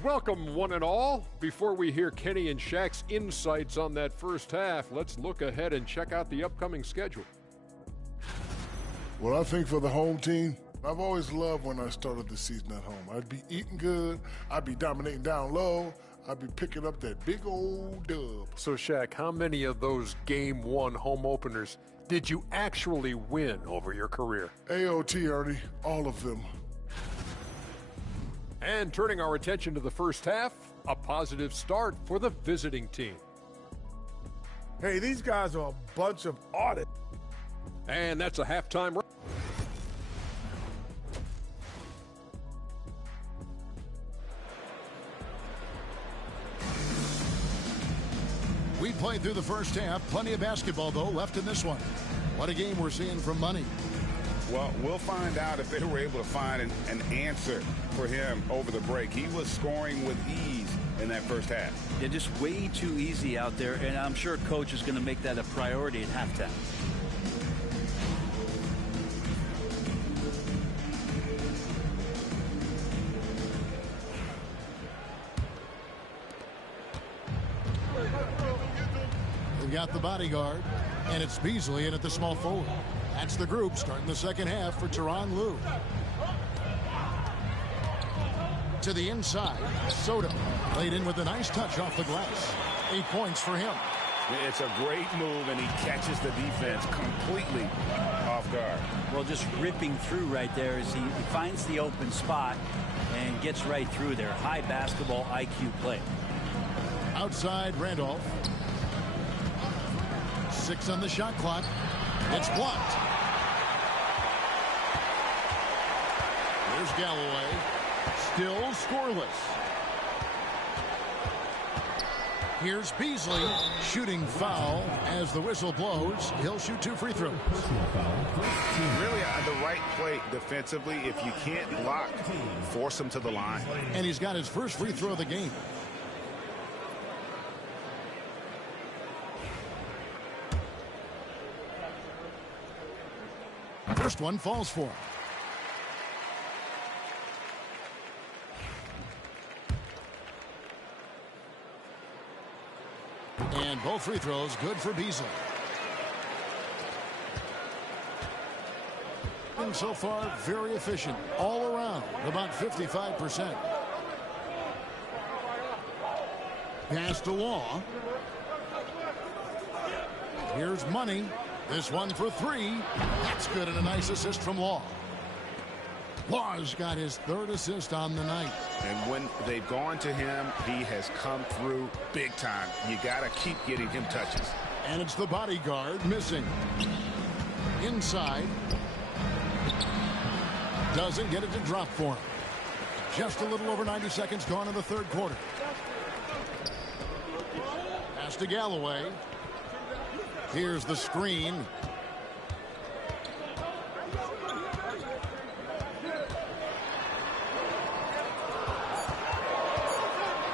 Welcome, one and all. Before we hear Kenny and Shaq's insights on that first half, let's look ahead and check out the upcoming schedule. Well, I think for the home team, I've always loved when I started the season at home. I'd be eating good, I'd be dominating down low, I'd be picking up that big old dub. So, Shaq, how many of those Game 1 home openers did you actually win over your career? AOT, Ernie, all of them. And turning our attention to the first half, a positive start for the visiting team. Hey, these guys are a bunch of audit. And that's a halftime. We played through the first half. Plenty of basketball, though, left in this one. What a game we're seeing from Money. Well, we'll find out if they were able to find an answer for him over the break. He was scoring with ease in that first half. They're just way too easy out there, and I'm sure Coach is going to make that a priority at halftime. They've got the bodyguard, and it's Beasley in at the small forward. That's the group starting the second half for Tyronn Lue. To the inside, Soto laid in with a nice touch off the glass. 8 points for him. It's a great move, and he catches the defense completely off guard. Well, just ripping through right there as he finds the open spot and gets right through there. High basketball IQ play. Outside, Randolph. 6 on the shot clock. It's blocked. Here's Galloway. Still scoreless. Here's Beasley. Shooting foul as the whistle blows. He'll shoot 2 free throws. Really the right play defensively. If you can't block, force him to the line. And he's got his first free throw of the game. First one falls for him. And both free throws good for Beasley. And so far, very efficient all around, about 55%. Pass to Law. Here's Money. This one for 3. That's good, and a nice assist from Law. Law's got his 3rd assist on the night. And when they've gone to him, he has come through big time. You got to keep getting him touches. And it's the bodyguard missing. Inside. Doesn't get it to drop for him. Just a little over 90 seconds gone in the third quarter. Pass to Galloway. Here's the screen.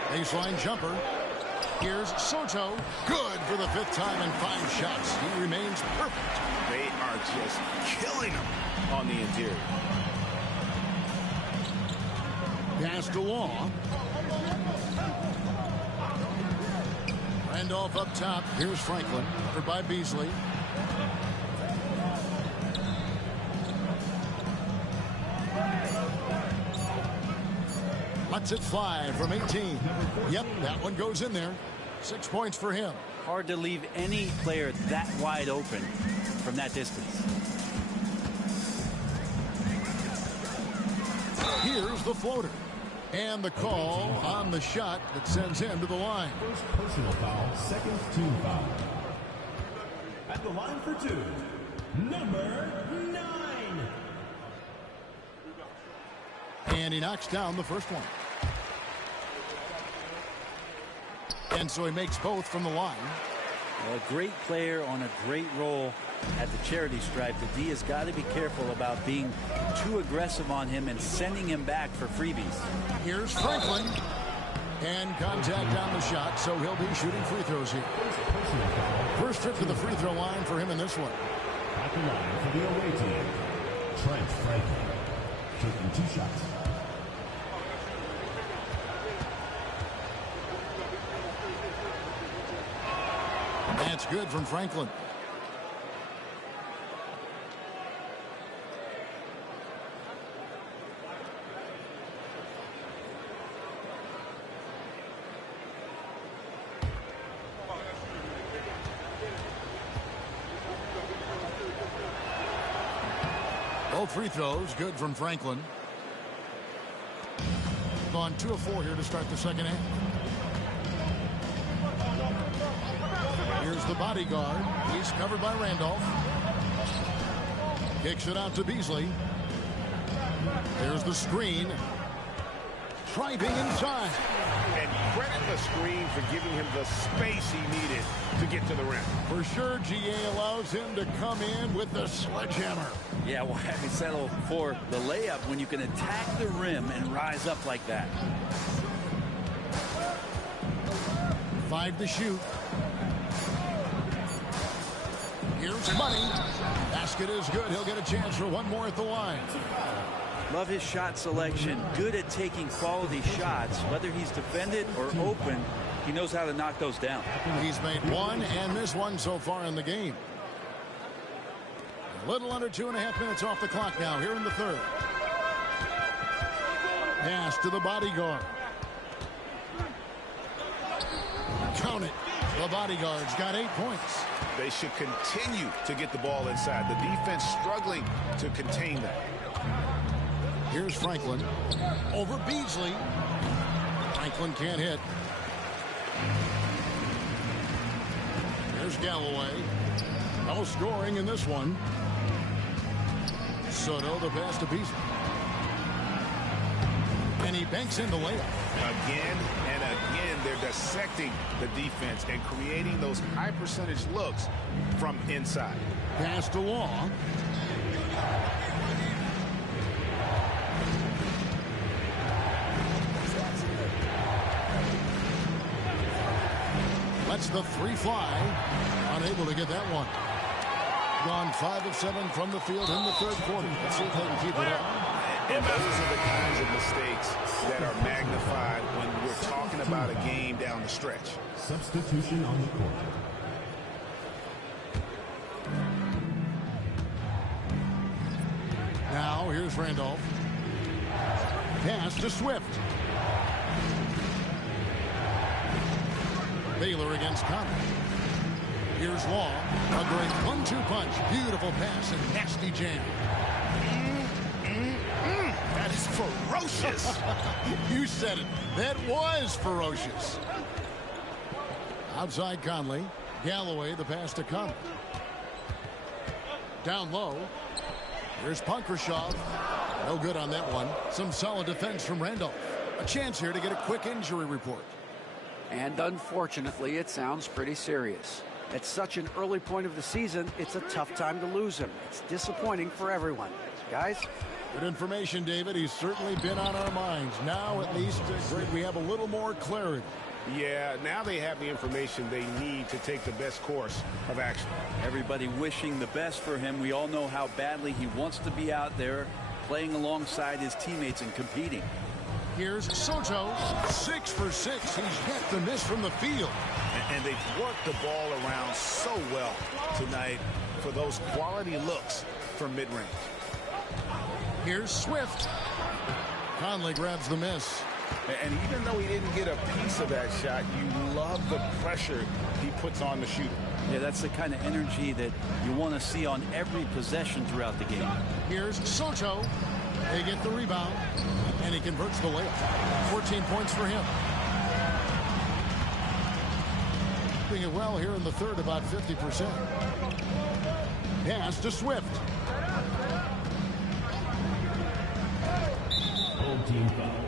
Baseline jumper. Here's Soto. Good for the 5th time in 5 shots. He remains perfect. They are just killing him on the interior. Pass to Law. Randolph up top. Here's Franklin. Covered by Beasley. Lets it fly from 18. Yep, that one goes in there. 6 points for him. Hard to leave any player that wide open from that distance. Here's the floater. And the call on the shot that sends him to the line. First personal foul, second team foul. At the line for two, number 9. And he knocks down the first one. And so he makes both from the line. A great player on a great role at the charity stripe. The D has got to be careful about being too aggressive on him and sending him back for freebies. Here's Franklin. And contact on the shot, so he'll be shooting free throws here. First trip to the free throw line for him in this one. At the line for the away team, Trent Franklin, taking 2 shots. That's good from Franklin. Both free throws good from Franklin. Gone 2 of 4 here to start the second half. Here's the bodyguard. He's covered by Randolph. Kicks it out to Beasley. There's the screen. Driving inside. And credit the screen for giving him the space he needed to get to the rim. For sure, GA allows him to come in with the sledgehammer. Yeah, why have you settle for the layup when you can attack the rim and rise up like that? 5 to shoot. Here's Money. Basket is good. He'll get a chance for one more at the line. Love his shot selection. Good at taking quality shots. Whether he's defended or open, he knows how to knock those down. He's made one and missed one so far in the game. A little under 2.5 minutes off the clock now here in the third. Pass to the bodyguard. Count it. The bodyguard's got 8 points. They should continue to get the ball inside. The defense struggling to contain that. Here's Franklin. Over Beasley. Franklin can't hit. Here's Galloway. No scoring in this one. Soto the pass to Beasley. And he banks in the layup. Again and again, they're dissecting the defense and creating those high percentage looks from inside. Pass to Law. Lets the 3 fly. Unable to get that one. Gone 5 of 7 from the field in the third quarter. Let's see if they can keep it up. And those are the kinds of mistakes that are magnified when we're talking about a game down the stretch. Substitution on the court. Now here's Randolph. Pass to Swift. Baylor against Conley. Here's Law. A great 1-2 punch. Beautiful pass and nasty jam. That is ferocious. You said it. That was ferocious. Outside Conley. Galloway the pass to Conley. Down low. Here's Punkershaw. No good on that one. Some solid defense from Randolph. A chance here to get a quick injury report. And unfortunately, it sounds pretty serious. At such an early point of the season, it's a tough time to lose him. It's disappointing for everyone. Guys? Good information, David. He's certainly been on our minds. Now, at least, we have a little more clarity. Yeah, now they have the information they need to take the best course of action. Everybody wishing the best for him. We all know how badly he wants to be out there playing alongside his teammates and competing. Here's Soto, 6 for 6. He's hit the miss from the field. And they've worked the ball around so well tonight for those quality looks from mid-range. Here's Swift. Conley grabs the miss. And even though he didn't get a piece of that shot, you love the pressure he puts on the shooter. Yeah, that's the kind of energy that you want to see on every possession throughout the game. Here's Soto. They get the rebound, and he converts the layup. 14 points for him. Doing it well here in the third, about 50%. Pass to Swift. Home team foul.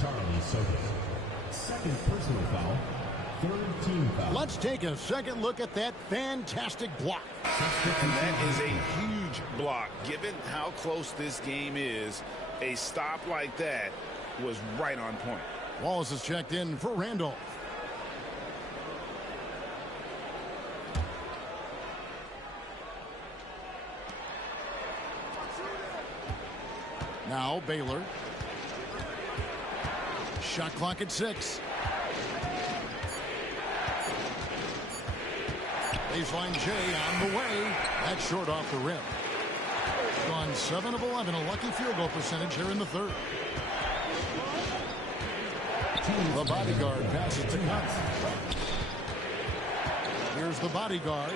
Charlie Soto. Second personal foul. Third team foul. Let's take a second look at that fantastic block. And that is a huge block. Given how close this game is, a stop like that was right on point. Wallace is checked in for Randolph. Now Baylor. Shot clock at 6. Baseline J on the way. That's short off the rim. Gone 7 of 11, a lucky field goal percentage here in the third. The bodyguard passes to Hunt. Here's the bodyguard.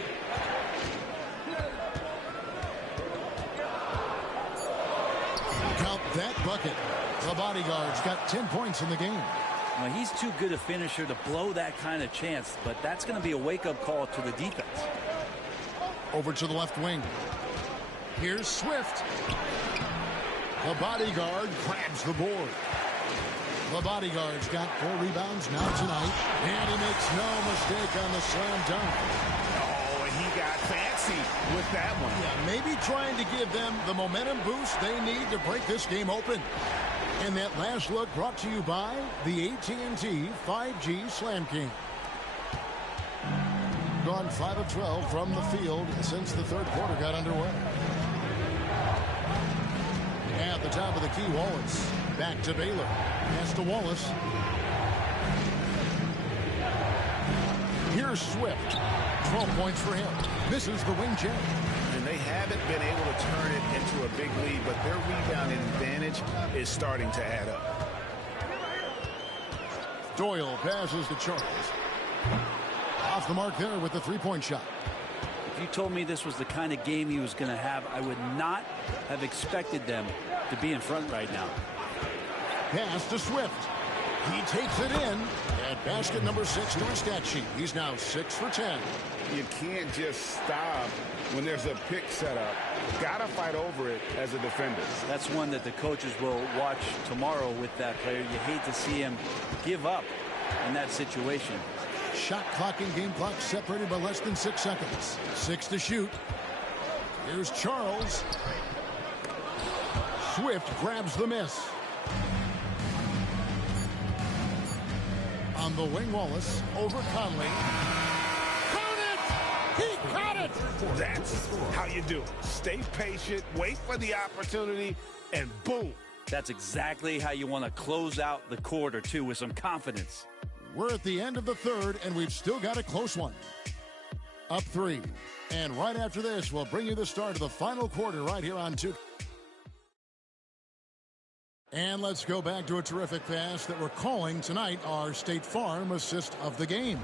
Count that bucket. The bodyguard's got 10 points in the game. Well, he's too good a finisher to blow that kind of chance, but that's going to be a wake-up call to the defense. Over to the left wing. Here's Swift. The bodyguard grabs the board. The bodyguard's got 4 rebounds now tonight, and he makes no mistake on the slam dunk. Oh, and he got fancy with that one. Yeah, maybe trying to give them the momentum boost they need to break this game open. And that last look brought to you by the AT&T 5G Slam King. Gone 5 of 12 from the field since the third quarter got underway. At the top of the key, Wallace. Back to Baylor. Pass to Wallace. Here's Swift. 12 points for him. Misses the wing check. And they haven't been able to turn it into a big lead, but their rebounding advantage is starting to add up. Doyle passes to Charles. Off the mark there with the three-point shot. If you told me this was the kind of game he was going to have, I would not have expected them to be in front right now. Pass to Swift. He takes it in at basket number 6 to his stat sheet. He's now 6 for 10. You can't just stop when there's a pick set up. Gotta fight over it as a defender. That's one that the coaches will watch tomorrow with that player. You hate to see him give up in that situation. Shot clock and game clock separated by less than 6 seconds. 6 to shoot. Here's Charles. Swift grabs the miss. On the wing, Wallace over Conley. Count it! He caught it! That's how you do it. Stay patient, wait for the opportunity, and boom. That's exactly how you want to close out the quarter, too, with some confidence. We're at the end of the third, and we've still got a close one. Up 3. And right after this, we'll bring you the start of the final quarter right here on 2. And let's go back to a terrific pass that we're calling tonight our State Farm assist of the game.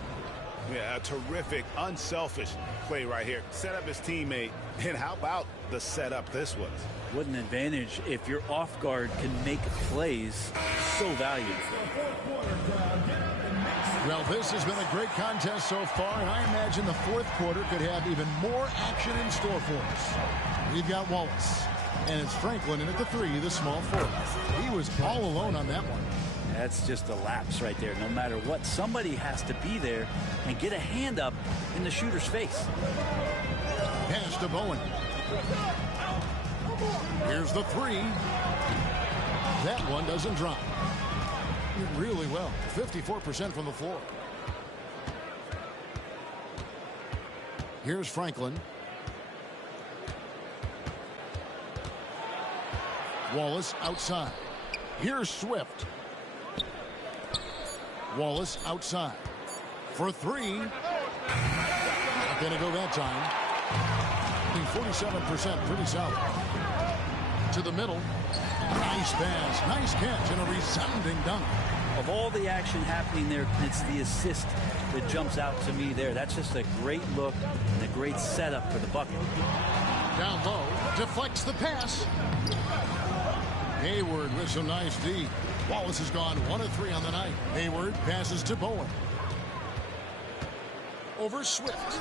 Yeah, a terrific, unselfish play right here. Set up his teammate, and how about the setup this was? What an advantage if your off guard can make plays so valuable. Well, this has been a great contest so far, and I imagine the fourth quarter could have even more action in store for us. We've got Wallace, and it's Franklin in at the 3, the small forward. He was all alone on that one. That's just a lapse right there. No matter what, somebody has to be there and get a hand up in the shooter's face. Pass to Bowen. Here's the 3. That one doesn't drop. Really well. 54% from the floor. Here's Franklin. Wallace outside. Here's Swift. Wallace outside. For three. Not going to go that time. 47%, pretty solid. To the middle. Nice pass, nice catch, and a resounding dunk. Of all the action happening there, it's the assist that jumps out to me there. That's just a great look and a great setup for the bucket. Down low, deflects the pass. Hayward with some nice D. Wallace has gone 1 of 3 on the night. Hayward passes to Bowen. Over Swift.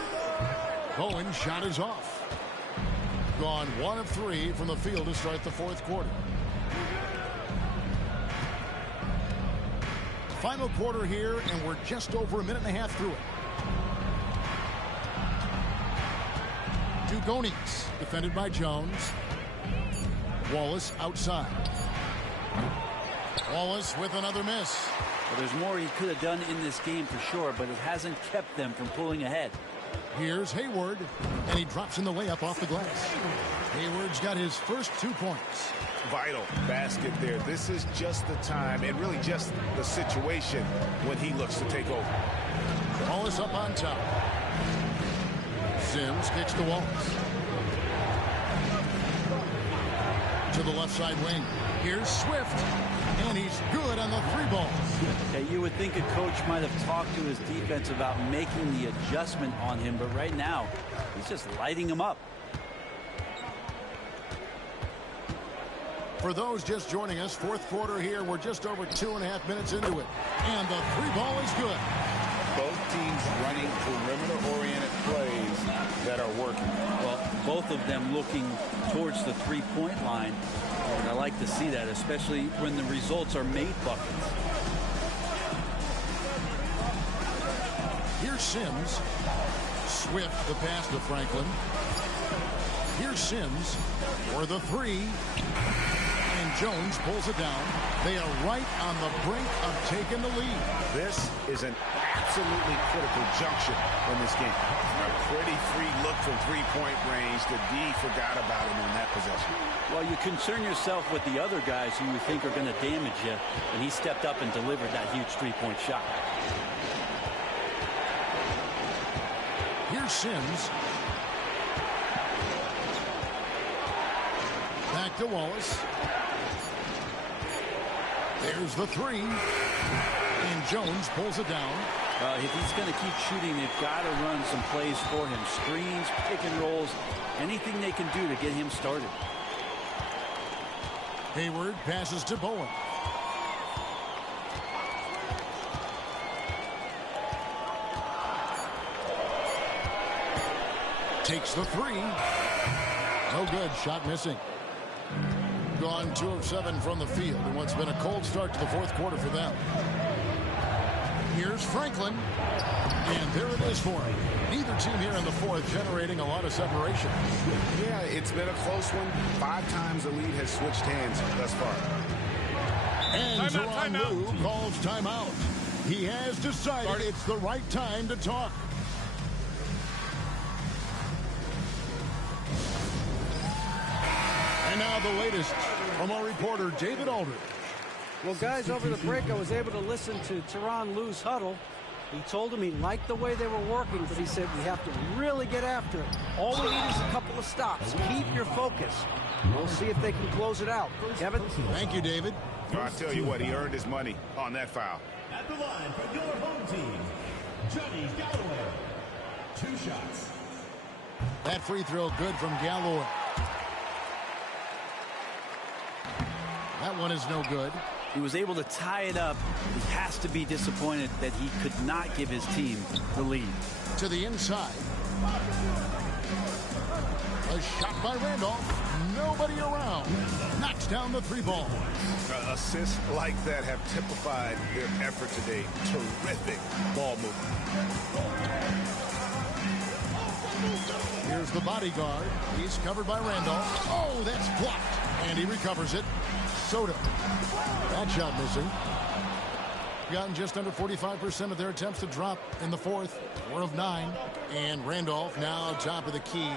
Bowen shot is off. Gone 1 of 3 from the field to start the fourth quarter. Final quarter here, and we're just over a minute and a half through it. Dugonis, defended by Jones. Wallace outside. Wallace with another miss. Well, there's more he could have done in this game for sure, but it hasn't kept them from pulling ahead. Here's Hayward, and he drops in the layup off the glass. Hayward's got his first 2 points. Vital basket there. This is just the time and really just the situation when he looks to take over. Wallace up on top. Sims kicks to Wallace. To the left side wing. Here's Swift, and he's good on the 3 ball. Okay, you would think a coach might have talked to his defense about making the adjustment on him, but right now, he's just lighting him up. For those just joining us, fourth quarter here, we're just over 2.5 minutes into it. And the 3 ball is good. Both teams running perimeter-oriented plays that are working. Well, both of them looking towards the 3-point line. And I like to see that, especially when the results are made buckets. Here's Sims. Swift, the pass to Franklin. Here's Sims for the 3. And Jones pulls it down. They are right on the brink of taking the lead. This is an absolutely critical junction in this game. A pretty free look from 3-point range. The D forgot about him on that possession. Well, you concern yourself with the other guys who you think are going to damage you, and he stepped up and delivered that huge 3-point shot. Here's Sims. Back to Wallace. There's the 3. And Jones pulls it down. If he's going to keep shooting, they've got to run some plays for him. Screens, pick and rolls, anything they can do to get him started. Hayward passes to Bowen. Takes the 3. No good. Shot missing. Gone 2 of 7 from the field in what's been a cold start to the fourth quarter for them. Here's Franklin. And there it is for him. Neither team here in the fourth generating a lot of separation. Yeah, it's been a close one. 5 times the lead has switched hands thus far. And Tyronn Lue calls timeout. He has decided it's the right time to talk. And now the latest from our reporter, David Aldridge. Well, guys, over the break, I was able to listen to Tyronn Lue's huddle. He told him he liked the way they were working, but he said we have to really get after it. All we need is a couple of stops. Keep your focus. We'll see if they can close it out. Kevin? Thank you, David. Well, I tell you what, he earned his money on that foul. At the line for your home team, Johnny Galloway. 2 shots. That free throw good from Galloway. That one is no good. He was able to tie it up. He has to be disappointed that he could not give his team the lead. To the inside. A shot by Randolph. Nobody around. Knocks down the 3 ball. Assists like that have typified their effort today. Terrific ball movement. Here's the bodyguard. He's covered by Randolph. Oh, that's blocked. And he recovers it. Soda. That shot missing. Gotten just under 45% of their attempts to drop in the fourth. 4 of 9. And Randolph now top of the key.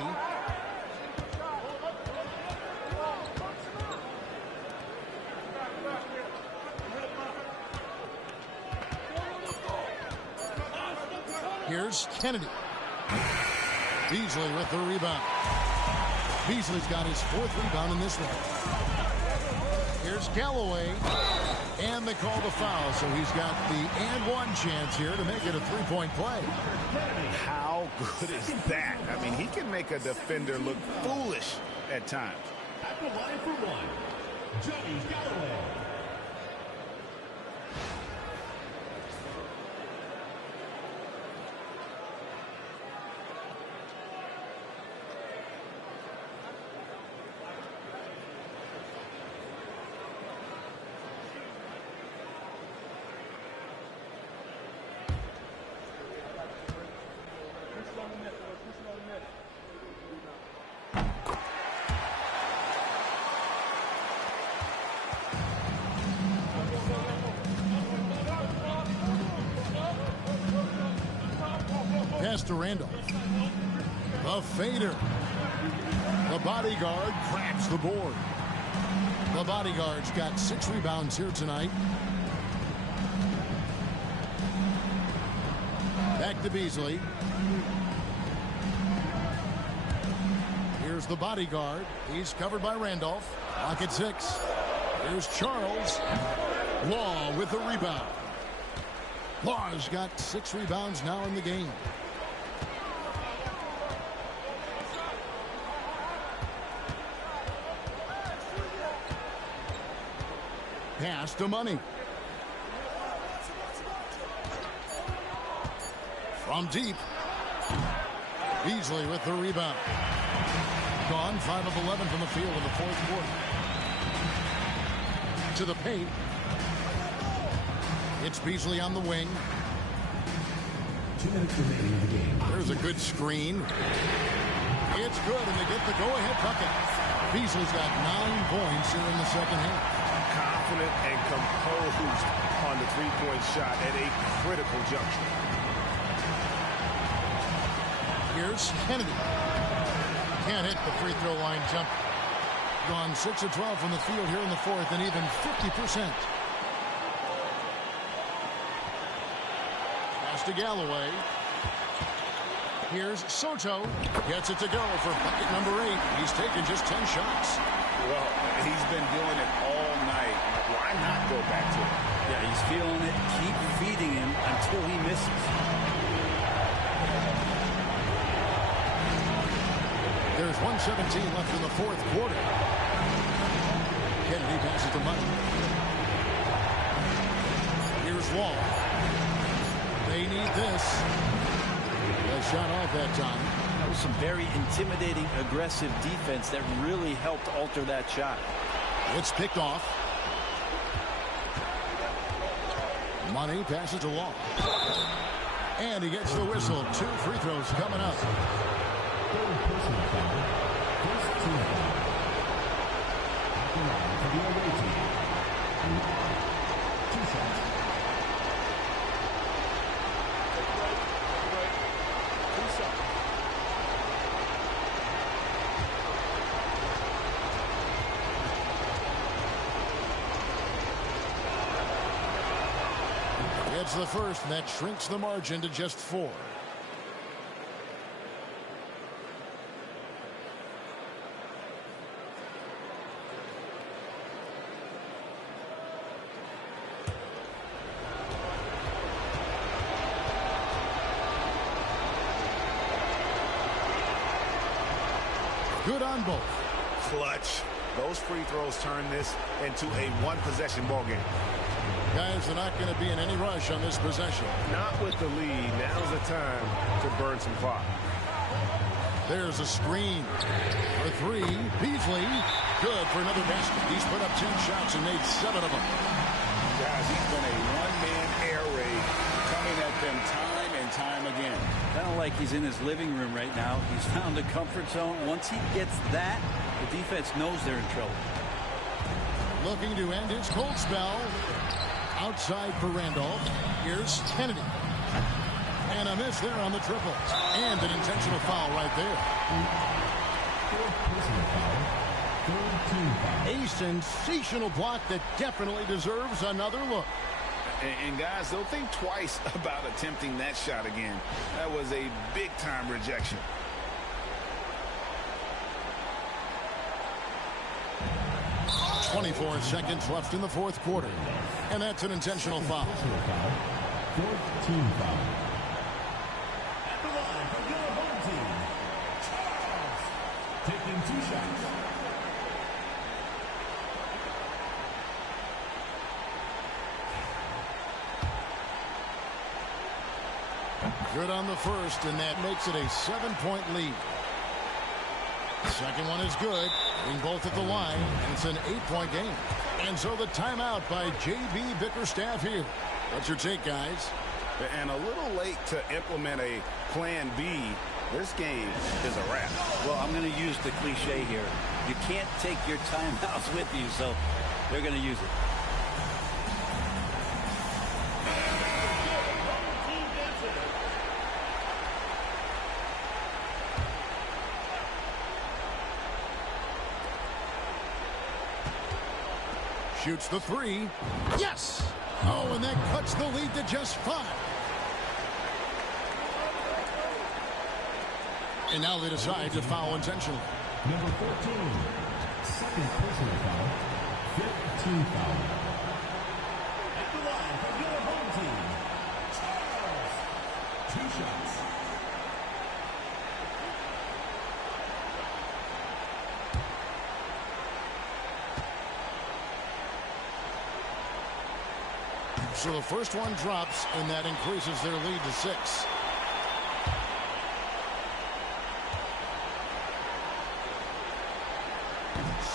Here's Kennedy. Beasley with the rebound. Beasley's got his 4th rebound in this one. Here's Galloway. And they call the foul, so he's got the and one chance here to make it a 3-point play. How good is that? I mean, he can make a defender look foolish at times. At the line for one, Johnny Galloway. Pass to Randolph. The fader. The bodyguard grabs the board. The bodyguard's got 6 rebounds here tonight. Back to Beasley. Here's the bodyguard. He's covered by Randolph. Lock at 6. Here's Charles. Law with the rebound. Law's got 6 rebounds now in the game. Pass to Money. From deep. Beasley with the rebound. Gone 5 of 11 from the field in the 4th quarter. To the paint. It's Beasley on the wing. 2 minutes remaining in the game. There's a good screen. It's good, and they get the go-ahead bucket. Beasley's got 9 points here in the second half. Confident and composed on the 3-point shot at a critical juncture. Here's Kennedy. Can't hit the free throw line jump. Gone 6 of 12 from the field here in the 4th, and even 50%. Pass to Galloway. Here's Soto. Gets it to go for bucket number 8. He's taken just 10 shots. Well, he's been doing it all night. Why not go back to it? Yeah, he's feeling it. Keep feeding him until he misses. There's 1:17 left in the 4th quarter. Kennedy passes to Money. Here's Wall. They need this. A shot off that time. That was some very intimidating, aggressive defense that really helped alter that shot. It's picked off. Money passes to Wall. And he gets the whistle. 2 free throws coming up. Third personal foul. First team foul. At the line for the away team. 2 shots. It's the first, and that shrinks the margin to just 4. Good on both. Clutch. Those free throws turn this into a 1-possession ball game. Guys are not going to be in any rush on this possession. Not with the lead. Now's the time to burn some clock. There's a screen for 3. Beasley, good for another basket. He's put up 10 shots and made 7 of them. Guys, he's been a one-man air raid, coming at them time and time again. Kind of like he's in his living room right now. He's found the comfort zone. Once he gets that, the defense knows they're in trouble. Looking to end his cold spell. Outside for Randolph. Here's Kennedy. And a miss there on the triple. And an intentional foul right there. Fourth personal foul. Third team foul. A sensational block that definitely deserves another look. And guys, they'll think twice about attempting that shot again. That was a big-time rejection. – 24 seconds left in the fourth quarter. And that's an intentional foul. Fourth team foul. At the line for your home team, Charles, taking 2 shots. Good on the first, and that makes it a 7-point lead. Second one is good. Hitting both at the line, and it's an 8-point game. And so the timeout by J.B. Bickerstaff here. What's your take, guys? And a little late to implement a plan B. This game is a wrap. Well, I'm going to use the cliche here. You can't take your timeouts with you, so they're going to use it. Shoots the three. Yes! Oh, and that cuts the lead to just 5. And now they decide to foul intentionally. Number 14, second personal foul, 5th team foul. At the line for your home team, Charles, 2 shots. So the first one drops, and that increases their lead to 6.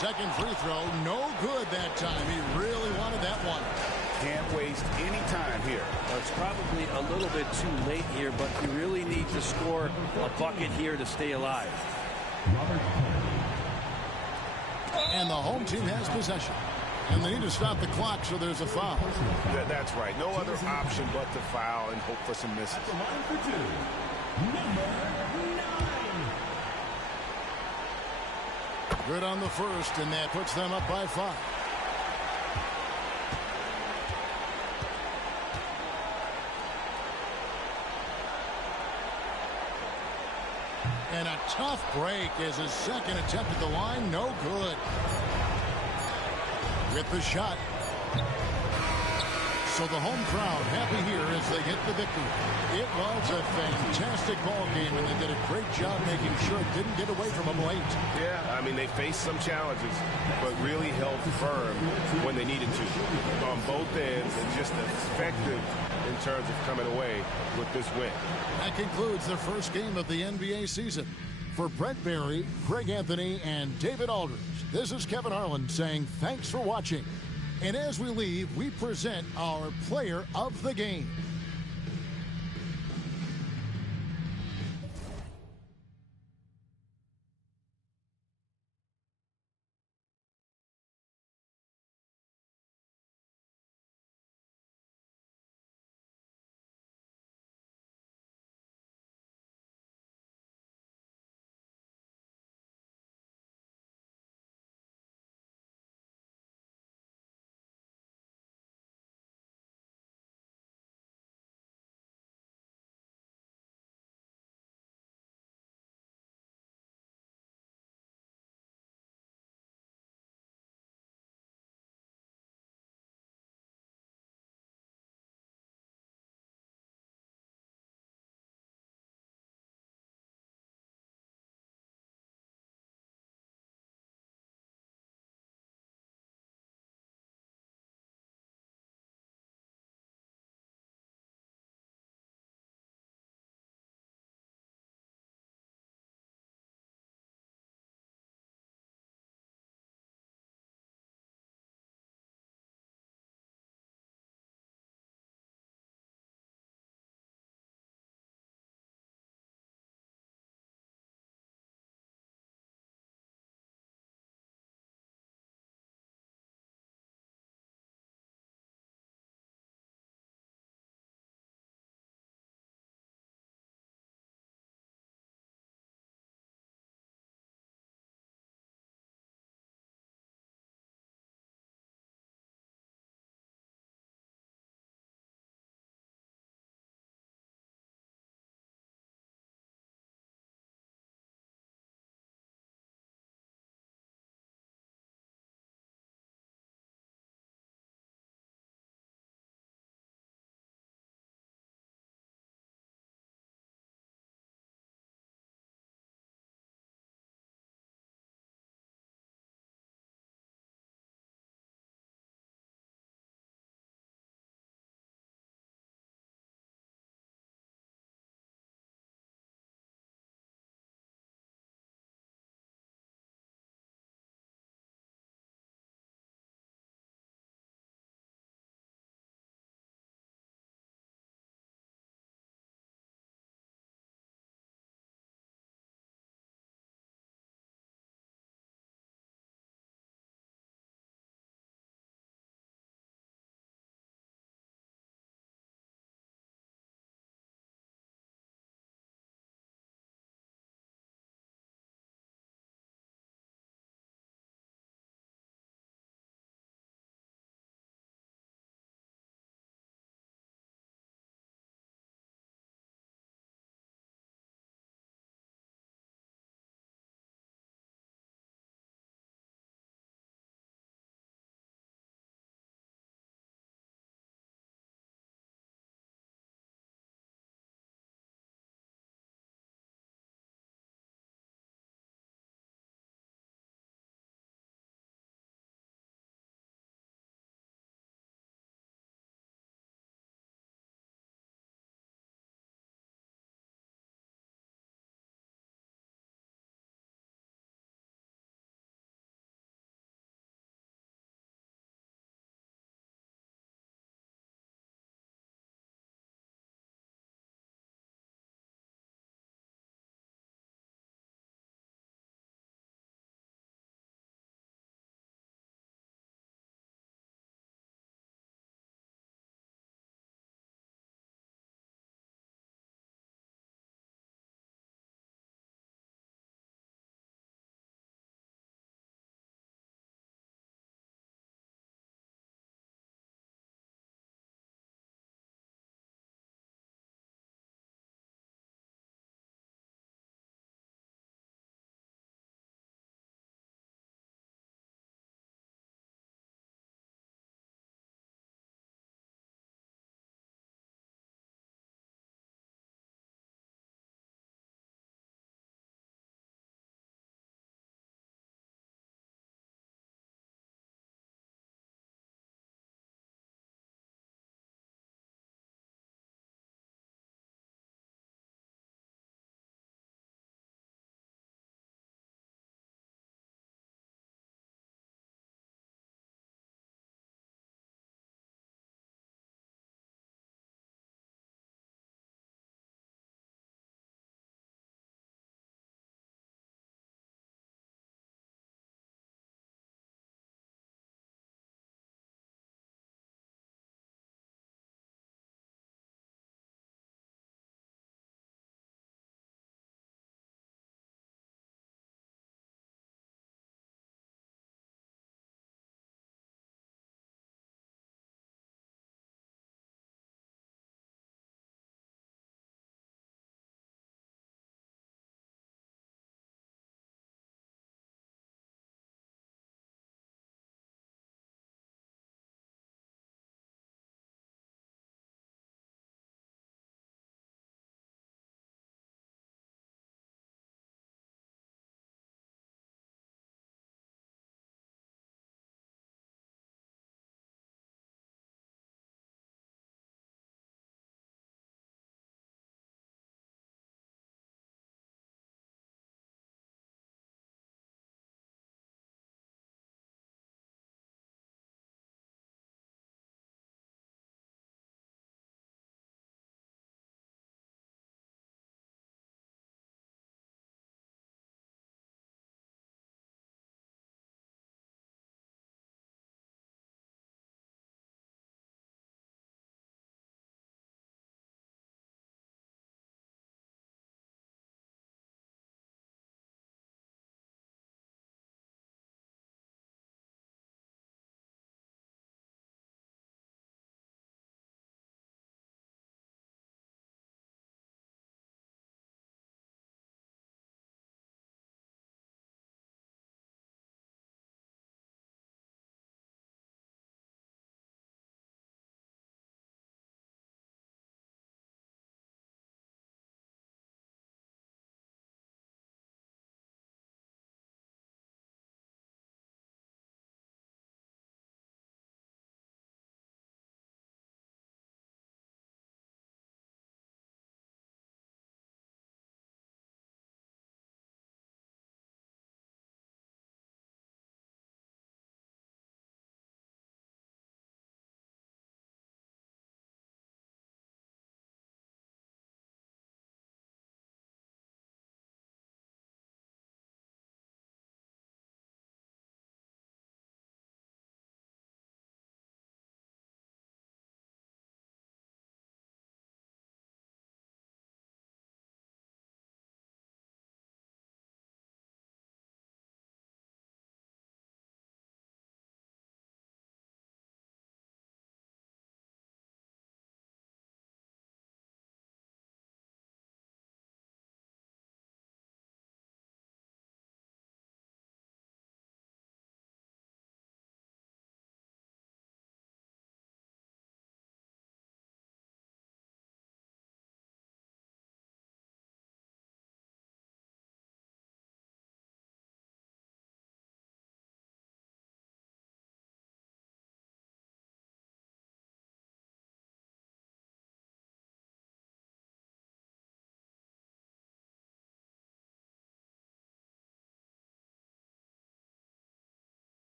Second free throw, no good that time. He really wanted that one. Can't waste any time here. Well, it's probably a little bit too late here, but you really need to score a bucket here to stay alive. And the home team has possession. And they need to stop the clock, so there's a foul. That's right. No other option but to foul and hope for some misses. At the line for 2, number 9. Good on the first, and that puts them up by 5. And a tough break as his second attempt at the line, no good. With the shot. So the home crowd happy here as they get the victory. It was a fantastic ball game, and they did a great job making sure it didn't get away from them late. Yeah, I mean, they faced some challenges, but really held firm when they needed to on both ends, and just effective in terms of coming away with this win. That concludes the first game of the NBA season. For Brett Barry, Greg Anthony, and David Aldridge, this is Kevin Harlan saying thanks for watching. And as we leave, we present our player of the game.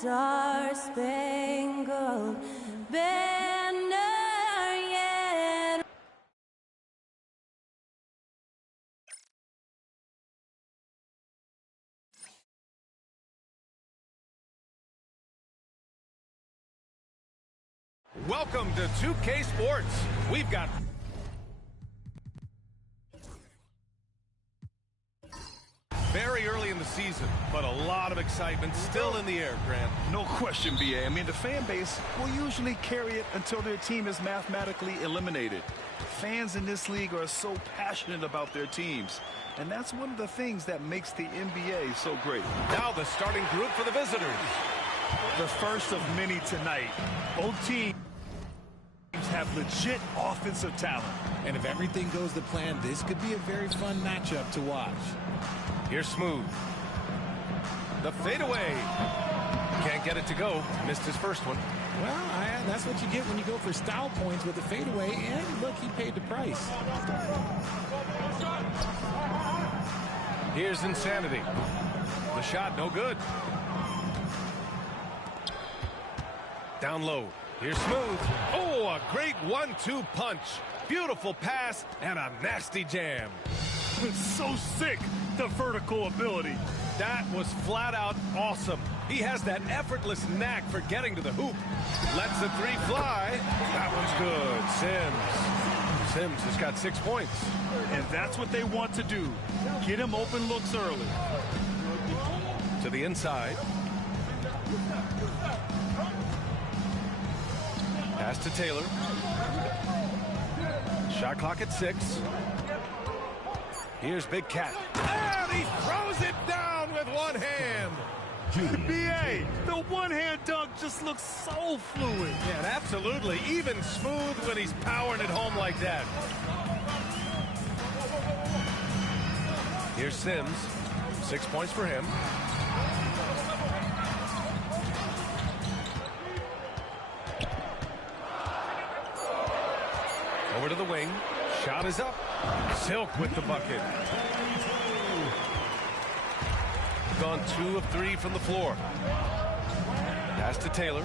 star-spangled banner yet. Welcome to 2K Sports. We've got very early in the season, but a lot of excitement still in the air, Grant. No question, BA. I mean, the fan base will usually carry it until their team is mathematically eliminated. Fans in this league are so passionate about their teams, and that's one of the things that makes the NBA so great. Now the starting group for the visitors. The first of many tonight. Both teams have legit offensive talent. And if everything goes to plan, this could be a very fun matchup to watch. Here's Smooth. The fadeaway. Can't get it to go. Missed his first one. Well, that's what you get when you go for style points with the fadeaway. And look, he paid the price. Here's Insanity. The shot, no good. Down low. Here's Smooth. Oh, a great 1-2 punch. Beautiful pass and a nasty jam. So sick, the vertical ability. That was flat out awesome. He has that effortless knack for getting to the hoop. Lets the three fly. That one's good. Sims has got 6 points. And that's what they want to do. Get him open looks early. To the inside. Pass to Taylor. Shot clock at 6. Here's Big Cat. And he throws it down with one hand. BA, the one-hand dunk just looks so fluid. Yeah, and absolutely. Even smooth when he's powering it home like that. Here's Sims. 6 points for him. Over to the wing. Shot is up. Silk with the bucket. Gone 2 of 3 from the floor. Pass to Taylor.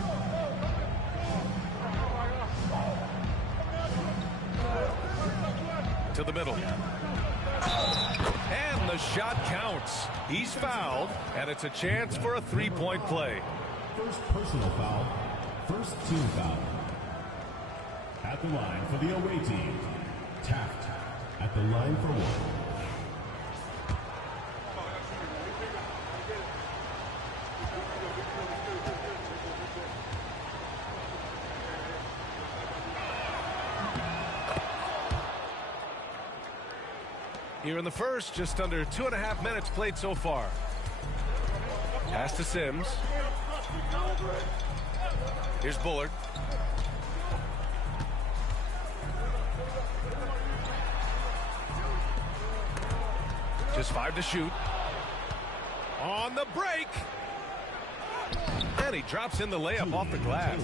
To the middle. And the shot counts. He's fouled, and it's a chance for a three-point play. First personal foul. First team foul. At the line for the away team, Taft at the line for 1. Here in the first, just under 2.5 minutes played so far. Pass to Sims. Here's Bullard. Just 5 to shoot. On the break. And he drops in the layup off the glass.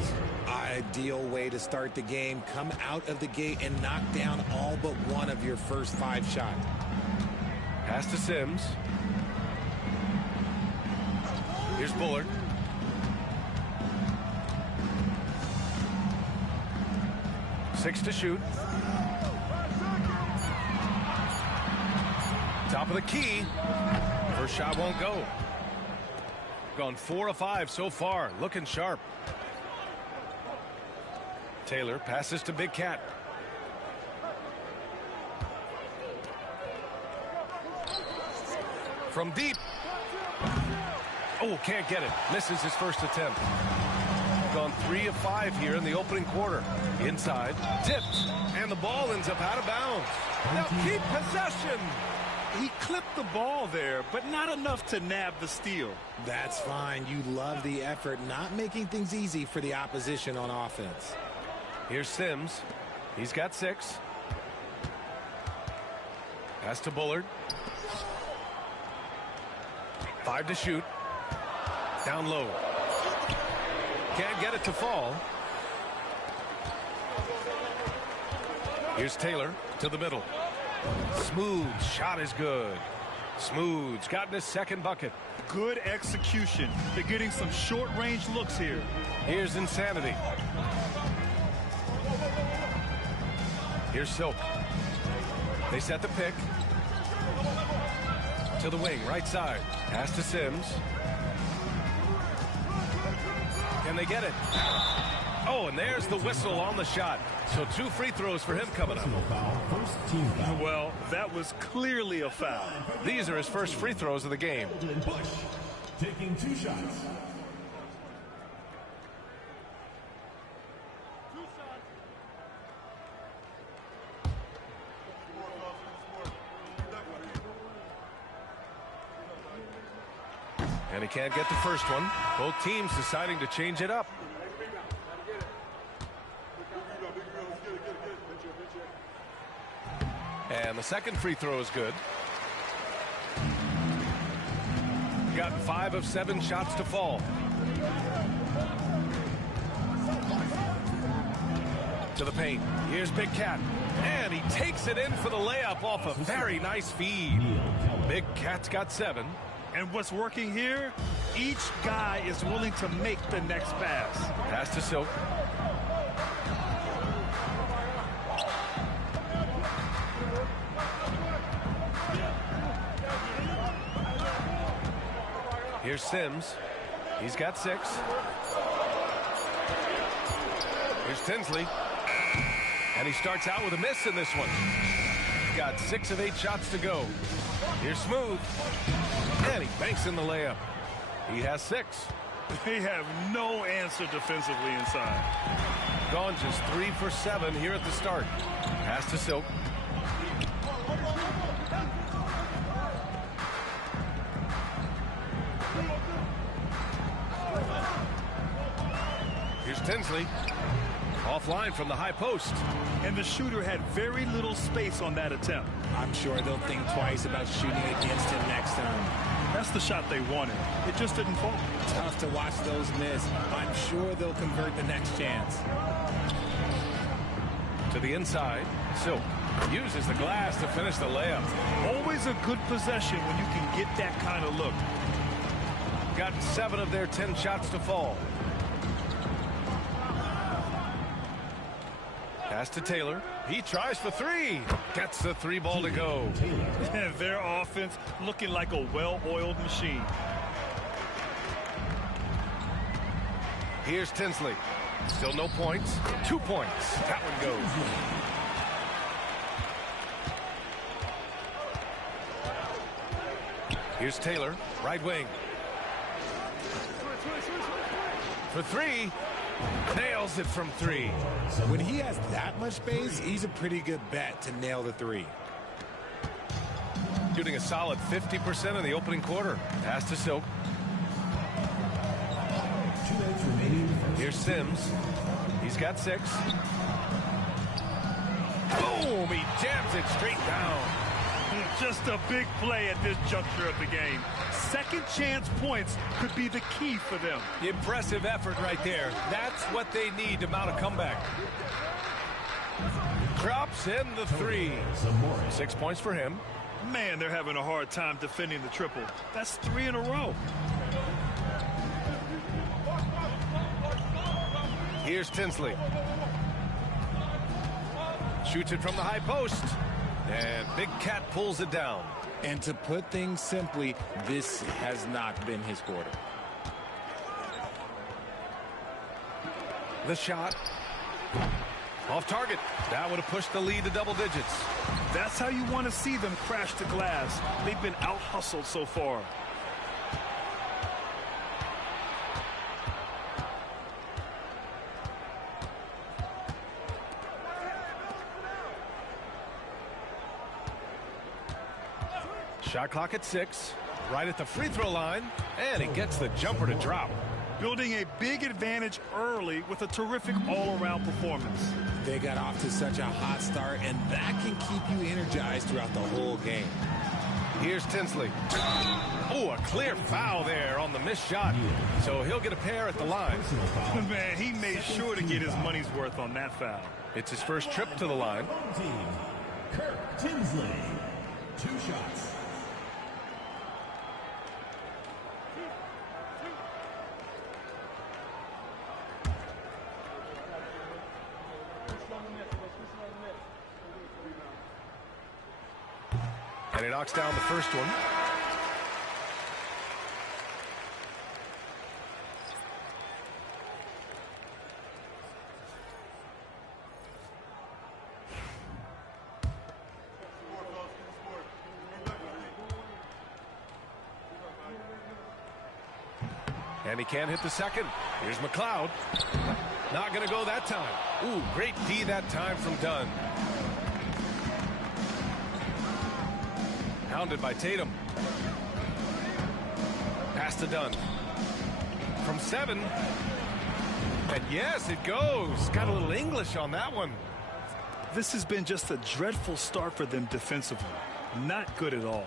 Ideal way to start the game. Come out of the gate and knock down all but one of your first 5 shots. Pass to Sims. Here's Bullard. Six to shoot. Top of the key. First shot won't go. Gone 4 of 5 so far. Looking sharp. Taylor passes to Big Cat. From deep. Oh, can't get it. Misses his first attempt. Gone 3 of 5 here in the opening quarter. Inside. Tipped. And the ball ends up out of bounds. They'll keep possession. He clipped the ball there, but not enough to nab the steal. That's fine. You love the effort, not making things easy for the opposition on offense. Here's Sims. He's got 6. Pass to Bullard. 5 to shoot. Down low. Can't get it to fall. Here's Taylor to the middle. Smooth shot is good. Smooth's gotten his second bucket. Good execution. They're getting some short-range looks here. Here's Insanity. Here's Silk. They set the pick. To the wing, right side. Pass to Sims. Can they get it? Oh, and there's the whistle on the shot. So 2 free throws for him coming up. Well, that was clearly a foul. These are his first free throws of the game. Bush taking 2 shots. And he can't get the first one. Both teams deciding to change it up. And the second free throw is good. Got 5 of 7 shots to fall. To the paint. Here's Big Cat. And he takes it in for the layup off a very nice feed. Big Cat's got 7. And what's working here, each guy is willing to make the next pass. Pass to Silk. Here's Sims. He's got 6. Here's Tinsley. And he starts out with a miss in this one. He's got 6 of 8 shots to go. Here's Smooth. And he banks in the layup. He has 6. They have no answer defensively inside. Gone just 3 for 7 here at the start. Pass to Silk. Here's Tinsley. Offline from the high post. And the shooter had very little space on that attempt. I'm sure they'll think twice about shooting against him next time. That's the shot they wanted. It just didn't fall. Tough to watch those miss. I'm sure they'll convert the next chance. To the inside. Silk uses the glass to finish the layup. Always a good possession when you can get that kind of look. Got 7 of their 10 shots to fall. Pass to Taylor. He tries for 3. Gets the 3 ball to go. And their offense looking like a well-oiled machine. Here's Tinsley. Still no points. 2 points. That one goes. Here's Taylor. Right wing. For 3. Nails it from 3. When he has that much space, he's a pretty good bet to nail the 3. Shooting a solid 50% in the opening quarter. Pass to Silk. Here's Sims. He's got 6. Boom! He jams it straight down. Just a big play at this juncture of the game. Second chance points could be the key for them. Impressive effort right there. That's what they need to mount a comeback. Drops in the 3. 6 points for him. Man, they're having a hard time defending the triple. That's 3 in a row. Here's Tinsley. Shoots it from the high post. And Big Cat pulls it down. And to put things simply, this has not been his quarter. The shot. Off target. That would have pushed the lead to double digits. That's how you want to see them crash the glass. They've been out-hustled so far. Shot clock at 6. Right at the free throw line. And he gets the jumper to drop. Building a big advantage early with a terrific all-around performance. They got off to such a hot start, and that can keep you energized throughout the whole game. Here's Tinsley. Oh, a clear foul there on the missed shot. So he'll get a pair at the line. Man, he made sure to get his money's worth on that foul. It's his first trip to the line. Kirk Tinsley, 2 shots. And he knocks down the first one. And he can't hit the second. Here's McLeod. Not going to go that time. Ooh, great D that time from Dunn. Hounded by Tatum. Pass to Dunn. From 7. And yes, it goes. Got a little English on that one. This has been just a dreadful start for them defensively. Not good at all.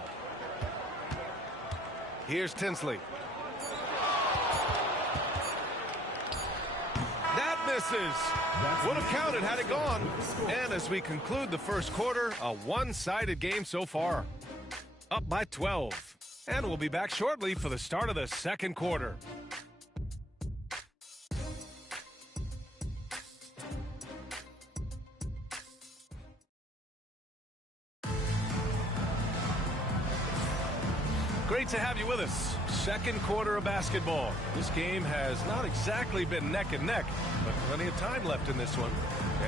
Here's Tinsley. That misses. Would have counted had it gone. And as we conclude the first quarter, a one-sided game so far. Up by 12. And we'll be back shortly for the start of the second quarter. Great to have you with us. Second quarter of basketball. This game has not exactly been neck and neck, but plenty of time left in this one.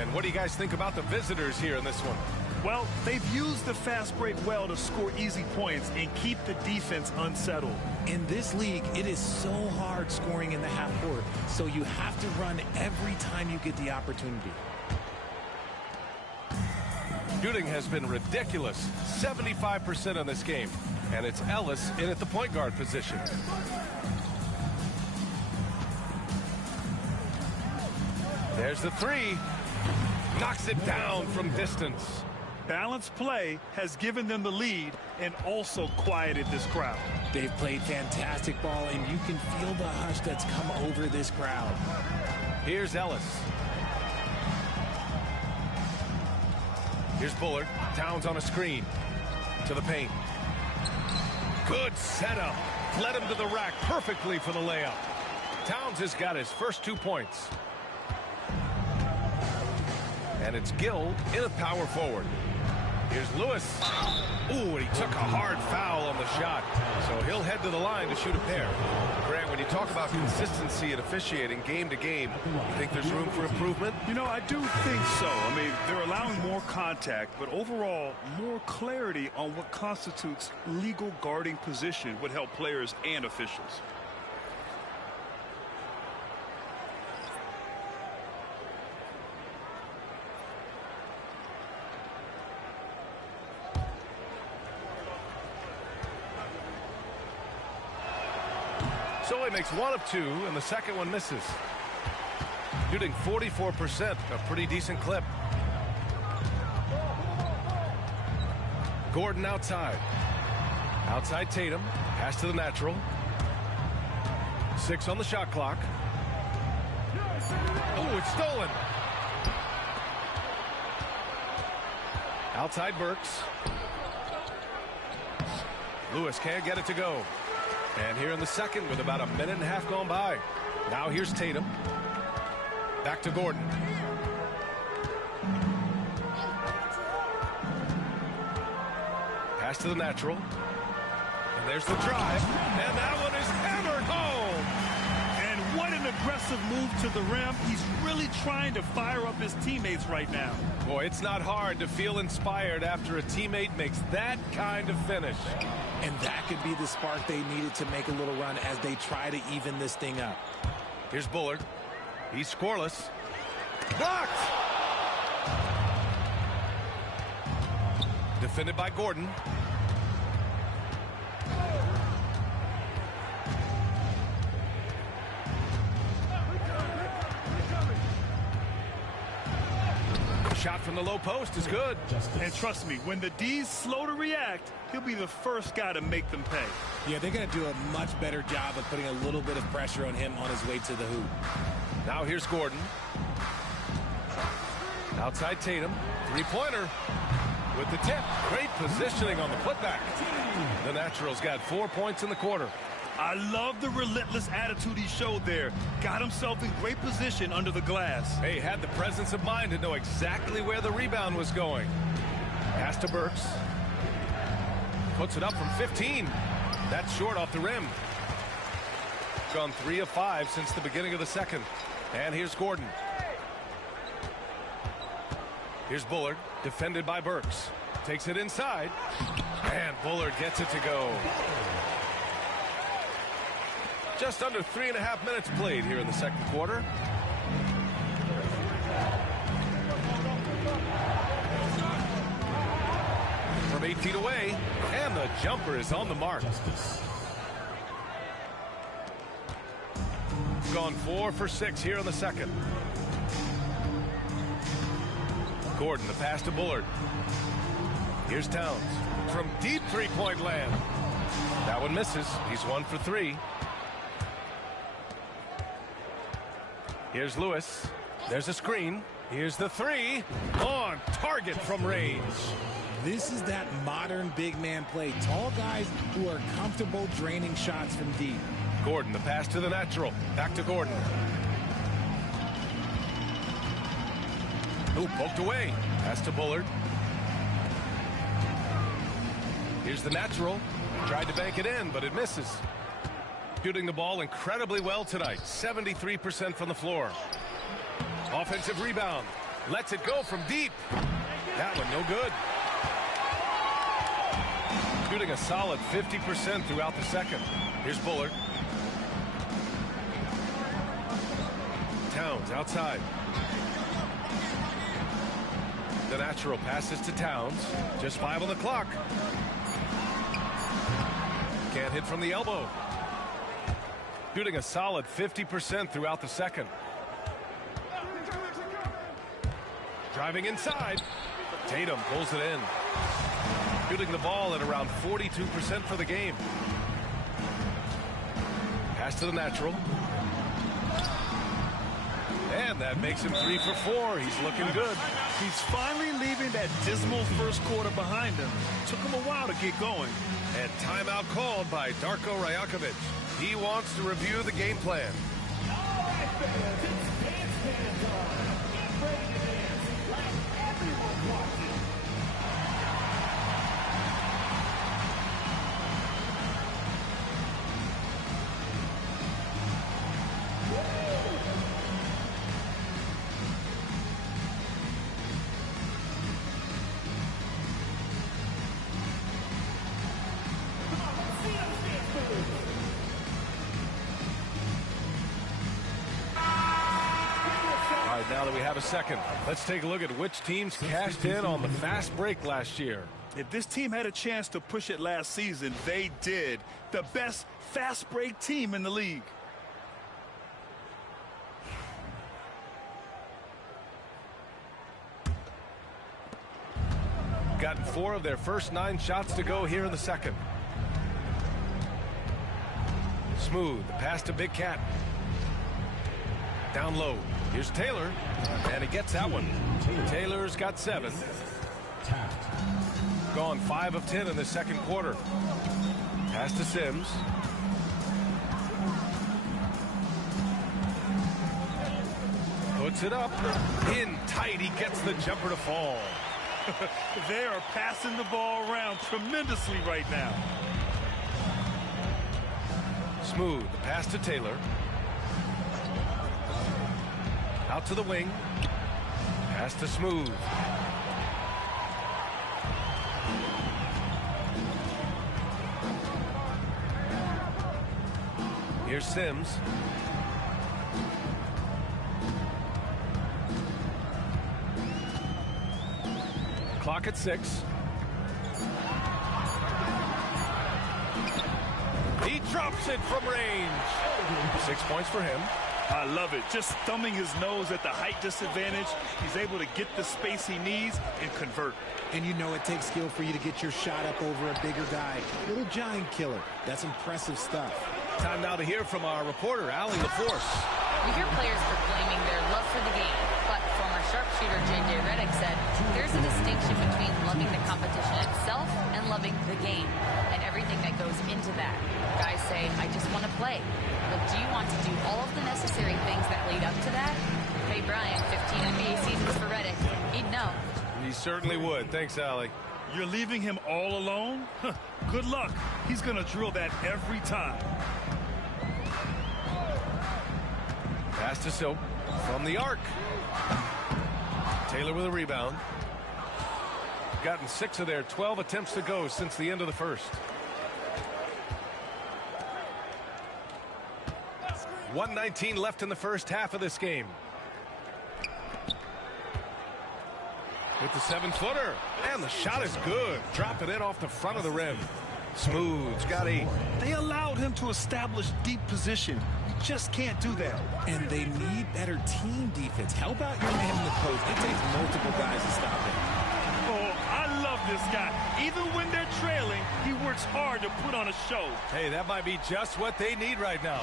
And what do you guys think about the visitors here in this one? Well, they've used the fast break well to score easy points and keep the defense unsettled. In this league, it is so hard scoring in the half court, so you have to run every time you get the opportunity. Shooting has been ridiculous. 75% on this game. And it's Ellis in at the point guard position. There's the 3. Knocks it down from distance. Balanced play has given them the lead and also quieted this crowd. They've played fantastic ball, and you can feel the hush that's come over this crowd. Here's Ellis. Here's Bullard. Towns on a screen. To the paint. Good setup. Led him to the rack perfectly for the layup. Towns has got his first 2 points. And it's Gill in a power forward. Here's Lewis. Ooh, and he took a hard foul on the shot. So he'll head to the line to shoot a pair. Grant, when you talk about consistency and officiating game to game, you think there's room for improvement? You know, I do think so. I mean, they're allowing more contact, but overall, more clarity on what constitutes legal guarding position would help players and officials. So he makes 1 of 2, and the second one misses. Shooting 44%, a pretty decent clip. Gordon outside. Outside Tatum. Pass to the natural. 6 on the shot clock. Oh, it's stolen. Outside Burks. Lewis can't get it to go. And here in the second with about a minute and a half gone by. Now here's Tatum. Back to Gordon. Pass to the natural. And there's the drive. And that one is hammered home. And what an aggressive move to the rim. He's really trying to fire up his teammates right now. Boy, it's not hard to feel inspired after a teammate makes that kind of finish. And that could be the spark they needed to make a little run as they try to even this thing up. Here's Bullard. He's scoreless. Blocked! Defended by Gordon. Shot from the low post is good. And trust me, when the D's slow to react, he'll be the first guy to make them pay. Yeah, they're going to do a much better job of putting a little bit of pressure on him on his way to the hoop. Now here's Gordon. Outside Tatum. Three-pointer with the tip. Great positioning on the putback. The Naturals got 4 points in the quarter. I love the relentless attitude he showed there. Got himself in great position under the glass. Hey, had the presence of mind to know exactly where the rebound was going. Pass to Burks. Puts it up from 15. That's short off the rim. Gone 3 of 5 since the beginning of the second. And here's Gordon. Here's Bullard, defended by Burks. Takes it inside. And Bullard gets it to go. Just under 3.5 minutes played here in the second quarter. From 8 feet away, and the jumper is on the mark. Gone 4 for 6 here in the second. Gordon, the pass to Bullard. Here's Towns from deep three-point land. That one misses. He's 1 for 3. Here's Lewis. There's a screen. Here's the 3. On target from range. This is that modern big man play. Tall guys who are comfortable draining shots from deep. Gordon, the pass to the natural. Back to Gordon. Ooh, poked away. Pass to Bullard. Here's the natural. Tried to bank it in, but it misses. Shooting the ball incredibly well tonight. 73% from the floor. Offensive rebound. Lets it go from deep. That one no good. Shooting a solid 50% throughout the second. Here's Bullard. Towns outside. The natural passes to Towns. Just 5 on the clock. Can't hit from the elbow. Shooting a solid 50% throughout the second. Driving inside. Tatum pulls it in. Shooting the ball at around 42% for the game. Pass to the natural. And that makes him 3 for 4. He's looking good. He's finally leaving that dismal first quarter behind him. Took him a while to get going. And timeout called by Darko Rajakovic. He wants to review the game plan. All right, fans, it's dance time. Get ready to dance like everyone's watching. Now that we have a second, let's take a look at which teams cashed in on the fast break last year. If this team had a chance to push it last season, they did. The best fast break team in the league. Gotten 4 of their first 9 shots to go here in the second. Smooth, the pass to Big Cat. Down low. Here's Taylor, and he gets that one. Taylor's got 7. Gone 5 of 10 in the second quarter. Pass to Sims. Puts it up. In tight, he gets the jumper to fall. They are passing the ball around tremendously right now. Smooth, the pass to Taylor. Out to the wing. Pass to Smooth. Here's Sims. Clock at 6. He drops it from range. 6 points for him. I love it. Just thumbing his nose at the height disadvantage. He's able to get the space he needs and convert. And you know it takes skill for you to get your shot up over a bigger guy. Little giant killer. That's impressive stuff. Time now to hear from our reporter, Allie LaForce. We hear players proclaiming their love for the game, but former sharpshooter J.J. Redick said there's a distinction between loving the competition itself and loving the game and everything that goes into that. Guys say, I just want to play. But do you want to do all of the necessary things that lead up to that? Hey, Brian, 15 NBA seasons for Redick. He'd know. He certainly would. Thanks, Allie. You're leaving him all alone? Good luck. He's going to drill that every time. Pass to Silk from the arc. Taylor with a rebound. Gotten 6 of their 12 attempts to go since the end of the first. 1:19 left in the first half of this game. With the 7-footer, and the shot is good. Dropping it off the front of the rim. Smooth's got 8. They allowed him to establish deep position. You just can't do that. And they need better team defense. Help out your man in the post. It takes multiple guys to stop him. Oh, I love this guy. Even when they're trailing, he works hard to put on a show. Hey, that might be just what they need right now.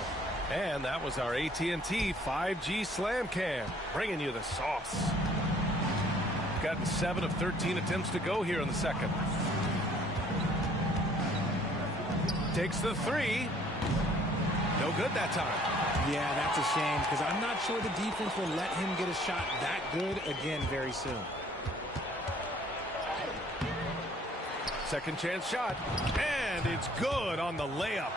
And that was our AT&T 5G Slam Cam, bringing you the sauce. Gotten 7 of 13 attempts to go here in the second. Takes the 3. No good that time. Yeah, that's a shame because I'm not sure the defense will let him get a shot that good again very soon. Second chance shot. And it's good on the layup.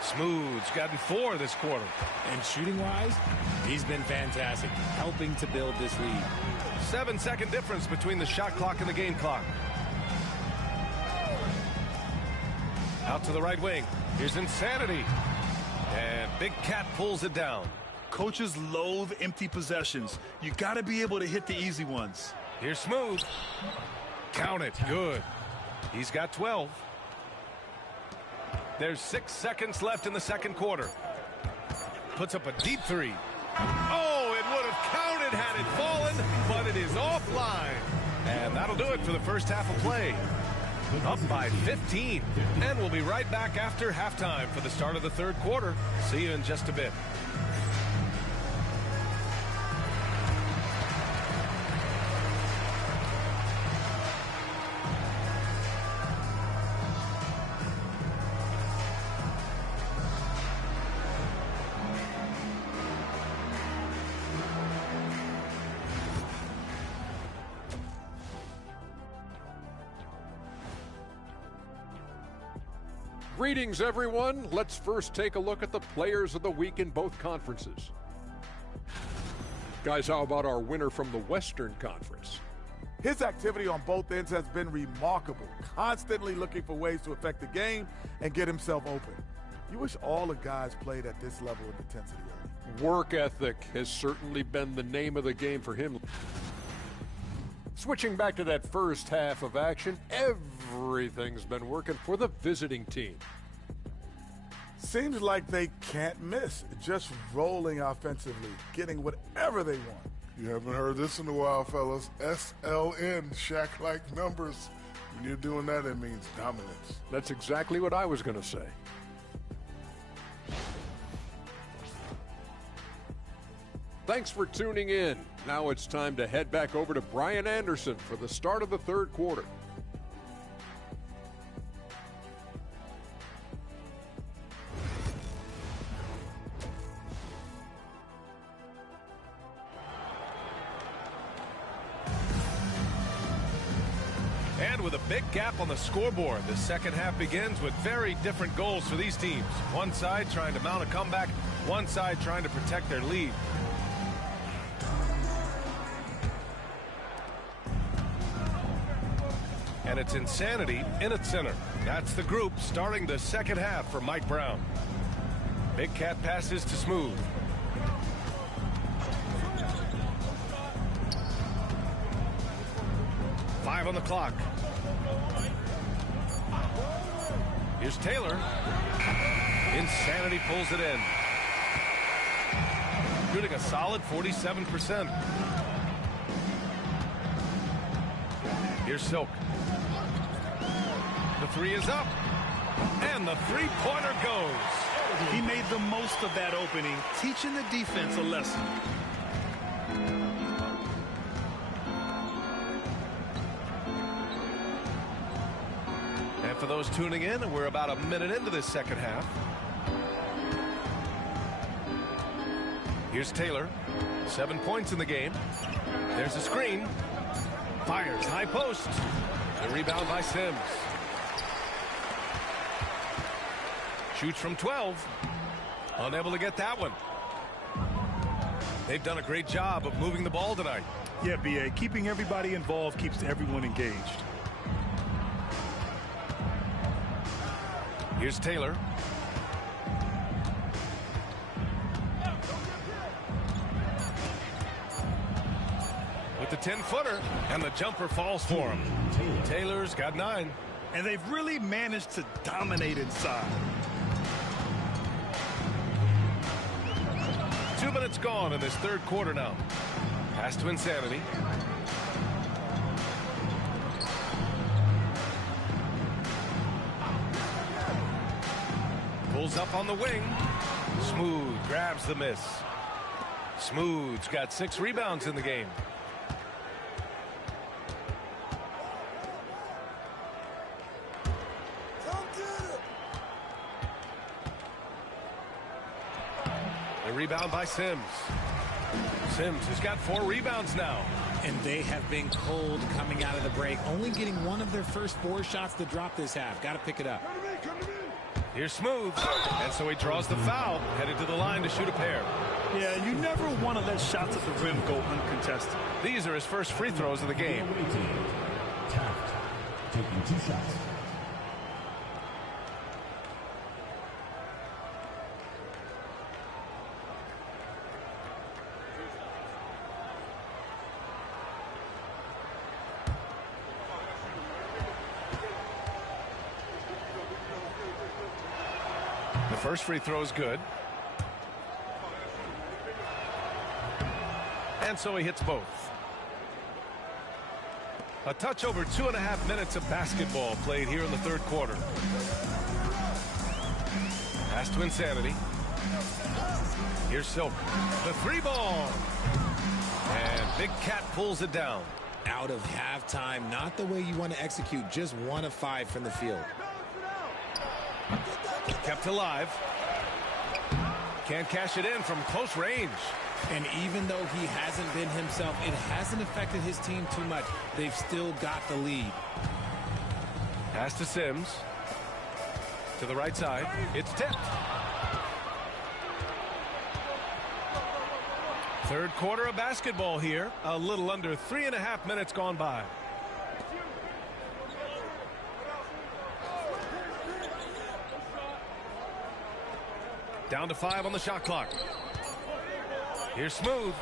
Smooth's gotten 4 this quarter. And shooting-wise, he's been fantastic, helping to build this lead. 7-second difference between the shot clock and the game clock. Out to the right wing. Here's Insanity. And Big Cat pulls it down. Coaches loathe empty possessions. You got to be able to hit the easy ones. Here's Smooth. Count it. Good. He's got 12. There's 6 seconds left in the second quarter. Puts up a deep 3. Oh, it would have counted had it fallen, but it is offline. And that'll do it for the first half of play. Up by 15. And we'll be right back after halftime for the start of the third quarter. See you in just a bit. Greetings, everyone. Let's first take a look at the players of the week in both conferences. Guys, how about our winner from the Western Conference? His activity on both ends has been remarkable, constantly looking for ways to affect the game and get himself open. You wish all the guys played at this level of intensity early. Work ethic has certainly been the name of the game for him. Switching back to that first half of action, everything's been working for the visiting team. Seems like they can't miss, just rolling offensively, getting whatever they want. You haven't heard this in a while, fellas. SLN, Shaq-like numbers. When you're doing that, it means dominance. That's exactly what I was going to say. Thanks for tuning in. Now it's time to head back over to Brian Anderson for the start of the third quarter. And with a big gap on the scoreboard, the second half begins with very different goals for these teams. One side trying to mount a comeback, one side trying to protect their lead. And it's Insanity in its center. That's the group starting the second half for Mike Brown. Big Cat passes to Smooth. Five on the clock. Here's Taylor. Insanity pulls it in. Shooting a solid 47%. Here's Silk. The 3 is up. And the three-pointer goes. He made the most of that opening, teaching the defense a lesson. And for those tuning in, we're about a minute into this second half. Here's Taylor. 7 points in the game. There's a screen. Fires high post. The rebound by Sims. Shoots from 12. Unable to get that one. They've done a great job of moving the ball tonight. Yeah, B.A. Keeping everybody involved keeps everyone engaged. Here's Taylor. With the 10-footer, and the jumper falls for him. Taylor's got 9. And they've really managed to dominate inside. 2 minutes gone in this third quarter now. Pass to Insanity. Pulls up on the wing. Smooth grabs the miss. Smooth's got 6 rebounds in the game. The rebound by Sims. Sims has got 4 rebounds now. And they have been cold coming out of the break. Only getting one of their first 4 shots to drop this half. Got to pick it up. Here's Smooth. And so he draws the foul. Headed to the line to shoot a pair. Yeah, you never want to let shots at the rim go uncontested. These are his first free throws of the game. Taft taking 2 shots. The first free throw is good. And so he hits both. A touch over 2.5 minutes of basketball played here in the third quarter. Pass to Insanity. Here's Silk. The 3-ball. And Big Cat pulls it down. Out of halftime. Not the way you want to execute. Just 1 of 5 from the field. Kept alive. Can't cash it in from close range. And even though he hasn't been himself, it hasn't affected his team too much. They've still got the lead. Pass to Sims. To the right side. It's tipped. Third quarter of basketball here. A little under 3.5 minutes gone by. Down to 5 on the shot clock. Here's Smooth.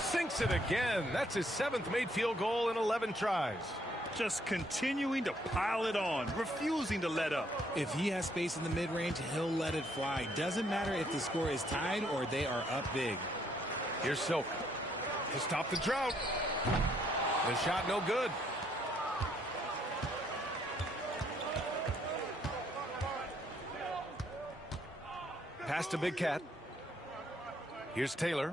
Sinks it again. That's his 7th made field goal in 11 tries. Just continuing to pile it on, refusing to let up. If he has space in the mid-range, he'll let it fly. Doesn't matter if the score is tied or they are up big. Here's Silk to stop the drought. The shot no good. Pass to Big Cat. Here's Taylor.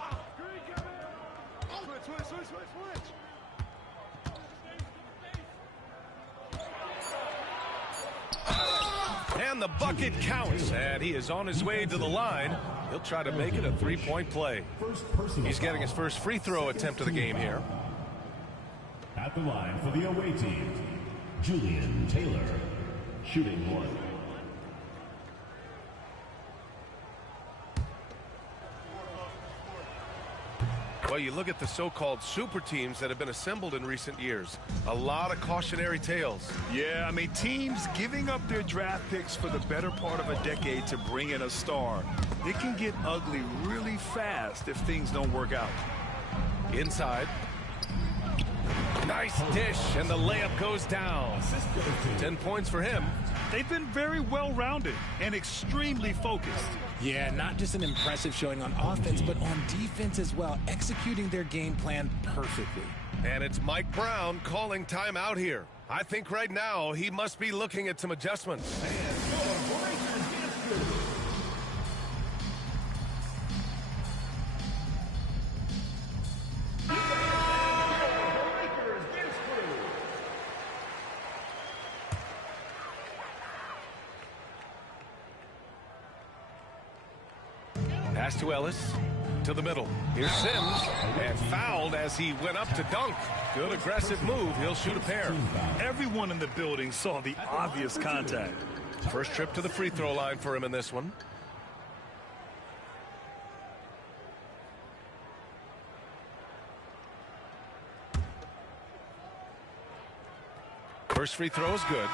And the bucket counts, and he is on his way to the line. He'll try to make it a 3-point play. He's getting his first free throw attempt of the game here. At the line for the away team, Julian Taylor, shooting 1. Well, you look at the so-called super teams that have been assembled in recent years. A lot of cautionary tales. Yeah, I mean, teams giving up their draft picks for the better part of a decade to bring in a star. It can get ugly really fast if things don't work out. Inside. Nice dish, and the layup goes down. 10 points for him. They've been very well-rounded and extremely focused. Yeah, not just an impressive showing on offense, but on defense as well, executing their game plan perfectly. And it's Mike Brown calling timeout here. I think right now he must be looking at some adjustments. Pass to Ellis, to the middle. Here's Sims, and fouled as he went up to dunk. Good aggressive move. He'll shoot a pair. Everyone in the building saw the obvious contact. First trip to the free throw line for him in this one. First free throw is good.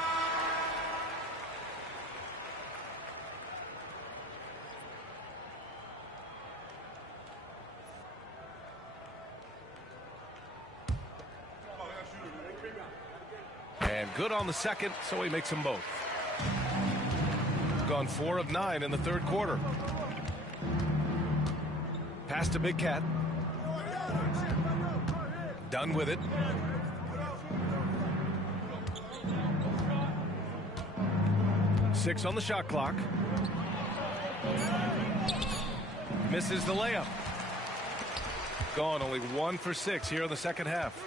And good on the second, so he makes them both. Gone 4 of 9 in the third quarter. Pass to Big Cat. Done with it. Six on the shot clock. Misses the layup. Gone only 1 for 6 here in the second half.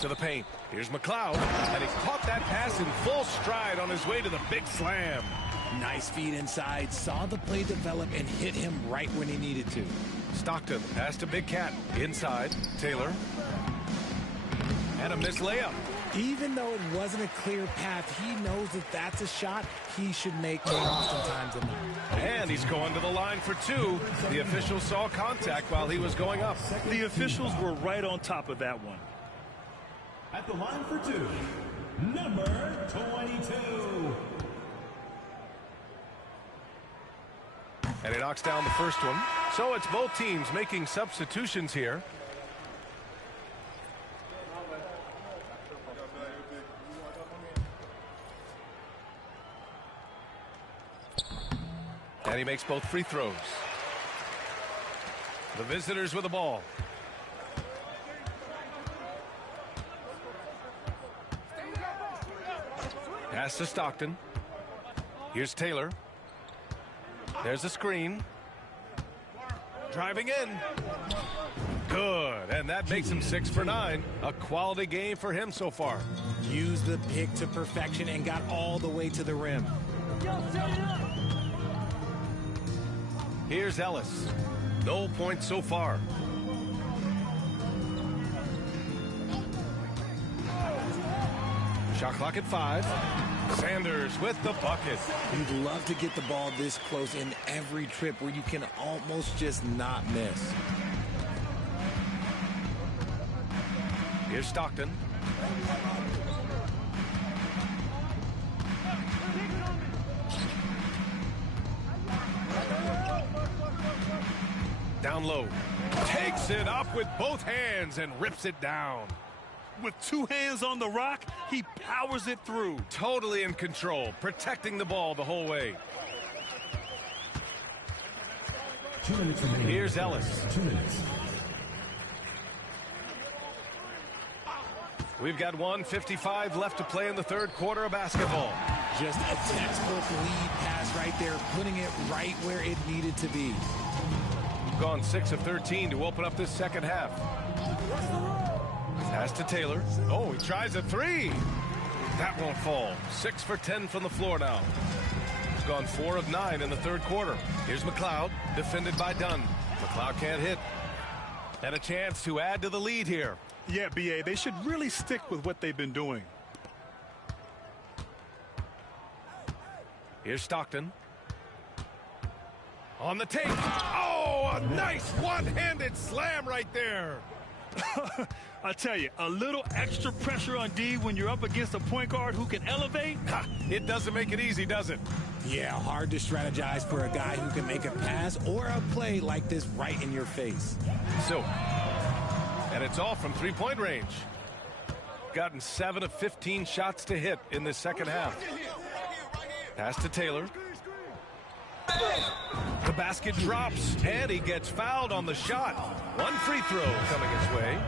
To the paint. Here's McLeod, and he caught that pass in full stride on his way to the big slam. Nice feed inside, saw the play develop and hit him right when he needed to. Stockton, pass to Big Cat. Inside, Taylor. And a missed layup. Even though it wasn't a clear path, he knows that that's a shot he should make more oftentimes than not. And he's going to the line for 2. The officials saw contact while he was going up. The officials were right on top of that one. At the line for 2, number 22. And he knocks down the first one. So it's both teams making substitutions here. And he makes both free throws. The visitors with the ball. Pass to Stockton. Here's Taylor. There's a screen. Driving in. Good. And that makes him 6 for 9. A quality game for him so far. Used the pick to perfection and got all the way to the rim. Here's Ellis. No points so far. Shot clock at 5. Sanders with the bucket. You'd love to get the ball this close in every trip where you can almost just not miss. Here's Stockton. Down low. Takes it up with both hands and rips it down. With 2 hands on the rock, he powers it through. Totally in control, protecting the ball the whole way. 2 minutes remaining. Here's Ellis. 2 minutes. We've got 1:55 left to play in the third quarter of basketball. Just a textbook lead pass right there, putting it right where it needed to be. Gone 6 of 13 to open up this second half. Pass to Taylor. Oh, he tries a 3. That won't fall. 6 for 10 from the floor now. He's gone 4 of 9 in the third quarter. Here's McLeod, defended by Dunn. McLeod can't hit. And a chance to add to the lead here. Yeah, B.A., they should really stick with what they've been doing. Here's Stockton. On the take. Oh, a nice one-handed slam right there. I tell you, a little extra pressure on D when you're up against a point guard who can elevate. It doesn't make it easy, does it? Yeah, hard to strategize for a guy who can make a pass or a play like this right in your face. So, and it's all from three-point range. Gotten 7 of 15 shots to hit in this second half. Pass to Taylor. The basket drops, and he gets fouled on the shot. 1 free throw coming his way.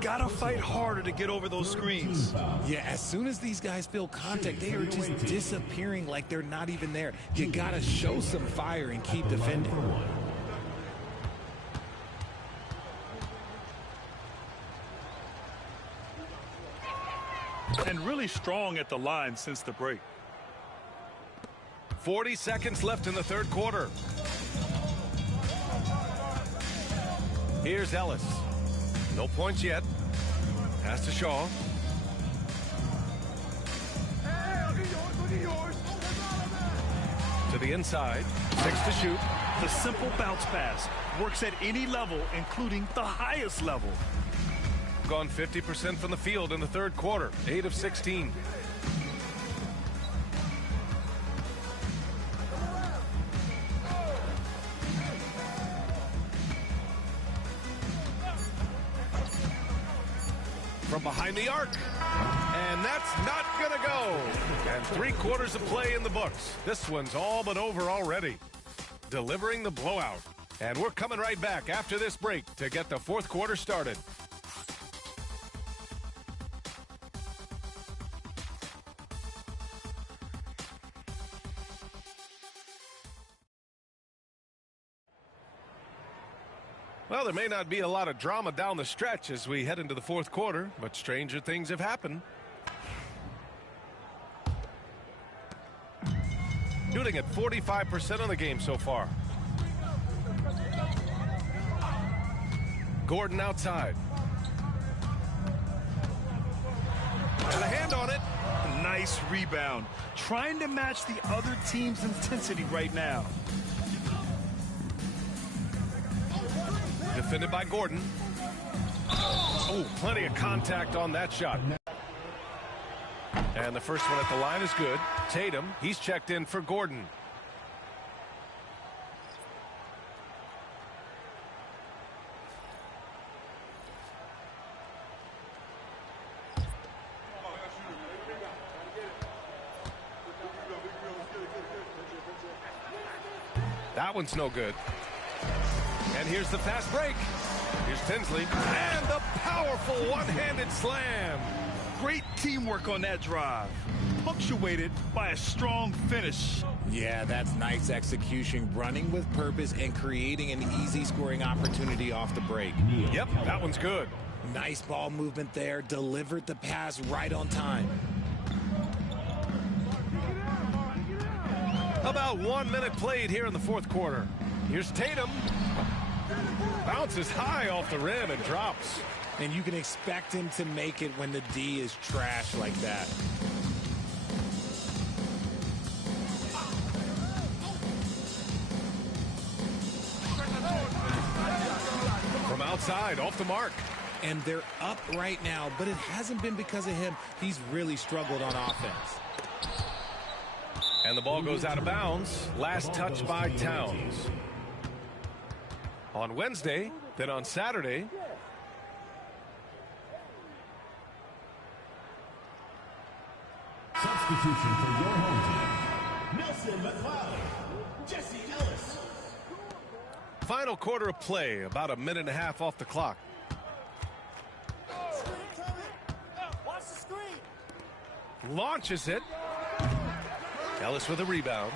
Gotta fight harder to get over those screens. Yeah, as soon as these guys feel contact, they are just disappearing like they're not even there. You gotta show some fire and keep defending. And really strong at the line since the break. 40 seconds left in the third quarter. Here's Ellis. No points yet. Pass to Shaw. To the inside. 6 to shoot. The simple bounce pass works at any level, including the highest level. Gone 50% from the field in the third quarter. 8 of 16. From behind the arc. And that's not going to go. And 3/4 of play in the books. This one's all but over already. Delivering the blowout. And we're coming right back after this break to get the fourth quarter started. Well, there may not be a lot of drama down the stretch as we head into the fourth quarter, but stranger things have happened. Shooting at 45% on the game so far. Gordon outside. And a hand on it. Nice rebound. Trying to match the other team's intensity right now. Defended by Gordon. Oh, plenty of contact on that shot. And the first one at the line is good. Tatum, he's checked in for Gordon. That one's no good. And here's the fast break. Here's Tinsley. And the powerful one-handed slam. Great teamwork on that drive. Punctuated by a strong finish. Yeah, that's nice execution. Running with purpose and creating an easy scoring opportunity off the break. Yep, that one's good. Nice ball movement there. Delivered the pass right on time. About 1 minute played here in the fourth quarter. Here's Tatum. Bounces high off the rim and drops. And you can expect him to make it when the D is trash like that. From outside, off the mark. And they're up right now, but it hasn't been because of him. He's really struggled on offense. And the ball goes out of bounds. Last touch by Towns. On Wednesday, then on Saturday. Substitution for your home team. Nelson McLeod. Jesse Ellis. Final quarter of play, about a minute and a half off the clock. Watch the screen. Launches it. Ellis with a rebound.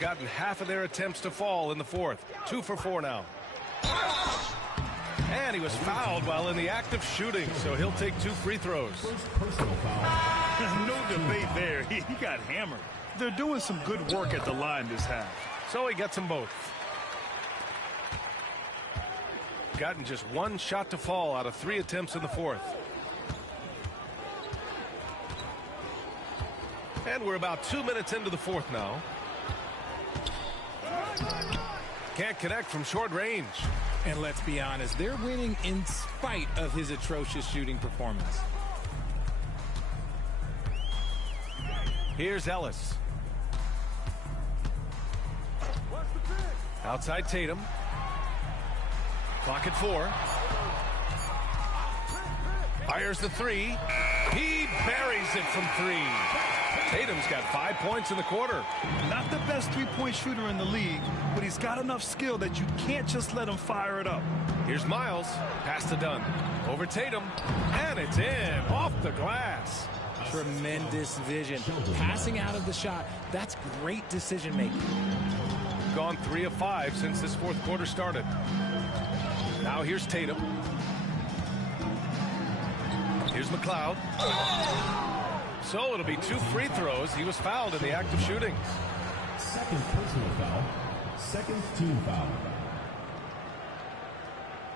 Gotten half of their attempts to fall in the fourth. 2 for 4 now. And he was fouled while in the act of shooting, so he'll take 2 free throws. No debate there. He got hammered. They're doing some good work at the line this half. So he gets them both. Gotten just 1 shot to fall out of 3 attempts in the fourth. And we're about 2 minutes into the fourth now. Can't connect from short range. And let's be honest, they're winning in spite of his atrocious shooting performance. Here's Ellis. Outside Tatum. Clock at 4. Fires the 3. He buries it from 3. Tatum's got 5 points in the quarter. Not the best three-point shooter in the league, but he's got enough skill that you can't just let him fire it up. Here's Miles. Pass to Dunn. Over Tatum. And it's in. Off the glass. Tremendous vision. Passing out of the shot. That's great decision making. Gone 3 of 5 since this fourth quarter started. Now here's Tatum. Here's McLeod. So it'll be 2 free throws. He was fouled in the act of shooting. Second personal foul. Second team foul.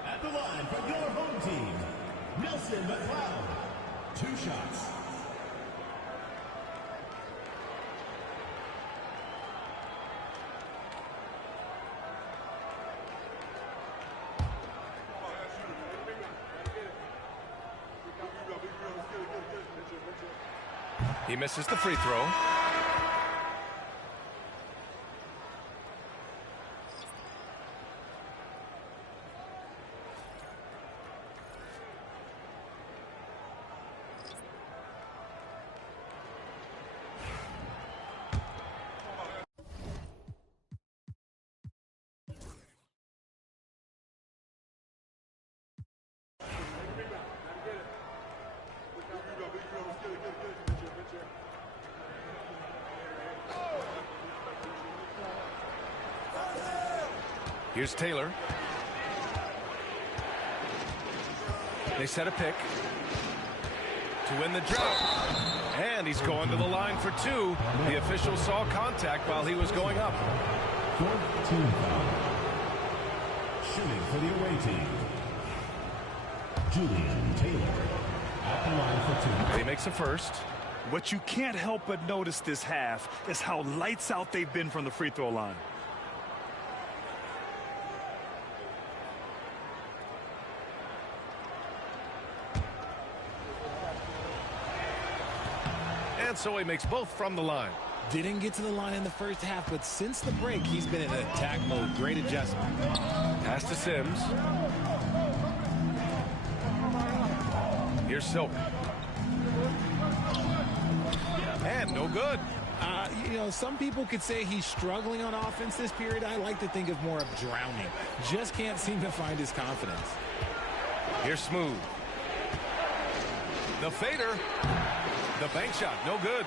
At the line for your home team, Nelson McLeod. 2 shots. He misses the free throw. Here's Taylor. They set a pick to win the drought. And he's going to the line for two. The official saw contact while he was going up. 14 foul. Shooting for the away team, Julian Taylor at the line for two. He makes a first. What you can't help but notice this half is how lights out they've been from the free throw line. And so he makes both from the line. Didn't get to the line in the first half, but since the break, he's been in attack mode. Great adjustment. Pass to Sims. Here's Silk. And no good. You know, some people could say he's struggling on offense this period. I like to think of more of drowning. Just can't seem to find his confidence. Here's Smooth. The fader. The bank shot, no good.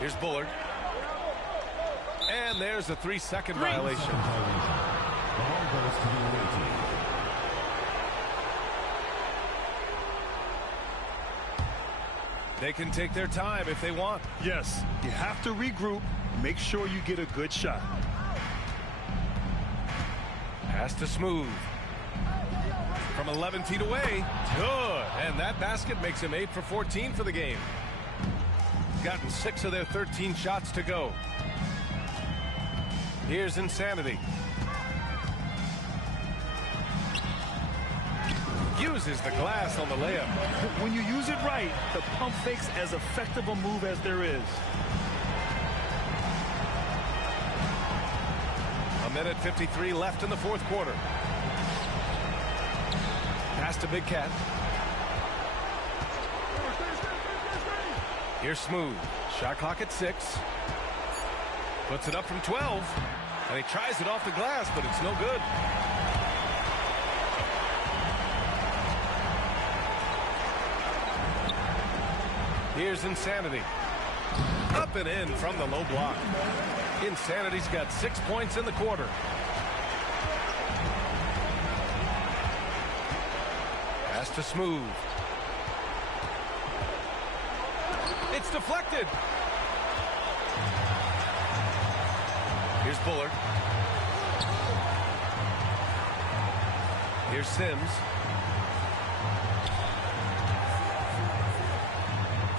Here's Bullard. And there's a 3-second violation. Ball goes to the away team. They can take their time if they want. Yes, you have to regroup. Make sure you get a good shot. Pass to Smooth. From 11 feet away. Good. And that basket makes him 8 for 14 for the game. Gotten 6 of their 13 shots to go. Here's Insanity. Uses the glass on the layup. When you use it right, the pump fake's as effective a move as there is. A minute 53 left in the fourth quarter. Pass to Big Cat. Here's Smooth. Shot clock at 6. Puts it up from 12. And he tries it off the glass, but it's no good. Here's Insanity. Up and in from the low block. Insanity's got 6 points in the quarter. Pass to Smooth. It's deflected. Here's Bullard. Here's Sims.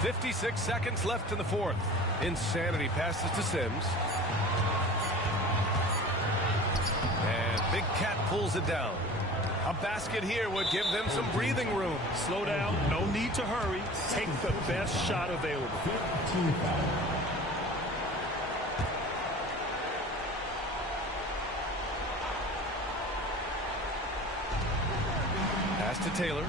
56 seconds left in the fourth. Insanity passes to Sims. And Big Cat pulls it down. A basket here would give them some breathing room. Slow down. No need to hurry. Take the best shot available. 15 foul. Pass to Taylor.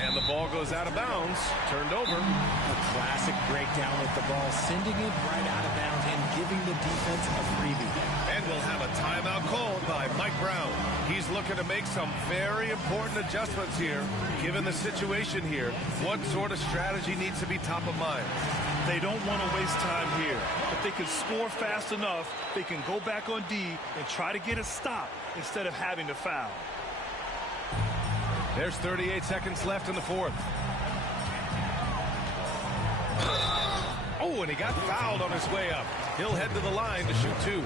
And the ball goes out of bounds. Turned over. A classic breakdown with the ball, sending it right out of bounds and giving the defense a freebie. And we'll have a timeout called by Mike Brown. He's looking to make some very important adjustments here. Given the situation here, what sort of strategy needs to be top of mind? They don't want to waste time here. If they can score fast enough, they can go back on D and try to get a stop instead of having to foul. There's 38 seconds left in the fourth. Oh, and he got fouled on his way up. He'll head to the line to shoot 2.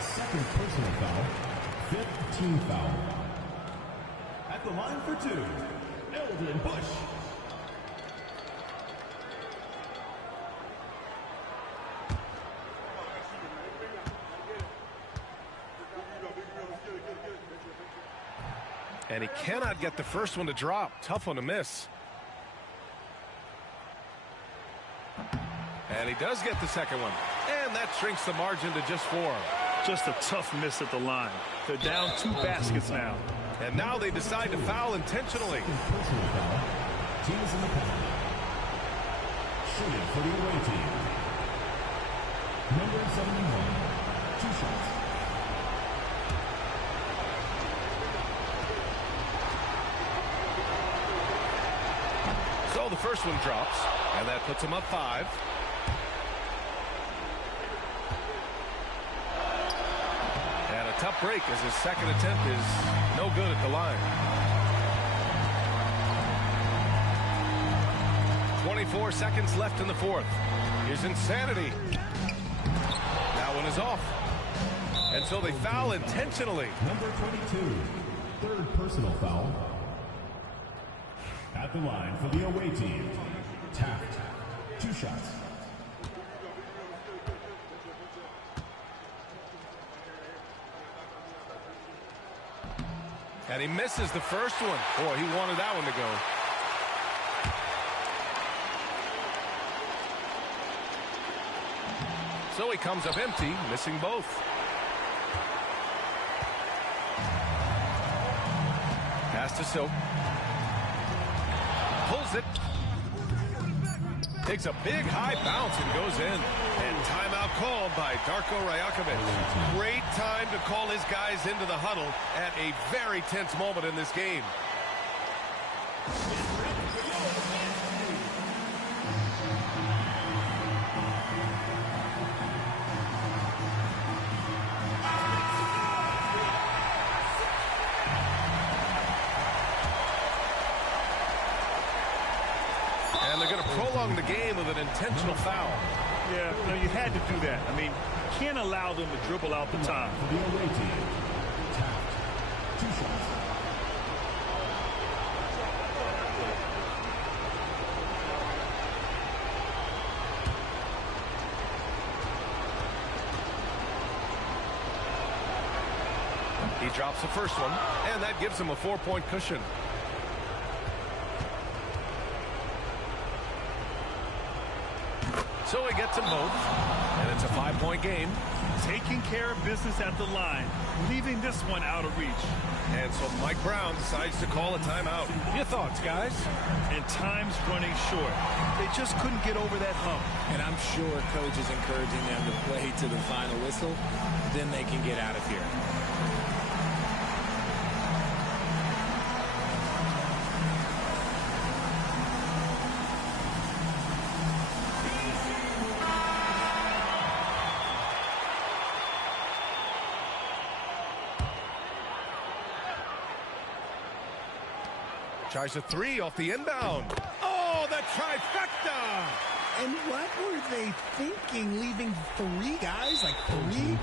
Second personal foul. 15 foul. At the line for 2, Eldon Bush. And he cannot get the first one to drop. Tough one to miss. And he does get the second one. And that shrinks the margin to just 4. Just a tough miss at the line. They're down 2 baskets now. And now they decide to foul intentionally. Personal foul. Teams in the penalty. Shooting for the away team. Number 71. 2 shots. So the first one drops, and that puts him up 5. And a tough break as his second attempt is no good at the line. 24 seconds left in the fourth. Here's insanity. That one is off. And so they foul intentionally. Number 22. Third personal foul. At the line for the away team. Taft. 2 shots. And he misses the first one. Boy, he wanted that one to go. So he comes up empty, missing both. Pass to Silk. Pulls it. Takes a big high bounce and goes in. And timeout called by Darko Rajakovic. Great time to call his guys into the huddle at a very tense moment in this game. And they're going to prolong the game with an intentional foul. Yeah, no, you had to do that. I mean, you can't allow them to dribble out the time. For the away team. Taft. 2 shots. He drops the first one, and that gives him a 4-point cushion. So he gets them both, and it's a 5-point game. Taking care of business at the line, leaving this one out of reach. And so Mike Brown decides to call a timeout. Your thoughts, guys? And time's running short. They just couldn't get over that hump. And I'm sure coach is encouraging them to play to the final whistle. Then they can get out of here. Tries a 3 off the inbound. Oh, the trifecta! And what were they thinking, leaving 3 guys, like 3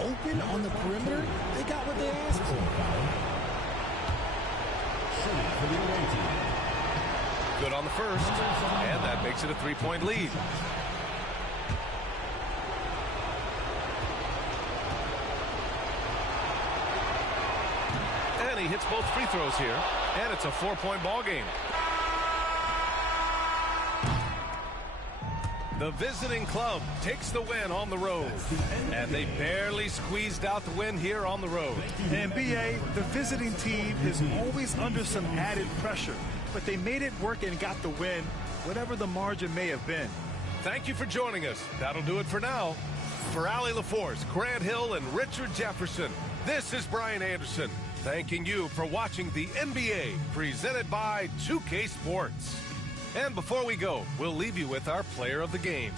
open on the perimeter? They got what they asked for. Good on the first, and that makes it a 3-point lead. And he hits both free throws here, and it's a 4-point ball game. The visiting club takes the win on the road, and they barely squeezed out the win here on the road. And BA, the visiting team is always under some added pressure, but they made it work and got the win, whatever the margin may have been. Thank you for joining us. That'll do it for now. For Allie LaForce, Grant Hill, and Richard Jefferson, this is Brian Anderson, thanking you for watching the NBA presented by 2K Sports. And before we go, we'll leave you with our player of the game.